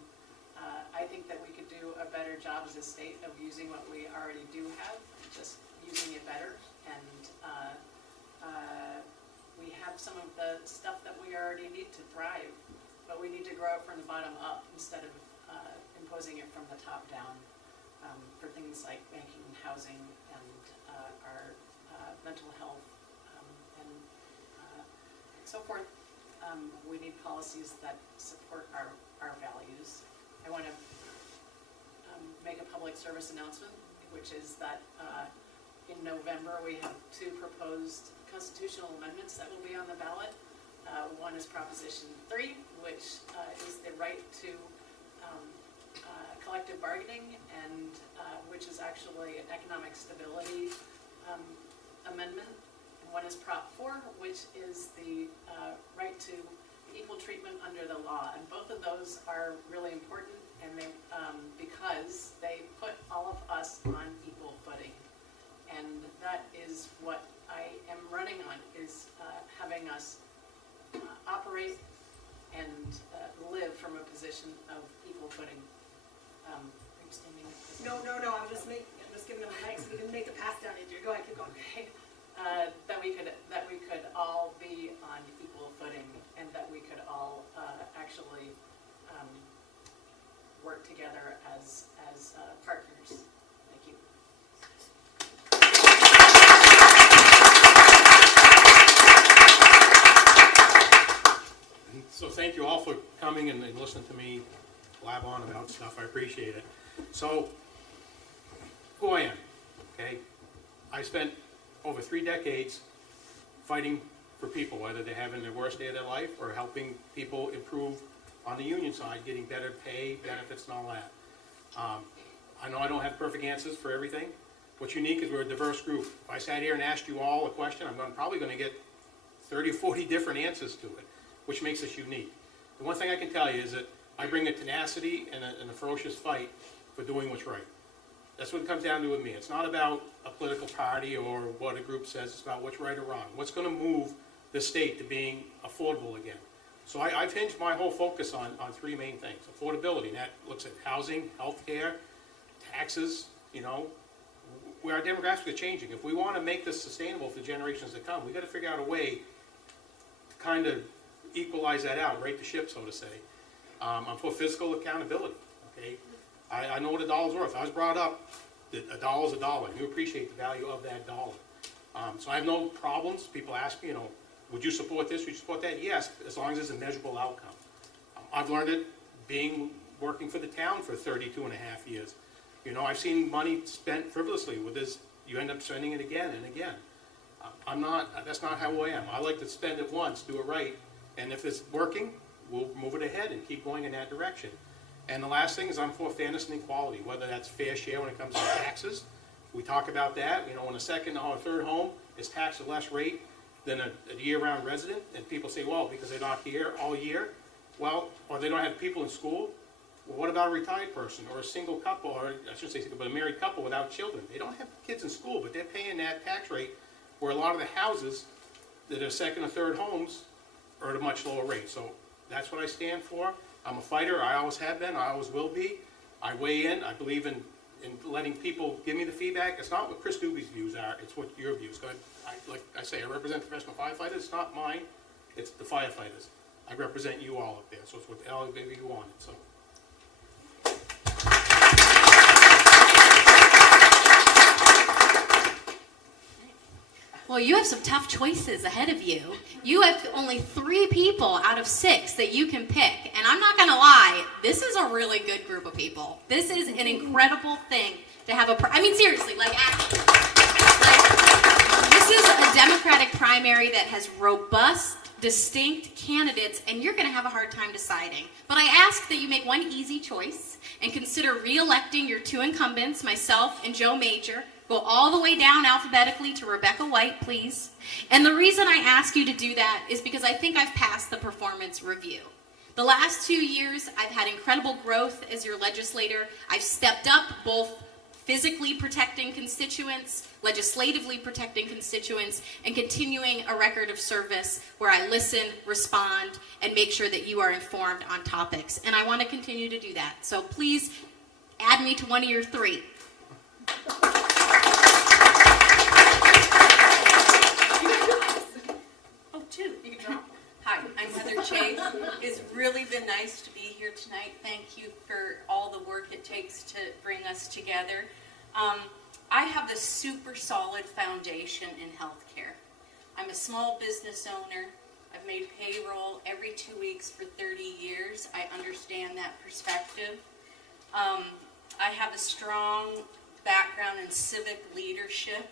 I I think that we could do a better job as a state of using what we already do have, just using it better. And we have some of the stuff that we already need to thrive, but we need to grow it from the bottom up instead of imposing it from the top down for things like banking, housing, and our mental health, and so forth. We need policies that support our values. I want to make a public service announcement, which is that in November we have 2 proposed constitutional amendments that will be on the ballot. One is Proposition 3, which is the right to collective bargaining, and which is actually an economic stability amendment. And one is Prop 4, which is the right to equal treatment under the law. And both of those are really important, and they because they put all of us on equal footing. And that is what I am running on, is having us operate and live from a position of equal footing. Are you standing up? No, I'm just giving them a mic so we can make the pass down easier. Go ahead, keep going. Okay. That we could all be on equal footing, and that we could all actually work together as partners. Thank you. So thank you all for coming and listening to me blab on about stuff. I appreciate it. So, who I am, okay? I spent over 3 decades fighting for people, whether they're having the worst day of their life or helping people improve on the union side, getting better pay, benefits, and all that. I know I don't have perfect answers for everything. What's unique is we're a diverse group. If I sat here and asked you all a question, I'm probably going to get 30 or 40 different answers to it, which makes us unique. The one thing I can tell you is that I bring a tenacity and a ferocious fight for doing what's right. That's what it comes down to with me. It's not about a political party or what a group says. It's about what's right or wrong. What's going to move the state to being affordable again. So I've hinged my whole focus on 3 main things. Affordability, and that looks at housing, healthcare, taxes, you know, where our demographics are changing. If we want to make this sustainable for generations to come, we've got to figure out a way to kind of equalize that out, right the ship, so to say. I'm for fiscal accountability, okay? I know what a dollar's worth. I was brought up that a dollar's a dollar. You appreciate the value of that dollar. So I have no problems. People ask me, you know, would you support this? Would you support that? Yes, as long as there's a measurable outcome. I've learned it working for the town for 32 and a half years. You know, I've seen money spent frivolously with this. You end up spending it again and again. That's not how I am. I like to spend it once, do it right, and if it's working, we'll move it ahead and keep going in that direction. And the last thing is I'm for fairness and equality, whether that's fair share when it comes to taxes. We talk about that. You know, when a second or third home is taxed at less rate than a year-round resident, and people say, well, because they're not here all year, well, or they don't have people in school. Well, what about a retired person or a single couple, or I shouldn't say single, but a married couple without children? They don't have kids in school, but they're paying that tax rate where a lot of the houses that are second or third homes are at a much lower rate. So that's what I stand for. I'm a fighter. I always have been. I always will be. I weigh in. I believe in letting people give me the feedback. It's not what Chris Doobie's views are. It's what your views. Like I say, I represent professional firefighters. It's not mine. It's the firefighters. I represent you all up there. So it's what you wanted. So. Well, you have some tough choices ahead of you. You have only 3 people out of 6 that you can pick. And I'm not going to lie, this is a really good group of people. This is an incredible thing to have I mean, seriously, this is a Democratic primary that has robust, distinct candidates, and you're going to have a hard time deciding. But I ask that you make one easy choice and consider re-electing your 2 incumbents, myself and Joe Major. Go all the way down alphabetically to Rebecca White, please. And the reason I ask you to do that is because I think I've passed the performance review. The last 2 years, I've had incredible growth as your legislator. I've stepped up both physically protecting constituents, legislatively protecting constituents, and continuing a record of service where I listen, respond, and make sure that you are informed on topics. And I want to continue to do that. So please add me to one of your three. Oh, two. You can drop. Hi, I'm Heather Chase. It's really been nice to be here tonight. Thank you for all the work it takes to bring us together. I have a super solid foundation in healthcare. I'm a small business owner. I've made payroll every 2 weeks for 30 years. I understand that perspective. I have a strong background in civic leadership,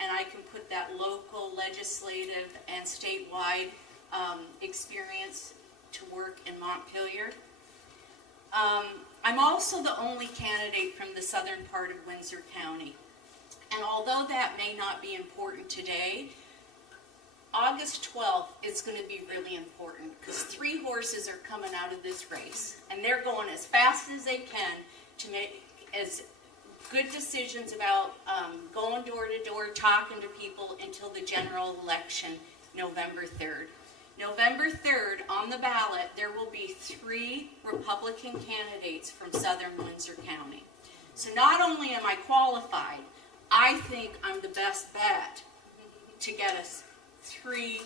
and I can put that local, legislative, and statewide experience to work in Montpelier. I'm also the only candidate from the southern part of Windsor County. And although that may not be important today, August 12th is going to be really important because 3 horses are coming out of this race, and they're going as fast as they can to make as good decisions about going door to door, talking to people until the general election, November 3rd. November 3rd, on the ballot, there will be 3 Republican candidates from southern Windsor County. So not only am I qualified, I think I'm the best bet to get us 3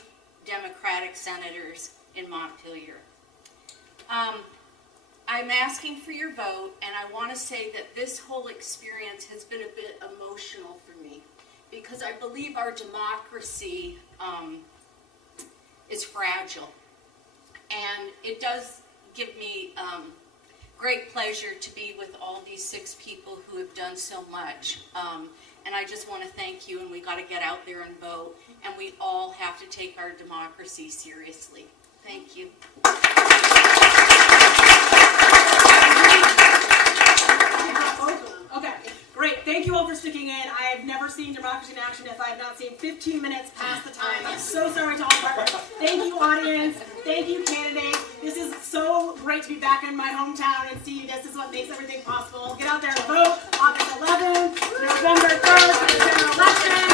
Democratic senators in Montpelier. I'm asking for your vote, and I want to say that this whole experience has been a bit emotional for me because I believe our democracy is fragile. And it does give me great pleasure to be with all these 6 people who have done so much. And I just want to thank you, and we got to get out there and vote, and we all have to take our democracy seriously. Thank you. Okay, great. Thank you all for sticking in. I have never seen Democracy in Action if I have not seen 15 minutes past the time. I'm so sorry to all partners. Thank you, audience. Thank you, candidates. This is so great to be back in my hometown and see this is what makes everything possible. Get out there and vote August 11th, November 1st, for the general election.